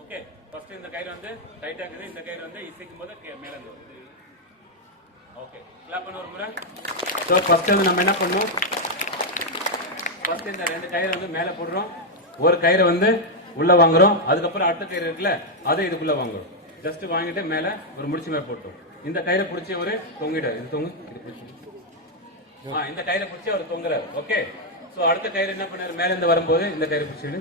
ஓகே, ஃபர்ஸ்ட் இந்த கயிறு வந்து டைட்டா இருக்குது, இந்த கயிறு வந்து இசைக்கும் போது மேல இருந்து வருது. ஓகே, கிளாப் பண்ண ஒரு முறை. சோ ஃபர்ஸ்ட் வந்து நம்ம என்ன பண்ணோம்? ஃபர்ஸ்ட் இந்த 2 கயிறை வந்து மேல போடுறோம், ஒரு கயிறை வந்து உள்ள வாங்குறோம், அதுக்கப்புறம் அடுத்த கயிறு இருக்குல்ல அதை இதுக்குள்ள வாங்குறோம். ஜஸ்ட் வாங்கிட்டு மேல ஒரு முடிச்சு மேல போட்டோம். இந்த கயிறை பிடிச்சி ஒரு தொங்கிட, இது தொங்கு, இது பிடிச்சி. இந்த கயிறை பிடிச்சி அவர் தொங்குறாரு. ஓகே, சோ அடுத்த கயிறு என்ன பண்ணாரு? மேல இருந்து வரும்போது இந்த கயிறு பிடிச்சிடு.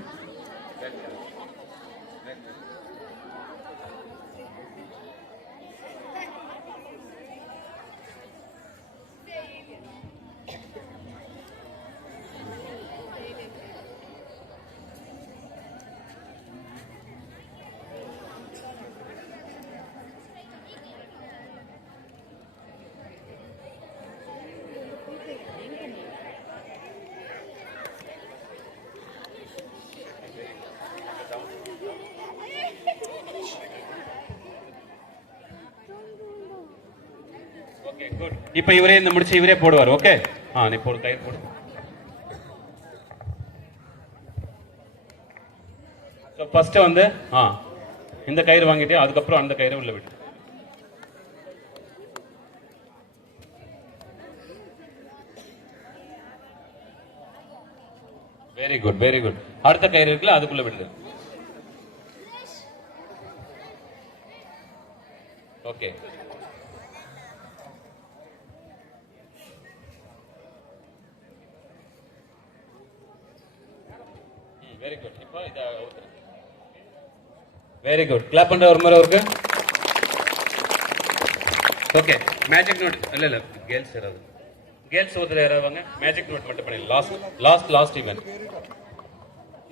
Okay, good. இப்போ இவரே இந்த முடிச்சு இவரே போடுவார். ஓகே, நீ போடு, கயிறு போடு. ஸோ ஃபர்ஸ்ட் வந்து இந்த கயிறு வாங்கிட்டு அதுக்கப்புறம் அந்த கயிறை உள்ள விடு. Very good, very good. அடுத்த கயிறு இருக்குல்ல அதுக்குள்ள விடுது. Okay, very good. இப்போ இத ஊத்துறேன். Very good. கிளாப் பண்ற ஒரு முறை இருக்கு. ஓகே, மேஜிக் நோட் இல்ல கேர்ள்ஸ் யாராவது கேர்ள்ஸ் ஊத்துற யாராவது மேஜிக் நோட் மட்டும் பண்ணி லாஸ்ட் ஈவென்ட்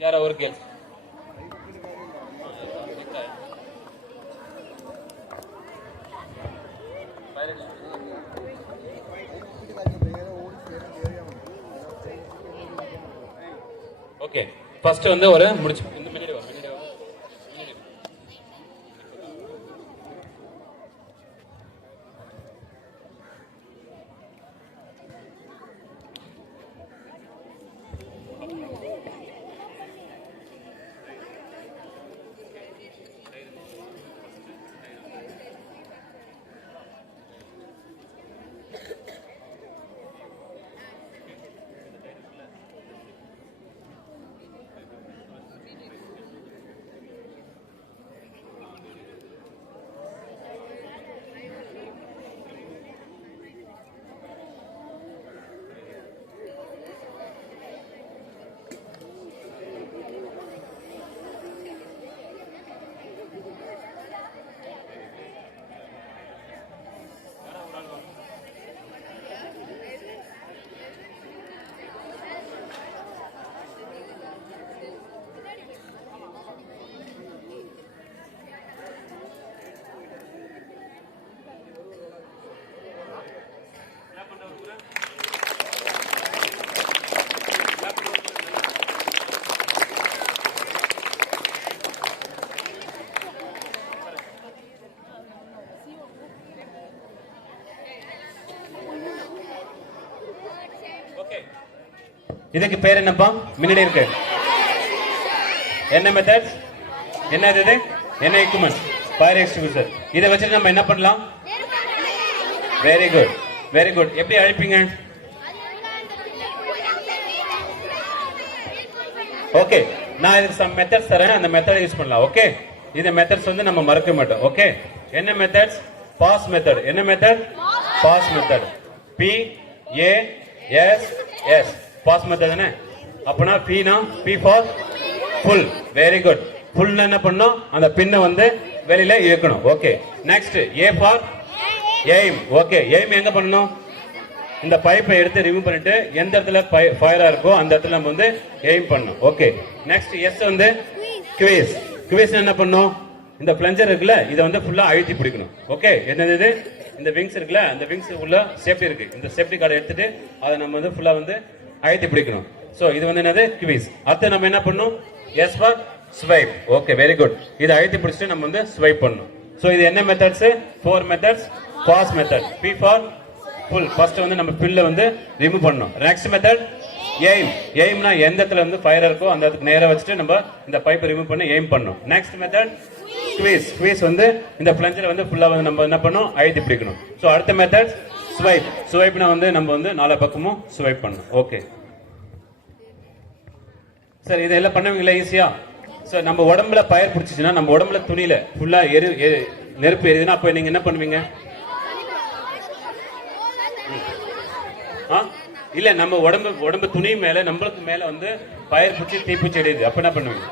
யாரா ஒரு கேர்ள்ஸ். ஓகே, ஃபர்ஸ்ட் வந்து ஒரு முடிச்சு இந்த முன்னாடி வா. இதுக்கு பேர் என்னப்பா முன்னாடி இருக்கு என்ன மெத்தட் என்ன இது என்ன equipment ஃபயர் எக்ஸ்டிங்விஷர் இதை வச்சுட்டு நம்ம என்ன பண்ணலாம் வெரி குட் வெரி குட் எப்படி அழைப்பீங்க ஓகே நான் இதுக்கு சம் மெத்தட்ஸ் தரேன் அந்த மெத்தட் யூஸ் பண்ணலாம் ஓகே இந்த மெத்தட்ஸ் வந்து நம்ம மறக்க மாட்டோம் ஓகே என்ன மெத்தட்ஸ் பாஸ் மெத்தட் என்ன method pass method P A S S pass method தானே அப்பனா P னா P for full very good full என்ன பண்ணோம் அந்த பின்னை வந்து வெளியில இழுக்கணும் okay next A for aim okay aim எங்க பண்ணணும் இந்த பைப்பை எடுத்து ரிமூவ் பண்ணிட்டு எந்த இடத்துல ஃபயரா இருக்கோ அந்த இடத்துல நம்ம வந்து எய்ம் பண்ணணும் ஓகே நெக்ஸ்ட் எஸ் வந்து குவீஸ் குவீஸ் என்ன பண்ணும் இந்த பிளஞ்சர் இருக்குல்ல இதை வந்து ஃபுல்லா அழுத்தி பிடிக்கணும் ஓகே என்னது இந்த விங்ஸ் இருக்குல்ல அந்த விங்ஸ் உள்ள சேஃப்டி இருக்கு இந்த சேஃப்டி கார்டை எடுத்துட்டு அதை நம்ம வந்து ஃபுல்லா வந்து அழுத்தி பிடிக்கணும் சோ இது வந்து என்னது குவீஸ் அடுத்து நம்ம என்ன பண்ணணும் S for swipe okay very good இதை அழுத்தி பிடிச்சிட்டு நம்ம வந்து ஸ்வைப் பண்ணணும் சோ இது என்ன methods 4 methods pass method P for full first வந்து நம்ம பில்ல வந்து ரிமூவ் பண்ணணும் நெக்ஸ்ட் மெத்தட் எய்ம் எய்ம்னா எந்த இடத்துல வந்து ஃபயர் இருக்கோ அந்த இடத்துக்கு நேரா வச்சுட்டு நம்ம இந்த பைப்பை ரிமூவ் பண்ணி எய்ம் பண்ணணும் நெக்ஸ்ட் மெத்தட் ஸ்குவீஸ் ஸ்குவீஸ் வந்து இந்த பிளஞ்சரை வந்து ஃபுல்லா வந்து நம்ம என்ன பண்ணணும் அழுத்தி பிடிக்கணும் சோ அடுத்த மெத்தட் ஸ்வைப் ஸ்வைப்னா வந்து நம்ம வந்து நாலா பக்கமும் ஸ்வைப் பண்ணணும் ஓகே சார் இதெல்லாம் பண்ணுவீங்களா ஈஸியா சார் நம்ம உடம்புல பயர் பிடிச்சிச்சுன்னா நம்ம உடம்புல துணியில ஃபுல்லா நெருப்பு எரியுதுன்னா அப்ப நீங்க என்ன பண்ணுவீங்க இல்ல நம்ம உடம்பு துணி மேல நம்மளுக்கு மேல வந்து பயர் பூச்சி தீப்பூச்சி எரியுது அப்ப என்ன பண்ணுவீங்க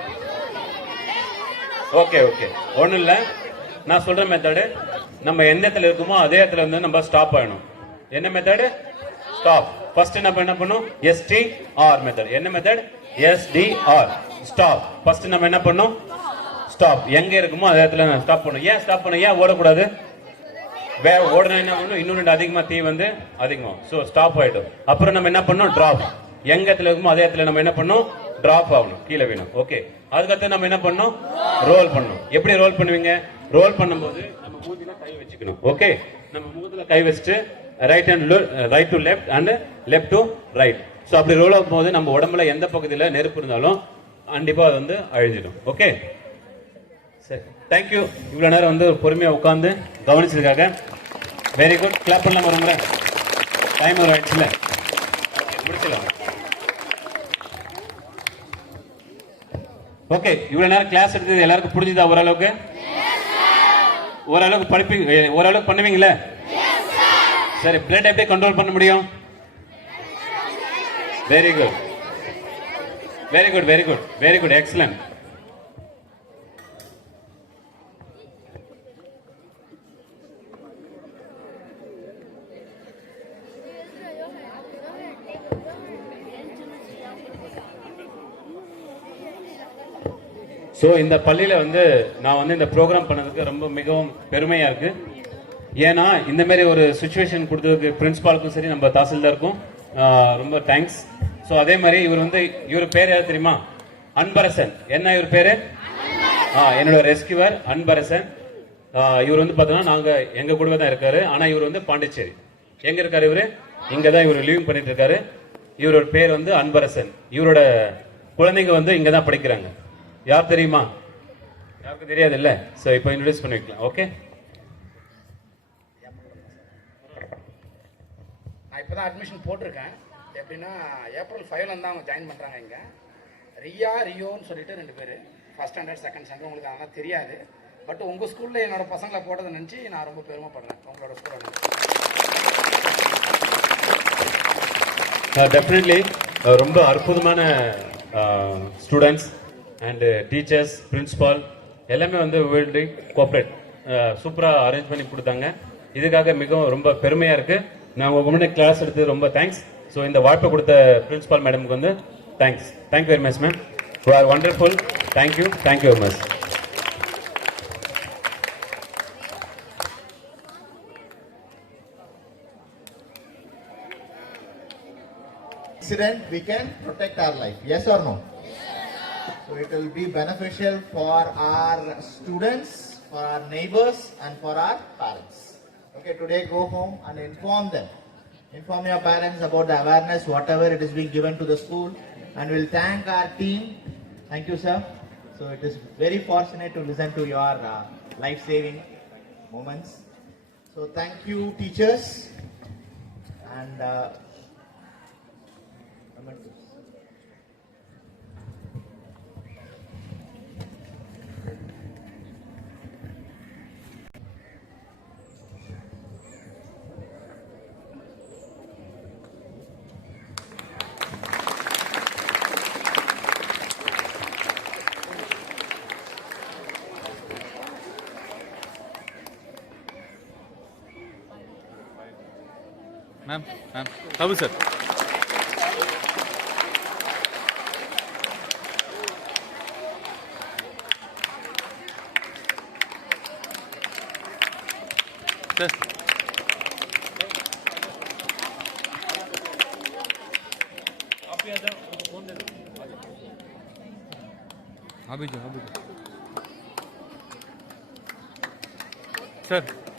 ஓகே ஓகே ஒண்ணும் இல்ல நான் சொல்ற மெத்தடு நம்ம எந்த இடத்துல இருக்குமோ அதே இடத்துல வந்து நம்ம ஸ்டாப் ஆகணும் என்ன மெத்தடு ஸ்டாப் ஃபர்ஸ்ட் நம்ம என்ன பண்ணும் STR மெத்தட் என்ன மெத்தட் SDR ஸ்டாப் ஃபர்ஸ்ட் நம்ம என்ன பண்ணோம் ஸ்டாப் எங்க இருக்குமோ அதே இடத்துல ஸ்டாப் பண்ணணும் ஏன் ஸ்டாப் பண்ணணும் ஏன் ஓடக்கூடாது வேற ஓடனா என்ன பண்ணணும் இன்னும் அதிகமா தீ வந்து அதிகமாகும் சோ ஸ்டாப் ஆயிடும் அப்புறம் நம்ம என்ன பண்ணோம் டிராப் எங்க இடத்துல இருக்குமோ அதே இடத்துல நம்ம என்ன பண்ணோம் டிராப் ஆகணும் கீழே வேணும் ஓகே அதுக்கடுத்து நம்ம என்ன பண்ணோம் ரோல் பண்ணணும் எப்படி ரோல் பண்ணுவீங்க ரோல் பண்ணும்போது நம்ம மூஞ்சில கை வச்சுக்கணும் ஓகே நம்ம மூஞ்சில கை வச்சுட்டு right to left and left to right so அப்படி ரோல் ஆகும் போது நம்ம உடம்புல எந்த பகுதியில நெருப்பு இருந்தாலும் கண்டிப்பா அது வந்து அழிஞ்சிடும் ஓகே சரி தேங்க்யூ இவ்வளவு நேரம் வந்து பொறுமையா உட்கார்ந்து கவனிச்சதுக்காக வெரி குட் கிளாப் பண்ணலாம் ஒரு முறை டைம் ஒரு ஆயிடுச்சுல முடிச்சலாம் ஓகே இவ்வளவு நேரம் கிளாஸ் எடுத்தது எல்லாருக்கும் புரிஞ்சுதா ஓரளவுக்கு ஓரளவுக்கு படிப்பீங்க ஓரளவுக்கு பண்ணுவீங்களே சரி பிளேட் எப்படி கண்ட்ரோல் பண்ண முடியும் very good very good very good very good excellent so இந்த பள்ளியில வந்து நான் வந்து இந்த ப்ரோக்ராம் பண்ணதுக்கு ரொம்ப மிகவும் பெருமையா இருக்கு ஏன்னா இந்த மாதிரி ஒரு சுச்சுவேஷன் கொடுத்ததுக்கு பிரின்சிபாலுக்கும் சரி நம்ம தாசில்தாருக்கும் ரொம்ப தேங்க்ஸ் ஸோ அதே மாதிரி இவர் பேர் யாரு தெரியுமா அன்பரசன் என்ன இவர் பேரு என்னோட ரெஸ்கியூவர் அன்பரசன் இவர் வந்து பார்த்தோன்னா நாங்க எங்க கூட தான் இருக்காரு ஆனா இவர் வந்து பாண்டிச்சேரி எங்க இருக்காரு இவரு இங்க தான் இவர் லிவிங் பண்ணிட்டு இருக்காரு இவரோட பேர் வந்து அன்பரசன் இவரோட குழந்தைங்க வந்து இங்க தான் படிக்கிறாங்க யார் தெரியுமா யாருக்கு தெரியாது இல்ல சோ இப்போ இன்ட்ரோடியூஸ் பண்ணி வைக்கலாம் ஓகே நான் இப்போதான் அட்மிஷன் போட்டிருக்கேன் எப்படின்னா ஏப்ரல் 5ல தான் அவங்க ஜாயின் பண்ணுறாங்க இங்கே ரியோன்னு சொல்லிட்டு 2 பேர் ஃபர்ஸ்ட் ஸ்டாண்டர்ட் செகண்ட் ஸ்டாண்டர்ட் உங்களுக்கு அதெல்லாம் தெரியாது பட் உங்கள் ஸ்கூலில் என்னோட பசங்களை போட்டதை நினச்சி நான் ரொம்ப பெருமைப்படுறேன் உங்களோட ஸ்கூலில் டெஃபினெட்லி ரொம்ப அற்புதமான ஸ்டூடெண்ட்ஸ் அண்ட் டீச்சர்ஸ் பிரின்சிபால் எல்லாமே வந்து வேர்ல்டு கோஆப்ரேட் சூப்பராக அரேஞ்ச் பண்ணி கொடுத்தாங்க இதுக்காக மிகவும் ரொம்ப பெருமையாக இருக்கு நான் உங்க முன்னாடி கிளாஸ் எடுத்து ரொம்ப தேங்க்ஸ் ஸோ இந்த வாய்ப்பை கொடுத்த பிரின்சிபால் மேடமுக்கு வந்து thanks thank you very much ma'am you are wonderful thank you very much Accident, we can protect our life. Yes or no? So it will be beneficial for our students, for our neighbors, and for our parents. Okay, today go home and inform them Inform your parents about the awareness, whatever it is being given to the school, and we'll thank our team. Thank you, sir. So it is very fortunate to listen to your life-saving moments. So thank you, teachers, and ma'am, Tabu sir. Sir. Sir.